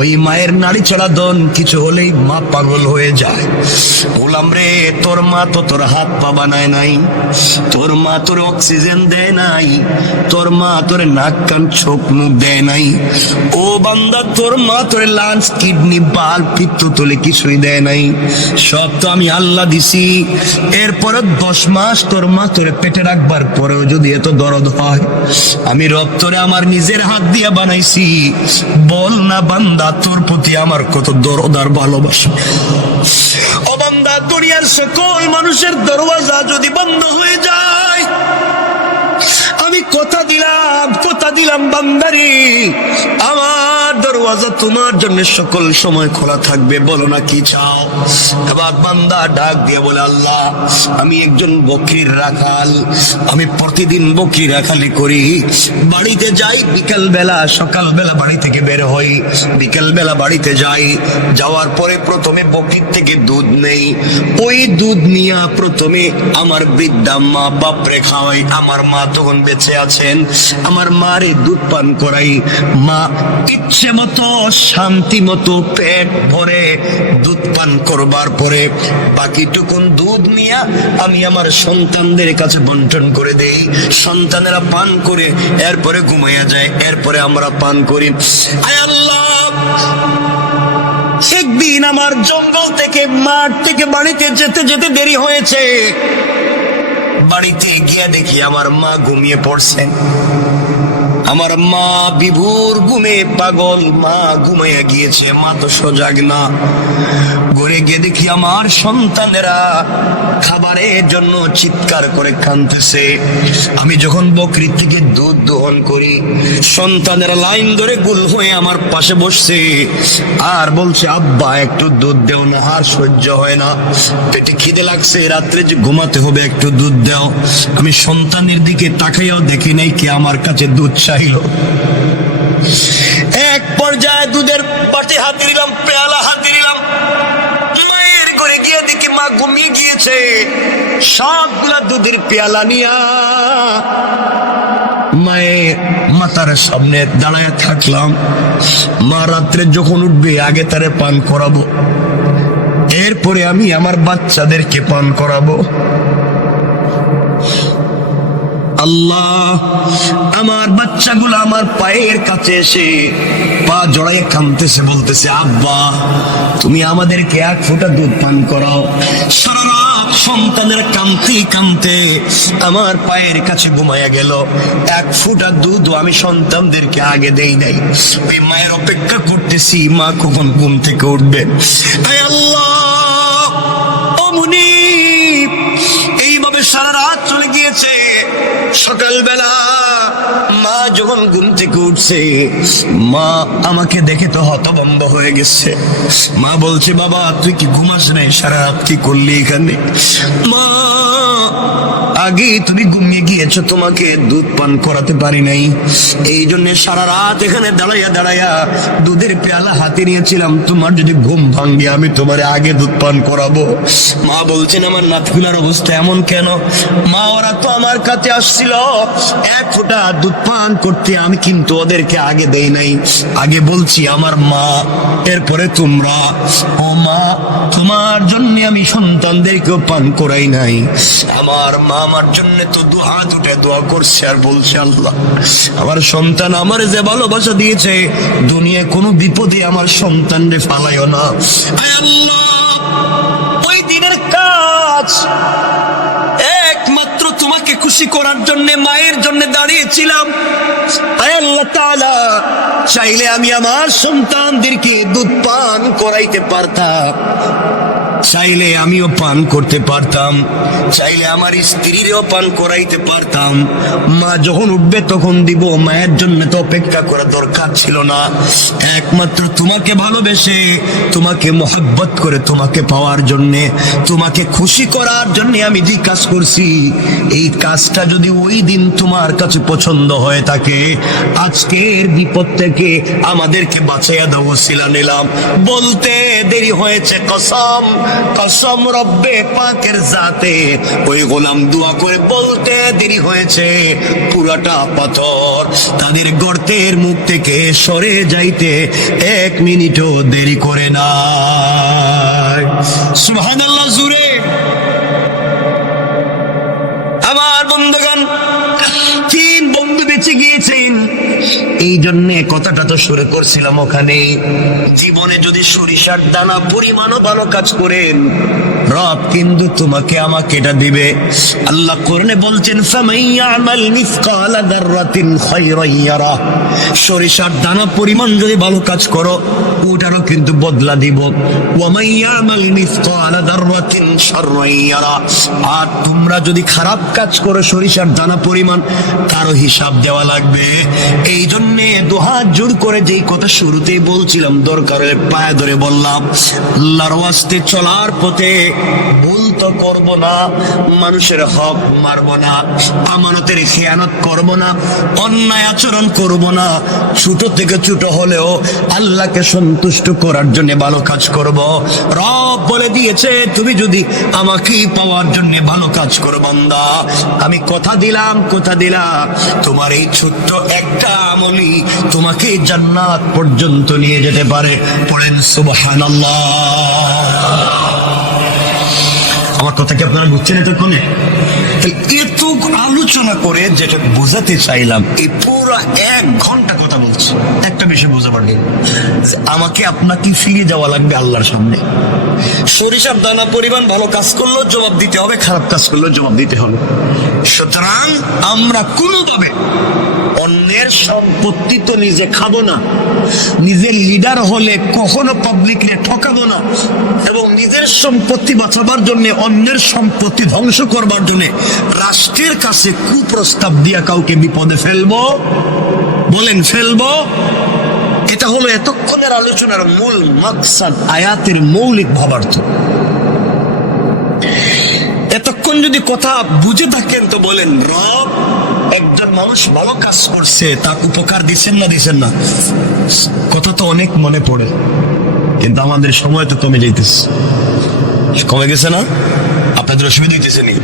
ওই মায়ের নাড়ি চলাদন কিছু হলেই মা পাগল হয়ে যায়। গোলামরে তোর মা তো তোর হাত পা বানায় নাই, তোর মা তোর অক্সিজেন দেয় নাই, তোর মা তোর নাক কান চোখ মুখ দেয় নাই। ও বান্দা, তোর মা তোর লাঞ্চ কিডনি বাল পিত্ত তুলে কিছুই দেয় নাই, সব তো আমি আল্লাহ দিছি। এরপরে 10 মাস তোর মা তোরে পেটে রাখবার পরেও যদি এত দরদ হয়, আমি রব তোরে আমার নিজের হাত দিয়ে বানাইছি। বল না বান্দা, তোর প্রতি আমার কত দরদ আর ভালোবাসা। ও বান্দা, দুনিয়ার সকল মানুষের দরওয়াজা যদি বন্ধ হয়ে যায়, আমি কথা দিলাম বান্দারি, আমার দরওয়াজা তোমার জন্য সকল সময় খোলা থাকবে। বলো না কি চাও? এবার বান্দা ডাক দিয়ে বলে, আল্লাহ আমি একজন বকরির রাখাল, আমি প্রতিদিন বকরি রাখালি করি, বাড়িতে যাই বিকাল বেলা, সকাল বেলা বাড়ি থেকে বের হই, বিকাল বেলা বাড়িতে যাই, যাওয়ার পরে প্রথমে বকরির থেকে দুধ নেই, ওই দুধ নিয়ে প্রথমে আমার বৃদ্ধা মা বাপরে খাওয়াই। আমার মা তখন বেঁচে আছেন, আমার মারে দুধ পান করাই। মা ইচ্ছে ইচ্ছে মতো শান্তি মতো পেট ভরে দুধ পান করবার পরে বাকিটুকুন দুধ নিয়ে আমি আমার সন্তানদের কাছে বন্টন করে দেই, সন্তানেরা পান করে এরপরে ঘুমাইয়া যায়, এরপরে আমরা পান করি। আয় আল্লাহ, একদিন আমার জঙ্গল থেকে মাঠ থেকে বাড়িতে যেতে যেতে দেরি হয়েছে। বাড়িতে গিয়ে দেখি আমার মা ঘুমিয়ে পড়ছেন। আমার মা বিভোর ঘুমে পাগল, মা ঘুমাইয়া গিয়েছে, মা তো সজাগ না। ঘুরে গিয়ে দেখি আমার সন্তানেরা খাবারের জন্য চিৎকার করে কাঁদতেছে। আমি যখন বকরির থেকে দুধ দোহন করি, সন্তানেরা লাইন ধরে গুল হয়ে আমার পাশে বসছে আর বলছে, আব্বা একটু দুধ দেও না, আর সহ্য হয় না, পেটে খিদে লাগছে, রাত্রে যে ঘুমাতে হবে, একটু দুধ দাও। আমি সন্তানের দিকে তাকাইয়াও দেখি নাই কে আমার কাছে দুধ চাইল। এক পর্যায়ে দুধের বাটি হাতে দিলাম, পেয়ালা হাতে দিলাম, মায়ের ঘরে গিয়ে দেখি মা ঘুমিয়ে গিয়েছে। সবগুলা দুধের পেয়ালা নিয়া মায়ের মাথার সামনে দাঁড়ায় থাকলাম। মা রাত্রে যখন উঠবে আগে তারে পান করাবো, এরপরে আমি আমার বাচ্চাদেরকে পান করাবো। আল্লাহ, আমার বাচ্চাগুলো আমার পায়ের কাছে এসে পা জড়াইয়ে কাঁদতেছে, বলতেছে, আব্বা তুমি আমাদেরকে এক ফোঁটা দুধ পান করাও। সারা রাত সন্তানের কাঁদতে কাঁদতে আমার পায়ের কাছে ঘুমাইয়া গেল। এক ফোঁটা দুধ আমি সন্তানদেরকে আগে দেই নাই। ওই মায়ের অপেক্ষা করতেছি মা কখন ঘুম থেকে উঠবে। আয় আল্লাহ, ও মুনিব, এইভাবে সারা রাত চলে গিয়েছে। সকালবেলা মা যখন ঘুম থেকে উঠছে, মা আমাকে দেখে তো হতভম্ব হয়ে গেছে। মা বলছে, বাবা তুই কি ঘুমাস নাই, সারা রাত কি করলি এখানে? মা, আগে তুমি ঘুমিয়ে গিয়েছো, তোমাকে দুধ পান করাতে পারি নাই, এই জন্য সারা রাত এখানে দাঁড়াইয়া দাঁড়াইয়া দুধের পেয়ালা হাতে নিয়েছিলাম। তোমার যদি ঘুম ভাঙ্গে আমি তোমার আগে দুধ পান করাবো। মা বলছেন, আমার নাতকুনার অবস্থা এমন কেন? মা, ওরা তো আমার কাছে আসছিল এক ফোঁটা দুধ পান করতে, আমি কিন্তু ওদেরকে আগে দেই নাই। আগে বলছি আমার মা, এরপরে তোমরা। ও মা, তোমার জন্য আমি সন্তানদেরকেও পান করাই নাই। আমার মা আমার জন্য তো দু হাত উঠে দোয়া করছে আর বলছে, আল্লাহ আমার সন্তান আমার যে ভালোবাসা দিয়েছে, দুনিয়া কোনো বিপদে আমার সন্তানরে ফালাইও না। আয় আল্লাহ, ওই দিনের কাজ একমাত্র তোমাকে খুশি করার জন্য মায়ের জন্য দাঁড়িয়েছিলাম। আয় আল্লাহ তাআলা, চাইলে আমি আমার সন্তানদেরকে দুধ পান করাইতে পারতাম, চাইলে আমিও পান করতে পারতাম, চাইলে আমার স্ত্রীরও পান করাইতে পারতাম। মা যখন উঠবে তখন দিব, মায়ের জন্য তো অপেক্ষা করা দরকার ছিল না। একমাত্র তোমাকে ভালোবেসে, তোমাকে মহব্বত করে, তোমাকে পাওয়ার জন্যে, তোমাকে খুশি করার জন্য আমি যে কাজ করছি, এই কাজটা যদি ওই দিন তোমার কাছে পছন্দ হয়ে থাকে, আজকের বিপদ থেকে আমাদেরকে বাঁচাইয়া দাও ওসিলা নিলাম। বলতে দেরি হয়েছে, কসম কসম রব্বে পাকের জাতে, ওই গোলাম দোয়া করে বলতে দেরি হয়েছে, পুরাটা পাথর তাদের গর্তের মুখ থেকে সরে যাইতে 1 মিনিটও দেরি করে না। সুবহানাল্লাহ জুড়ে। আমার বন্ধুগণ, 3 বন্ধু বেঁচে গিয়েছেন, এই জন্য কথাটা তো শুরু করছিলাম ওখানে। জীবনে যদি সরিষার দানা পরিমাণও ভালো কাজ করেন, রব কিন্তু তোমাকে আমাকে এটা দিবে। আল্লাহ কোরআনে বলছেন, ফামাইয়ামাল মিসকালা যাররাতিন খায়রান ইয়ারা, সরিষার দানা পরিমাণ যদি ভালো কাজ করো, ওটারও কিন্তু বদলা দিব। ওয়া মাইয়ামাল মিসকালা যাররাতিন শাররান ইয়ারা, আর তোমরা যদি খারাপ কাজ করো সরিষার দানা পরিমাণ, তারও হিসাব দেওয়া লাগবে। এই জন্য দুহাত জোর করে যেই কথা শুরুতেই বলছিলাম, দরকার হলে পায়ে ধরে বললাম, আল্লাহর ওয়াস্তে চলার পথে ভুল তো করবো না, মানুষের হক মারবো না, আমানতের খেয়ানত করবো না, অন্যায় আচরণ করবো না, ছোট থেকে ছোট হলেও আল্লাহকে সন্তুষ্ট করার জন্য ভালো কাজ করব। রব বলে দিয়েছে, তুমি যদি আমাকেই পাওয়ার জন্য ভালো কাজ করো বান্দা, আমি কথা দিলাম তোমার এই ছোট্ট একটা আমলি তোমাকে জান্নাত পর্যন্ত নিয়ে যেতে পারে। পড়েন সুবহানাল্লাহ। আমার কথা কি আপনারা বুঝছেন এতক্ষণে? এত আলোচনা করে যেটা বোঝাতে চাইলাম, এই পুরো 1 ঘন্টা কথা বলছি, একটা বিষয় বোঝা পারবে, আমাকে আপনাকে ফিরে যাওয়া লাগবে আল্লাহর সামনে। সরিষার দানা পরিমাণ ভালো কাজ করলেও জবাব দিতে হবে, খারাপ কাজ করলেও জবাব দিতে হবে। সুতরাং আমরা কোনোভাবে অন্যের সম্পত্তি তো নিজে খাবো না, নিজের লিডার হলে কখনো পাবলিককে ঠকাবো না, এবং নিজের সম্পত্তি বাঁচাবার জন্য অন্যের সম্পত্তি ধ্বংস করবার জন্য রাষ্ট্রের কাছে কুপ্রস্তাব দিয়া কাউকে বিপদে ফেলবো, বলেন ফেলবো? এটা হলো এতক্ষণের আলোচনার মূল মাকসাদ, আয়াতের মৌলিক ভাবার্থ। এতক্ষণ যদি কথা বুঝে থাকেন তো বলেন, রব একজন মানুষ ভালো কাজ করছে, তার উপকার দিচ্ছেন না দিচ্ছেন না? কথা তো অনেক মনে পড়ে, কিন্তু আমাদের সময় তো কমে যাইতেছে। কমে গেছে না? আপনাদের অসুবিধা হইতেছে নি?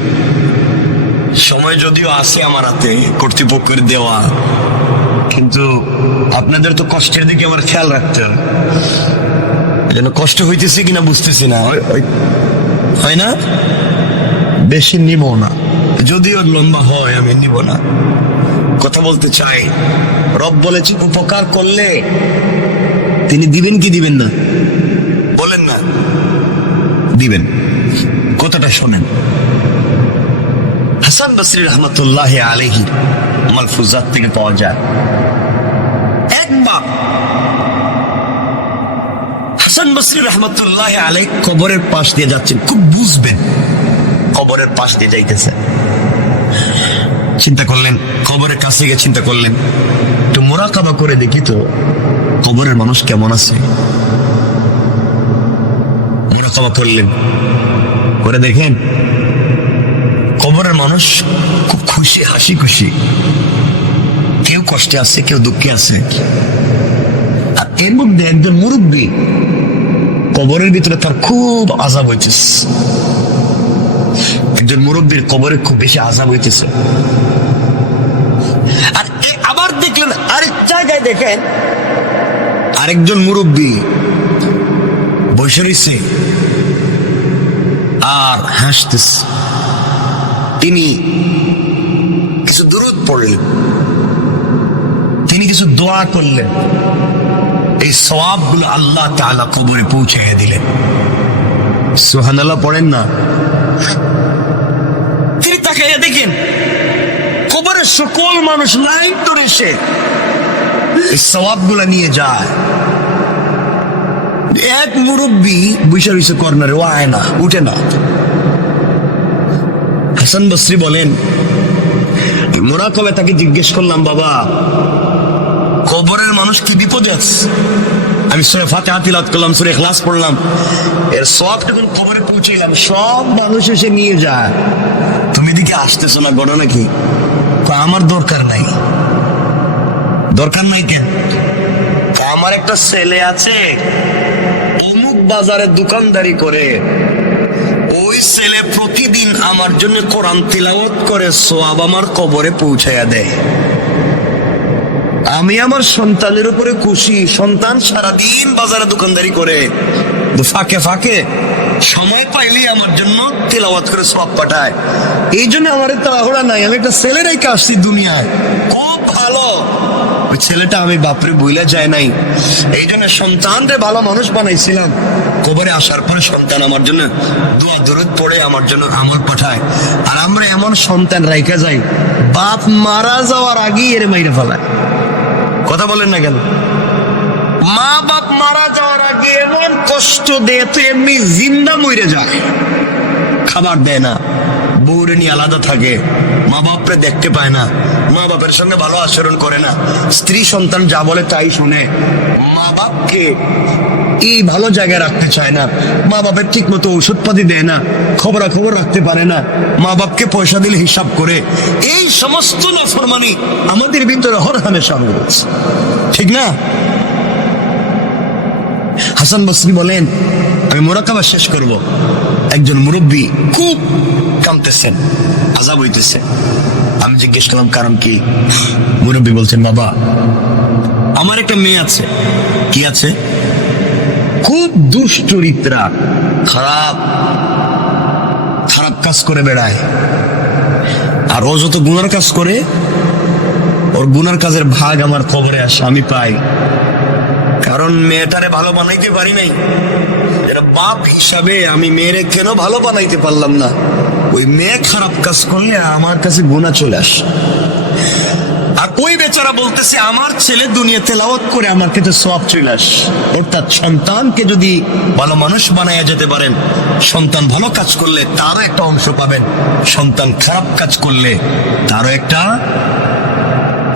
সময় যদিও আছে আমার হাতে, কর্তৃপক্ষের দেওয়া, কিন্তু আপনাদের তো কষ্টের দিকে আমার খেয়াল রাখতে হবে। যেন কষ্ট হইতেছে কিনা বুঝতেছি না, হয় না? বেশি নিব না, যদিও লম্বা হয় আমি নিব না। কথা বলতে চাই, রব বলেছি উপকার করলে তিনি দিবেন কি দিবেন না? বলেন না, দিবেন। কথাটা শোনেন, হাসান বসরি রহমতুল্লাহ আলাইহি মালফুজাত থেকে পাওয়া যায়, একবার হাসান বসরি রহমতুল্লাহ আলাইহি কবরের পাশ দিয়ে যাচ্ছেন, খুব বুঝবেন, কবরের পাশ দিয়ে যাইতেছে, চিন্তা করলেন, কবরের কাছে গিয়ে চিন্তা করলেন, একটু মুরাকাবা করে দেখি তো কবরের মানুষ কেমন আছে। মুরাকাবা করলেন, করে দেখেন কবরের মানুষ খুব খুশি, হাসি খুশি, কেউ কষ্টে আছে, কেউ দুঃখে আছে। আর এর মধ্যে একজন মুরব্বী, কবরের ভিতরে তার খুব আযাব হইতেছে, একজন মুরব্বীর কবরে খুব বেশি আযাব হইতেছে। আর আবার দেখলেন আরেক জায়গায়, দেখেন আরেকজন মুরব্বী বসে রয়েছে আর হাসতেছে। তিনি কিছু দুরূদ পড়লেন, তিনি কিছু দোয়া করলেন, এই সওয়াবগুলো আল্লাহ তাআলা কবরে পৌঁছাইয়া দিলেন। সুবহানাল্লাহ পড়েন না? তিনি তাকাইয়া দেখেন কবরের সকল মানুষ লাইন ধরে এসে এই সওয়াবগুলো নিয়ে যায়। এক মুরব্বী বসে রয়েছে কর্নারে, ও আয় না, উঠে না। হাসান বসরি বলেন, মুরাকাবায় তাকে জিজ্ঞেস করলাম, বাবা কবরের মানুষ কি বিপদে আছে? আমি সূরা ফাতিহা তিলাওয়াত করলাম, সূরা ইখলাস পড়লাম, এর সওয়াব যখন কবরে পৌঁছাইলাম সব মানুষ এসে নিয়ে যায়, তুমি দিকে আসতেছো না, ঘটনা কি? আমার দরকার নাই। দরকার নাই কেন? আমার একটা ছেলে আছে, অমুক বাজারে দোকানদারি করে, ওই ছেলে প্রতিদিন আমার জন্য কোরআন তিলাওয়াত করে, সওয়াব আমার কবরে পৌঁছাইয়া দেয়। আমি আমার সন্তানের উপরে খুশি, সন্তান সারাদিন বাজারে দোকানদারি করে, ফাঁকে ফাঁকে সময় পাইলে আমার জন্য তিলাওয়াত করে সওয়াব পাঠায়। এই জন্য আমার তাড়াহুড়া নাই, আমি একটা ছেলে রেখে আসছি দুনিয়ায়, খুব ভালো। ওই ছেলেটা আমি বাপরে বইলা যায় নাই, এই জন্য সন্তানরে ভালো মানুষ বানাইছিলাম। কবরে আসার পরে সন্তান আমার জন্য দোয়া দরুদ পড়ে আমার জন্য আমল পাঠায়। আর আমরা এমন সন্তান রাইখা যাই, বাপ মারা যাওয়ার আগেই এর মাইরে ফেলায়। কথা বলেন না কেন? মা বাপ মারা যাওয়ার আগে এমন কষ্ট দেয় তো এমনি জিন্দা মরে যায়, খাবার দেয় না, বউরে নিয়ে আলাদা থাকে, মা বাপরে দেখতে পায় না, মা বাপের সঙ্গে ভালো আচরণ করে না, স্ত্রী সন্তান যা বলে তাই শুনে, মা বাপকে এই ভালো জায়গায় রাখতে চায় না, মা বাপের ঠিক মতো ঔষধপাতি দেয় না, খবরাখবর রাখতে পারে না, মা বাপকে পয়সা দিলে হিসাব করে। এই সমস্ত নাফরমানি আমাদের ভিতরে হর হামেশা রয়েছে, ঠিক না? হাসান বসরি বলেন, আমি মুরাকাবা শেষ করব, একজন মুরব্বী খুব কাঁদতেছেন, আযাব হইতেছে। আমি জিজ্ঞেস করলাম কারণ কি? মুরব্বী বলছেন, বাবা আমার একটা মেয়ে আছে। কি আছে? খুব দুশ্চরিত্রা, খারাপ খারাপ কাজ করে বেড়ায়। আর ও যত গুনার কাজ করে, ওর গুনার কাজের ভাগ আমার খবরে আসে, আমি পাই। কারণ মেয়েটারে ভালো বানাইতে পারি নাই। এরা বাপ হিসাবে আমি মেয়েরে কেন ভালো বানাইতে পারলাম না? ওই মেয়ে খারাপ কাজ করলে আমার কাছে গুনাহ চলে আসে। আর ওই বেচারা বলতেছে আমার ছেলে দুনিয়া তেলাওয়াত করে আমার কাছে সওয়াব চলে আসে। অর্থাৎ সন্তানকে যদি ভালো মানুষ বানায়া যেতে পারেন, সন্তান ভালো কাজ করলে তারও একটা অংশ পাবেন, সন্তান খারাপ কাজ করলে তারও একটা।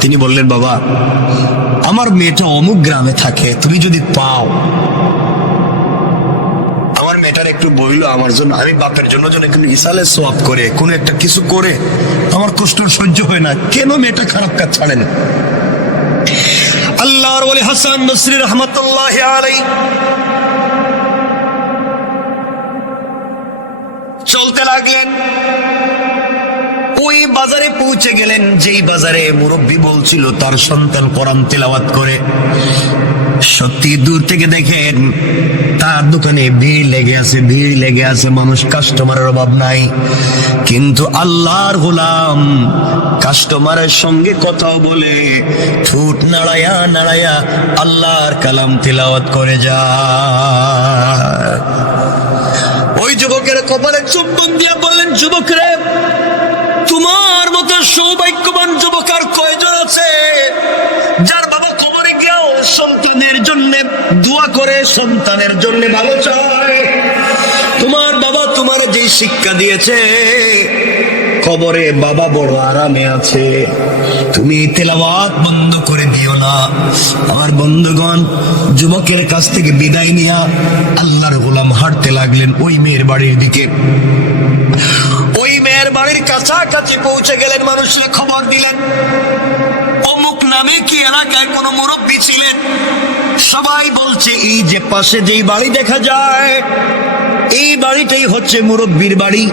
তিনি বললেন, বাবা আমার মেয়েটা অমুক গ্রামে থাকে, তুমি যদি পাও। আমার মেয়েটার একটু বইলো আমার জন্য, আমি বাপের জন্য যেন একটু ইসালে সোয়াব করে কোন একটা কিছু করে, আমার কষ্ট সহ্য হয় না। কেন মেয়েটা খারাপ কাজ ছাড়ে না? আল্লাহর ওলি হাসান বসরি রহমাতুল্লাহি আলাইহি চলতে লাগলেন। ওই বাজারে পৌঁছে গেলেন, যেই বাজারে মুরব্বী বলছিল তার সন্তান কোরআন তেলাওয়াত করে। সত্যি দূর থেকে দেখেন তার দোকানে ভিড় লেগে আছে, মানুষ, কাস্টমারের অভাব নাই। কিন্তু আল্লাহর গোলাম কাস্টমারের সঙ্গে কথা বলে ঠোঁট নাড়ায়া আল্লাহর কালাম তেলাওয়াত করে যায়। ওই যুবকের কপালে চুম্বন দিয়া বললেন, যুবক রে, তোমার মতো সৌভাগ্যবান যুবক আর কয়জন আছে যার বাবা কবরে গিয়েও সন্তানের জন্য দোয়া করে, সন্তানের জন্য ভালো চায়। তোমার বাবা তোমার যে শিক্ষা দিয়েছে, কবরে বাবা বড় আরামে আছে, তুমি তেলাওয়াত বন্ধ করে দিও না। আমার বন্ধুগণ, যুবকের কাছ থেকে বিদায় নিয়া আল্লাহর গোলাম হাঁটতে লাগলেন ওই মেয়ের বাড়ির দিকে। ওই মেয়ের বাড়ির কাছাকাছি পৌঁছে গেলেন, মানুষের খবর দিলেন অমুক নামে কি এলাকায় কোন মুরব্বী ছিলেন। সবাই বলছে এই যে পাশে যেই বাড়ি দেখা যায়, এই বাড়িটাই হচ্ছে মুরব্বীর বাড়ি।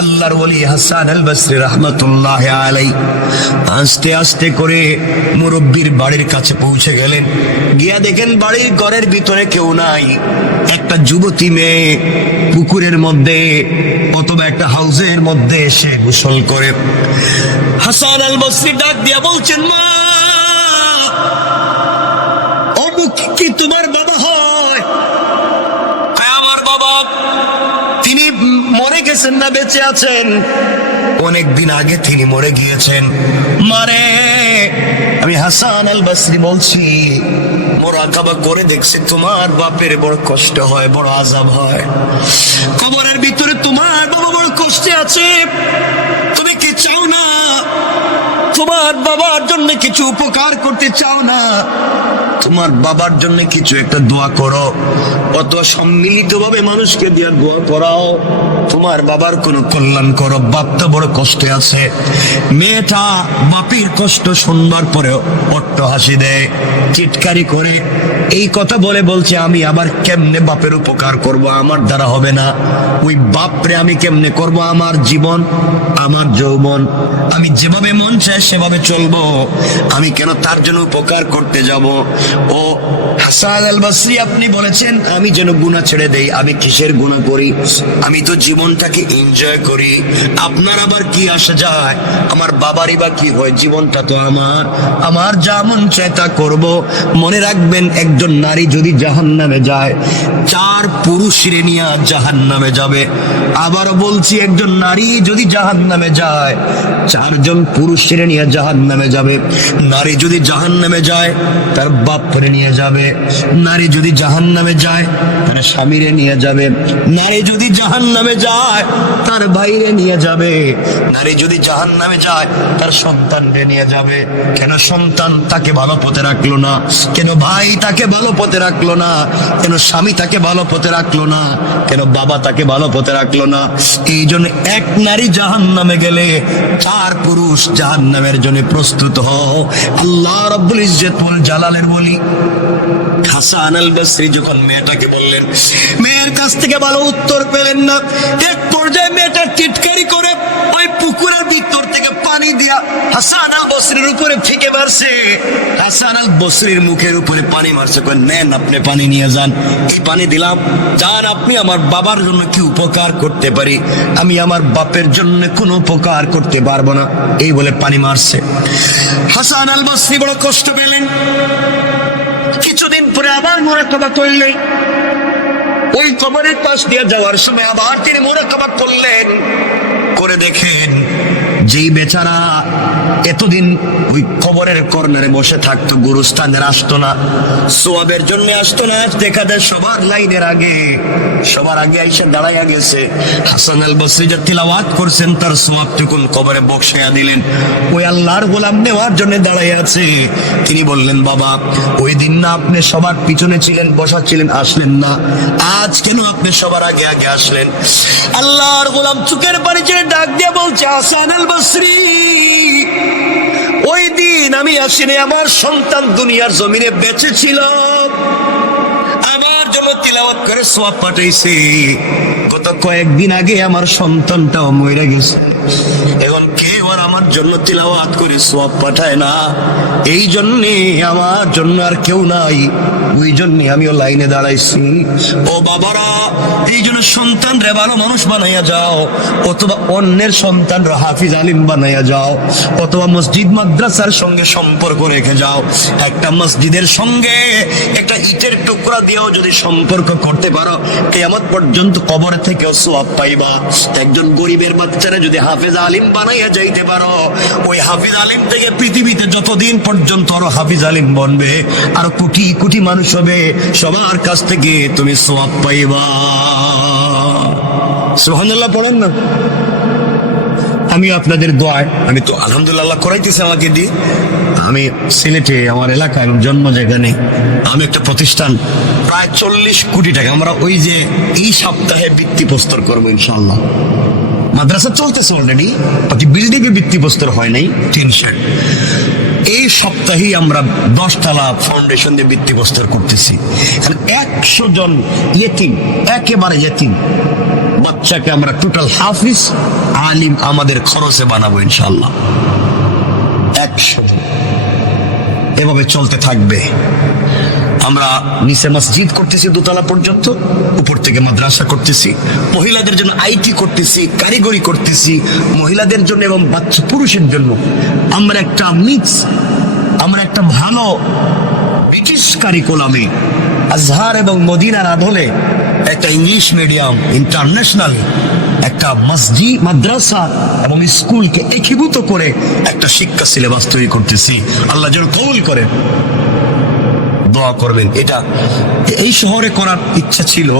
আল্লাহর ওলি হাসান আল বসরি রহমাতুল্লাহি আলাইহি আস্তে আস্তে করে মুরব্বীর বাড়ির কাছে পৌঁছে গেলেন। গিয়া দেখেন বাড়ির ঘরের ভিতরে কেউ নাই। একটা যুবতী মেয়ে পুকুরের মধ্যে অথবা একটা হাউজের মধ্যে এসে গোসল করে। হাসান আল বসরি ডাক দিয়া বলছেন, মা, অমুক কি তোমার বাবা হয়? আমার বাবা। তিনি মরে গেছেন না বেঁচে আছেন? অনেকদিন আগে তিনি মরে গিয়েছেন। মারে, আমি হাসান আল বসরি বলছি, মুরাকাবা করে দেখছি তোমার বাপের বড় কষ্ট হয়, বড় আযাব হয়। কবরের ভিতরে তোমার বাবা বড় কষ্টে আছে। তুমি কি চাও না তোমার বাবার জন্য কিছু উপকার করতে চাও না? তোমার বাবার জন্য কিছু একটা দোয়া করো, অত সম্মিলিতভাবে মানুষকে দিয়ে দোয়া করাও, তোমার বাবার কোনো কল্যাণ করো। বাপটা বড় কষ্টে আছে। মেয়েটা বাপের কষ্ট শুনবার পরেও অট্ট হাসি দেয়, চিৎকারি করে এই কথা বলছে, আমি আবার কেমনে বাপের উপকার করব? আমার দ্বারা হবে না। ওই বাপরে আমি কেমনে করব? আমার জীবন, আমার যৌবন, আমি যেভাবে মন চায় সেভাবে চলবো, আমি কেন তার জন্য উপকার করতে যাব? ও হাসান আল বসরি, আপনি বলেছেন আমি যেন গুনাহ ছেড়ে দেই। আমি কিসের গুনাহ করি? আমি তো জীবনটাকে এনজয় করি। আপনার আবার কি আসা যায়? আমার বাবারই বা কি হয়? জীবনটা তো আমার যা মন চায় তা করব। মনে রাখবেন, একজন নারী যদি জাহান্নামে যায়, 4 পুরুষরে নিয়ে জাহান্নামে যাবে। আবারও বলছি, একজন নারী যদি জাহান্নামে যায়, 4 জন পুরুষরে নিয়ে জাহান্নামে যাবে। নারী যদি জাহান্নামে যায়, তার বাপরে নিয়ে যাবে। নারী যদি জাহান্নামে যায়, তার স্বামীরে নিয়ে যাবে। নারী যদি জাহান্নামে যায়, তার ভাইরে নিয়ে যাবে। নারী যদি জাহান্নামে যায়, তার সন্তানরে নিয়ে যাবে। কেন সন্তান তাকে ভালো পথে রাখলো না? কেন ভাই তাকে ভালো পথে রাখলো না? কেন স্বামী তাকে ভালো পথে রাখলো না? কেন বাবা তাকে ভালো পথে রাখলো না? এই জন্য এক নারী জাহান্নামে গেলে 4 পুরুষ জাহান্নামের জন্য প্রস্তুত হও। আল্লাহ রাব্বুল ইজ্জত ওয়াল জালালের বলি হাসান আল বসরি যখন মেয়েটাকে বললেন, মেয়ের কাছ থেকে ভালো উত্তর পেলেন না। এক পর্যায়ে মেয়েটা চিৎকারি করে ওই পুকুরের ভিতর থেকে পানি দিয়া হাসান আল বসরির উপরে ফিকে মারছে, হাসান আল বসরির মুখের উপরে পানি মারছে, কয় নেন আপনি পানি নিয়ে যান, এই পানি দিলাম, যান আপনি আমার বাবার জন্য কি উপকার করতে পারি, আমি আমার বাপের জন্য কোনো উপকার করতে পারবো না, এই বলে পানি মারছে। হাসান আল বসরি বড় কষ্ট পেলেন। কিছুদিন পরে আবার মুরাকাবা করলেন, ওই কবরের পাশ দিয়ে যাওয়ার সময় আবার তিনি মুরাকাবা করলেন, করে দেখেন যেই বেচারা এতদিন ওই কবরের কর্নারে বসে থাকতো, গুরুস্থানের আসতো না, সোয়াবের জন্য আসতো না, দেখা যায় সবার লাইনের আগে, সবার আগে এসে দাঁড়াইয়া গেছে। হাসান আল বসরি যা তিলাওয়াত করছেন তার সোয়াবটুকুন কবরে বসাইয়া দিলেন, ওই আল্লাহর গোলাম নেওয়ার জন্য দাঁড়াইয়া আছে। তিনি বললেন, বাবা ওই দিন না আপনি সবার পিছনে ছিলেন, বসা ছিলেন, আসলেন না, আজ কেন আপনি সবার আগে আগে আসলেন? আল্লাহর গোলাম চুকের পানি ছেড়ে ডাক দিয়ে বলছে, হাসান আল বসরি, ওই দিন আমি আসিনি, আমার সন্তান দুনিয়ার জমিনে বেঁচে ছিল, আমার জন্য তিলাওয়াত করে সওয়াব পাঠাইছে, গত কয়েকদিন আগে আমার সন্তানটাও মরে গেছে, এখন কেউ আর আমার জন্য তিলাওয়াত করে সওয়াব পাঠায় না, এই জন্যে আমার জন্য আর কেউ নাই, ওই জন্যে আমিও লাইনে দাঁড়াইছি। ও বাবারা, এই জন্য সন্তানরে ভালো মানুষ বানাইয়া যাও, অথবা অন্যের সন্তানরা হাফিজ আলিম বানাইয়া যাও, অথবা মসজিদ মাদ্রাসার সঙ্গে সম্পর্ক রেখে যাও। একটা মসজিদের সঙ্গে একটা ইটের টুকরা দিয়েও যদি সম্পর্ক করতে পারো, কিয়ামত পর্যন্ত কবর থেকেও সওয়াব পাইবা। একজন গরিবের বাচ্চারা যদি হাফিজ আলিম বানাইয়া যাইতে পারো, ওই হাফিজ আলিম থেকে পৃথিবীতে যতদিন পর্যন্ত আরো হাফিজ আলিম বনবে, আর কোটি কোটি মানুষ হবে, সবার কাছ থেকে তুমি সওয়াব পাইবা। সুবহানাল্লাহ পড়েন না? আমি আপনাদের দোয়ায়, আমি তো আলহামদুলিল্লাহ করাইতেছি আমাকে দিয়ে, আমি সিলেটে আমার এলাকায় জন্ম জায়গা নেই, আমি একটা প্রতিষ্ঠান প্রায় 40 কোটি টাকা, আমরা ওই যে এই সপ্তাহে ভিত্তিপ্রস্তর করবো ইনশাআল্লাহ। মাদ্রাসা চলতেছে অলরেডি, বাকি বিল্ডিং এ ভিত্তিপ্রস্তর হয় নাই, টিন শেড। এই সপ্তাহেই আমরা 10 তলা ফাউন্ডেশন দিয়ে ভিত্তিপ্রস্তর করতেছি। 100 জন ইয়েতিম, একেবারে ইয়েতিম বাচ্চাকে আমরা টোটাল হাফিজ আলিম আমাদের খরচে বানাবো ইনশাআল্লাহ। 100 জন, এভাবে চলতে থাকবে। আমরা নিচে মসজিদ করতেছি 2 তলা পর্যন্ত, উপর থেকে মাদ্রাসা করতেছি, মহিলাদের জন্য আইটি করতেছি, কারিগরি করতেছি, মহিলাদের জন্য এবং বাচ্চা পুরুষের জন্য আমরা একটা মিক্স, আমরা একটা ভালো ব্রিটিশ কারিকুলামে আজহার এবং মদিনার আদলে একটা ইংলিশ মিডিয়াম ইন্টারন্যাশনাল একটা মসজিদ, মাদ্রাসা এবং স্কুলকে একীভূত করে একটা শিক্ষা সিলেবাস তৈরি করতেছি। আল্লাহ যেন কবুল করেন, দোয়া করবেন। এটা এই শহরে করার ইচ্ছা ছিল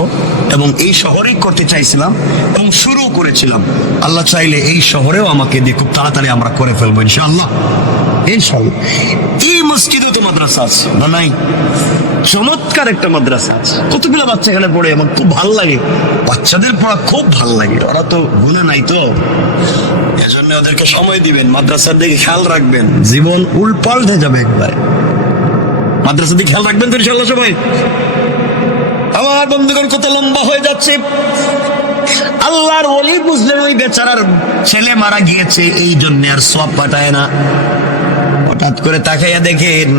এবং এই শহরেই করতে চাইছিলাম এবং শুরু করেছিলাম। আল্লাহ চাইলে এই শহরেও আমাকে দিয়ে খুব তাড়াতাড়ি আমরা করে ফেলবো ইনশাআল্লাহ। ইনশাআল্লাহ এই মসজিদে তো মাদ্রাসা আছে না? নাই? চমৎকার একটা মাদ্রাসা আছে, কতগুলো বাচ্চা এখানে পড়ে, আমার খুব ভালো লাগে, বাচ্চাদের পড়া খুব ভালো লাগে, ওরা তো গুণে নাই, তো এজন্য ওদেরকে সময় দিবেন, মাদ্রাসার দিকে খেয়াল রাখবেন, জীবন উল্পাল্টে যাবে একবারে। মাদ্রাসার দিকে খেয়াল রাখবেন তো ইনশাআল্লাহ সবাই। আমার বন্ধুগণ, কত লম্বা হয়ে যাচ্ছে। আল্লাহর ওলি বুঝলেন ওই বেচারার ছেলে মারা গিয়েছে, এই জন্য আর সওয়াব পাঠায় না। হঠাৎ করে তাকাইয়া দেখেন,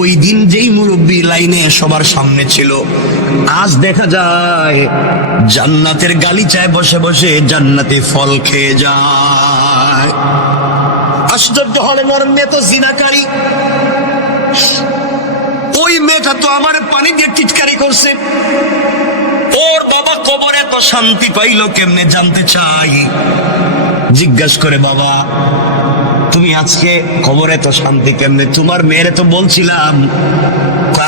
ওই দিন যেই মুরব্বী লাইনে সবার সামনে ছিল, আজ দেখা যায় জান্নাতের গালিচায় বসে বসে জান্নাতে ফল খেয়ে যায়। আশ্চর্য হলে মরণ মেয়ে তো জিনাকারী, ওই মেয়েটা তো আমার পানি দিয়ে টিটকারি করছে, ওর বাবা কবরে তো শান্তি পাইলো কেমনে জানতে চাই। জিজ্ঞাসা করে, বাবা তুমি আজকে কবরে তো শান্তি কেমনে? তোমার মেয়েরে তো বলছিলাম।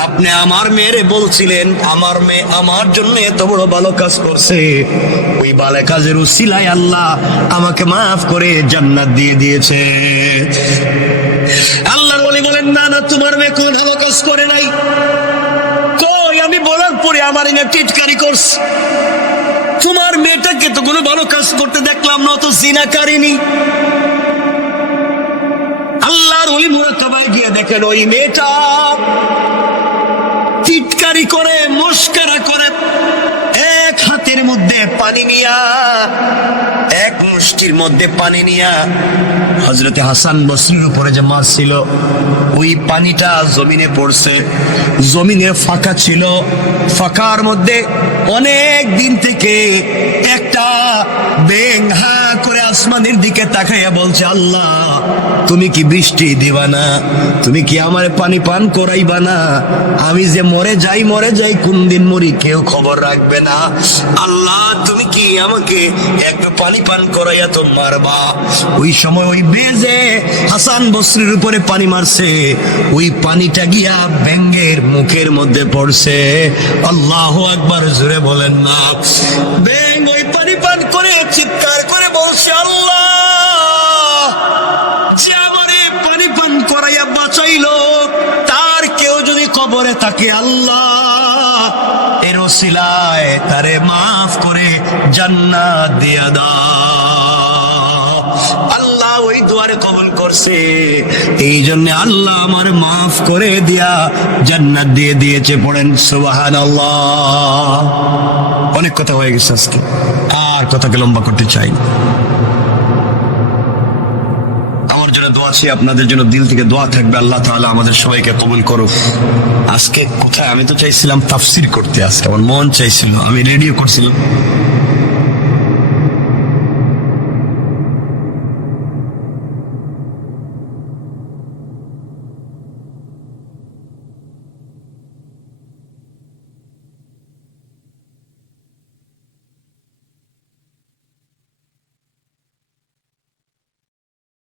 আপনি আমার মেয়েরে বলছিলেন, আমার মেয়ে আমার জন্য এত বড় ভালো কাজ করছে, ওই ভালো কাজের উসিলায় আল্লাহ আমাকে মাফ করে জান্নাত দিয়ে দিয়েছে। আল্লাহর ওলি বলেন, না না, তোমার মেয়ে কোন ভালো কাজ করে নাই। কই, আমি বলার পরে আমার এনে টিটকারি করছে। তোমার মেয়েটাকে তো কোনো ভালো কাজ করতে দেখলাম না, তো জিনাকারিনী। আল্লাহর ওলি মুরাকাবায় গিয়ে দেখেন, ওই মেয়েটা টিটকারি করে, মস্করা করে, এক হাতের মধ্যে পানি নিয়া এক মুষ্টি বালতির মধ্যে পানি নিয়া হযরতে হাসান বসরির উপরে যে মাছ ছিল ওই পানিটা জমিনে পড়ছে। জমিনে ফাঁকা ছিল, ফাঁকার মধ্যে অনেক দিন থেকে একটা ব্যাঙ হা করে আসমানের দিকে তাকাইয়া বলছে, আল্লাহ তুমি কি বৃষ্টি দিবা না? তুমি কি আমার পানি পান করাইবা না? আমি যে মরে যাই কোন দিন মরি কেউ খবর রাখবে না। আল্লাহ তুমি কি আমাকে একটু পানি পান করাইয়া তো মারবা? ওই সময় ওই বেজে হাসান বসরির উপরে পানি মারছে, ওই পানিটা গিয়া ব্যাঙের মুখের মধ্যে পড়ছে। আল্লাহু আকবার, জোরে বলেন না। ব্যাঙ ওই পানি পান করে চিৎকার করে বলছে, আল্লাহ যে আমারে পানি পান করাইয়া বাঁচাইলো তার কেউ যদি কবরে থাকে, আল্লাহ এর ওসিলায় তারে মাফ করে জান্নাত দিয়া দাও। আল্লাহ ওই দুয়ারে কবুল করছে, এই জন্য আল্লাহ আমার মাফ করে দিয়া জান্নাত দিয়ে দিয়েছে। পড়েন সুবহানাল্লাহ। অনেক কথা হয়ে গেছে আজকে, আর কথাকে লম্বা করতে চাই না। আমার জন্য দোয়া আছে, আপনাদের জন্য দিল থেকে দোয়া থাকবে। আল্লাহ তাআলা আমাদের সবাইকে কবুল করুক। আজকে কোথায়, আমি তো চাইছিলাম তাফসীর করতে, আজকে আমার মন চাইছিল, আমি রেডিও করছিলাম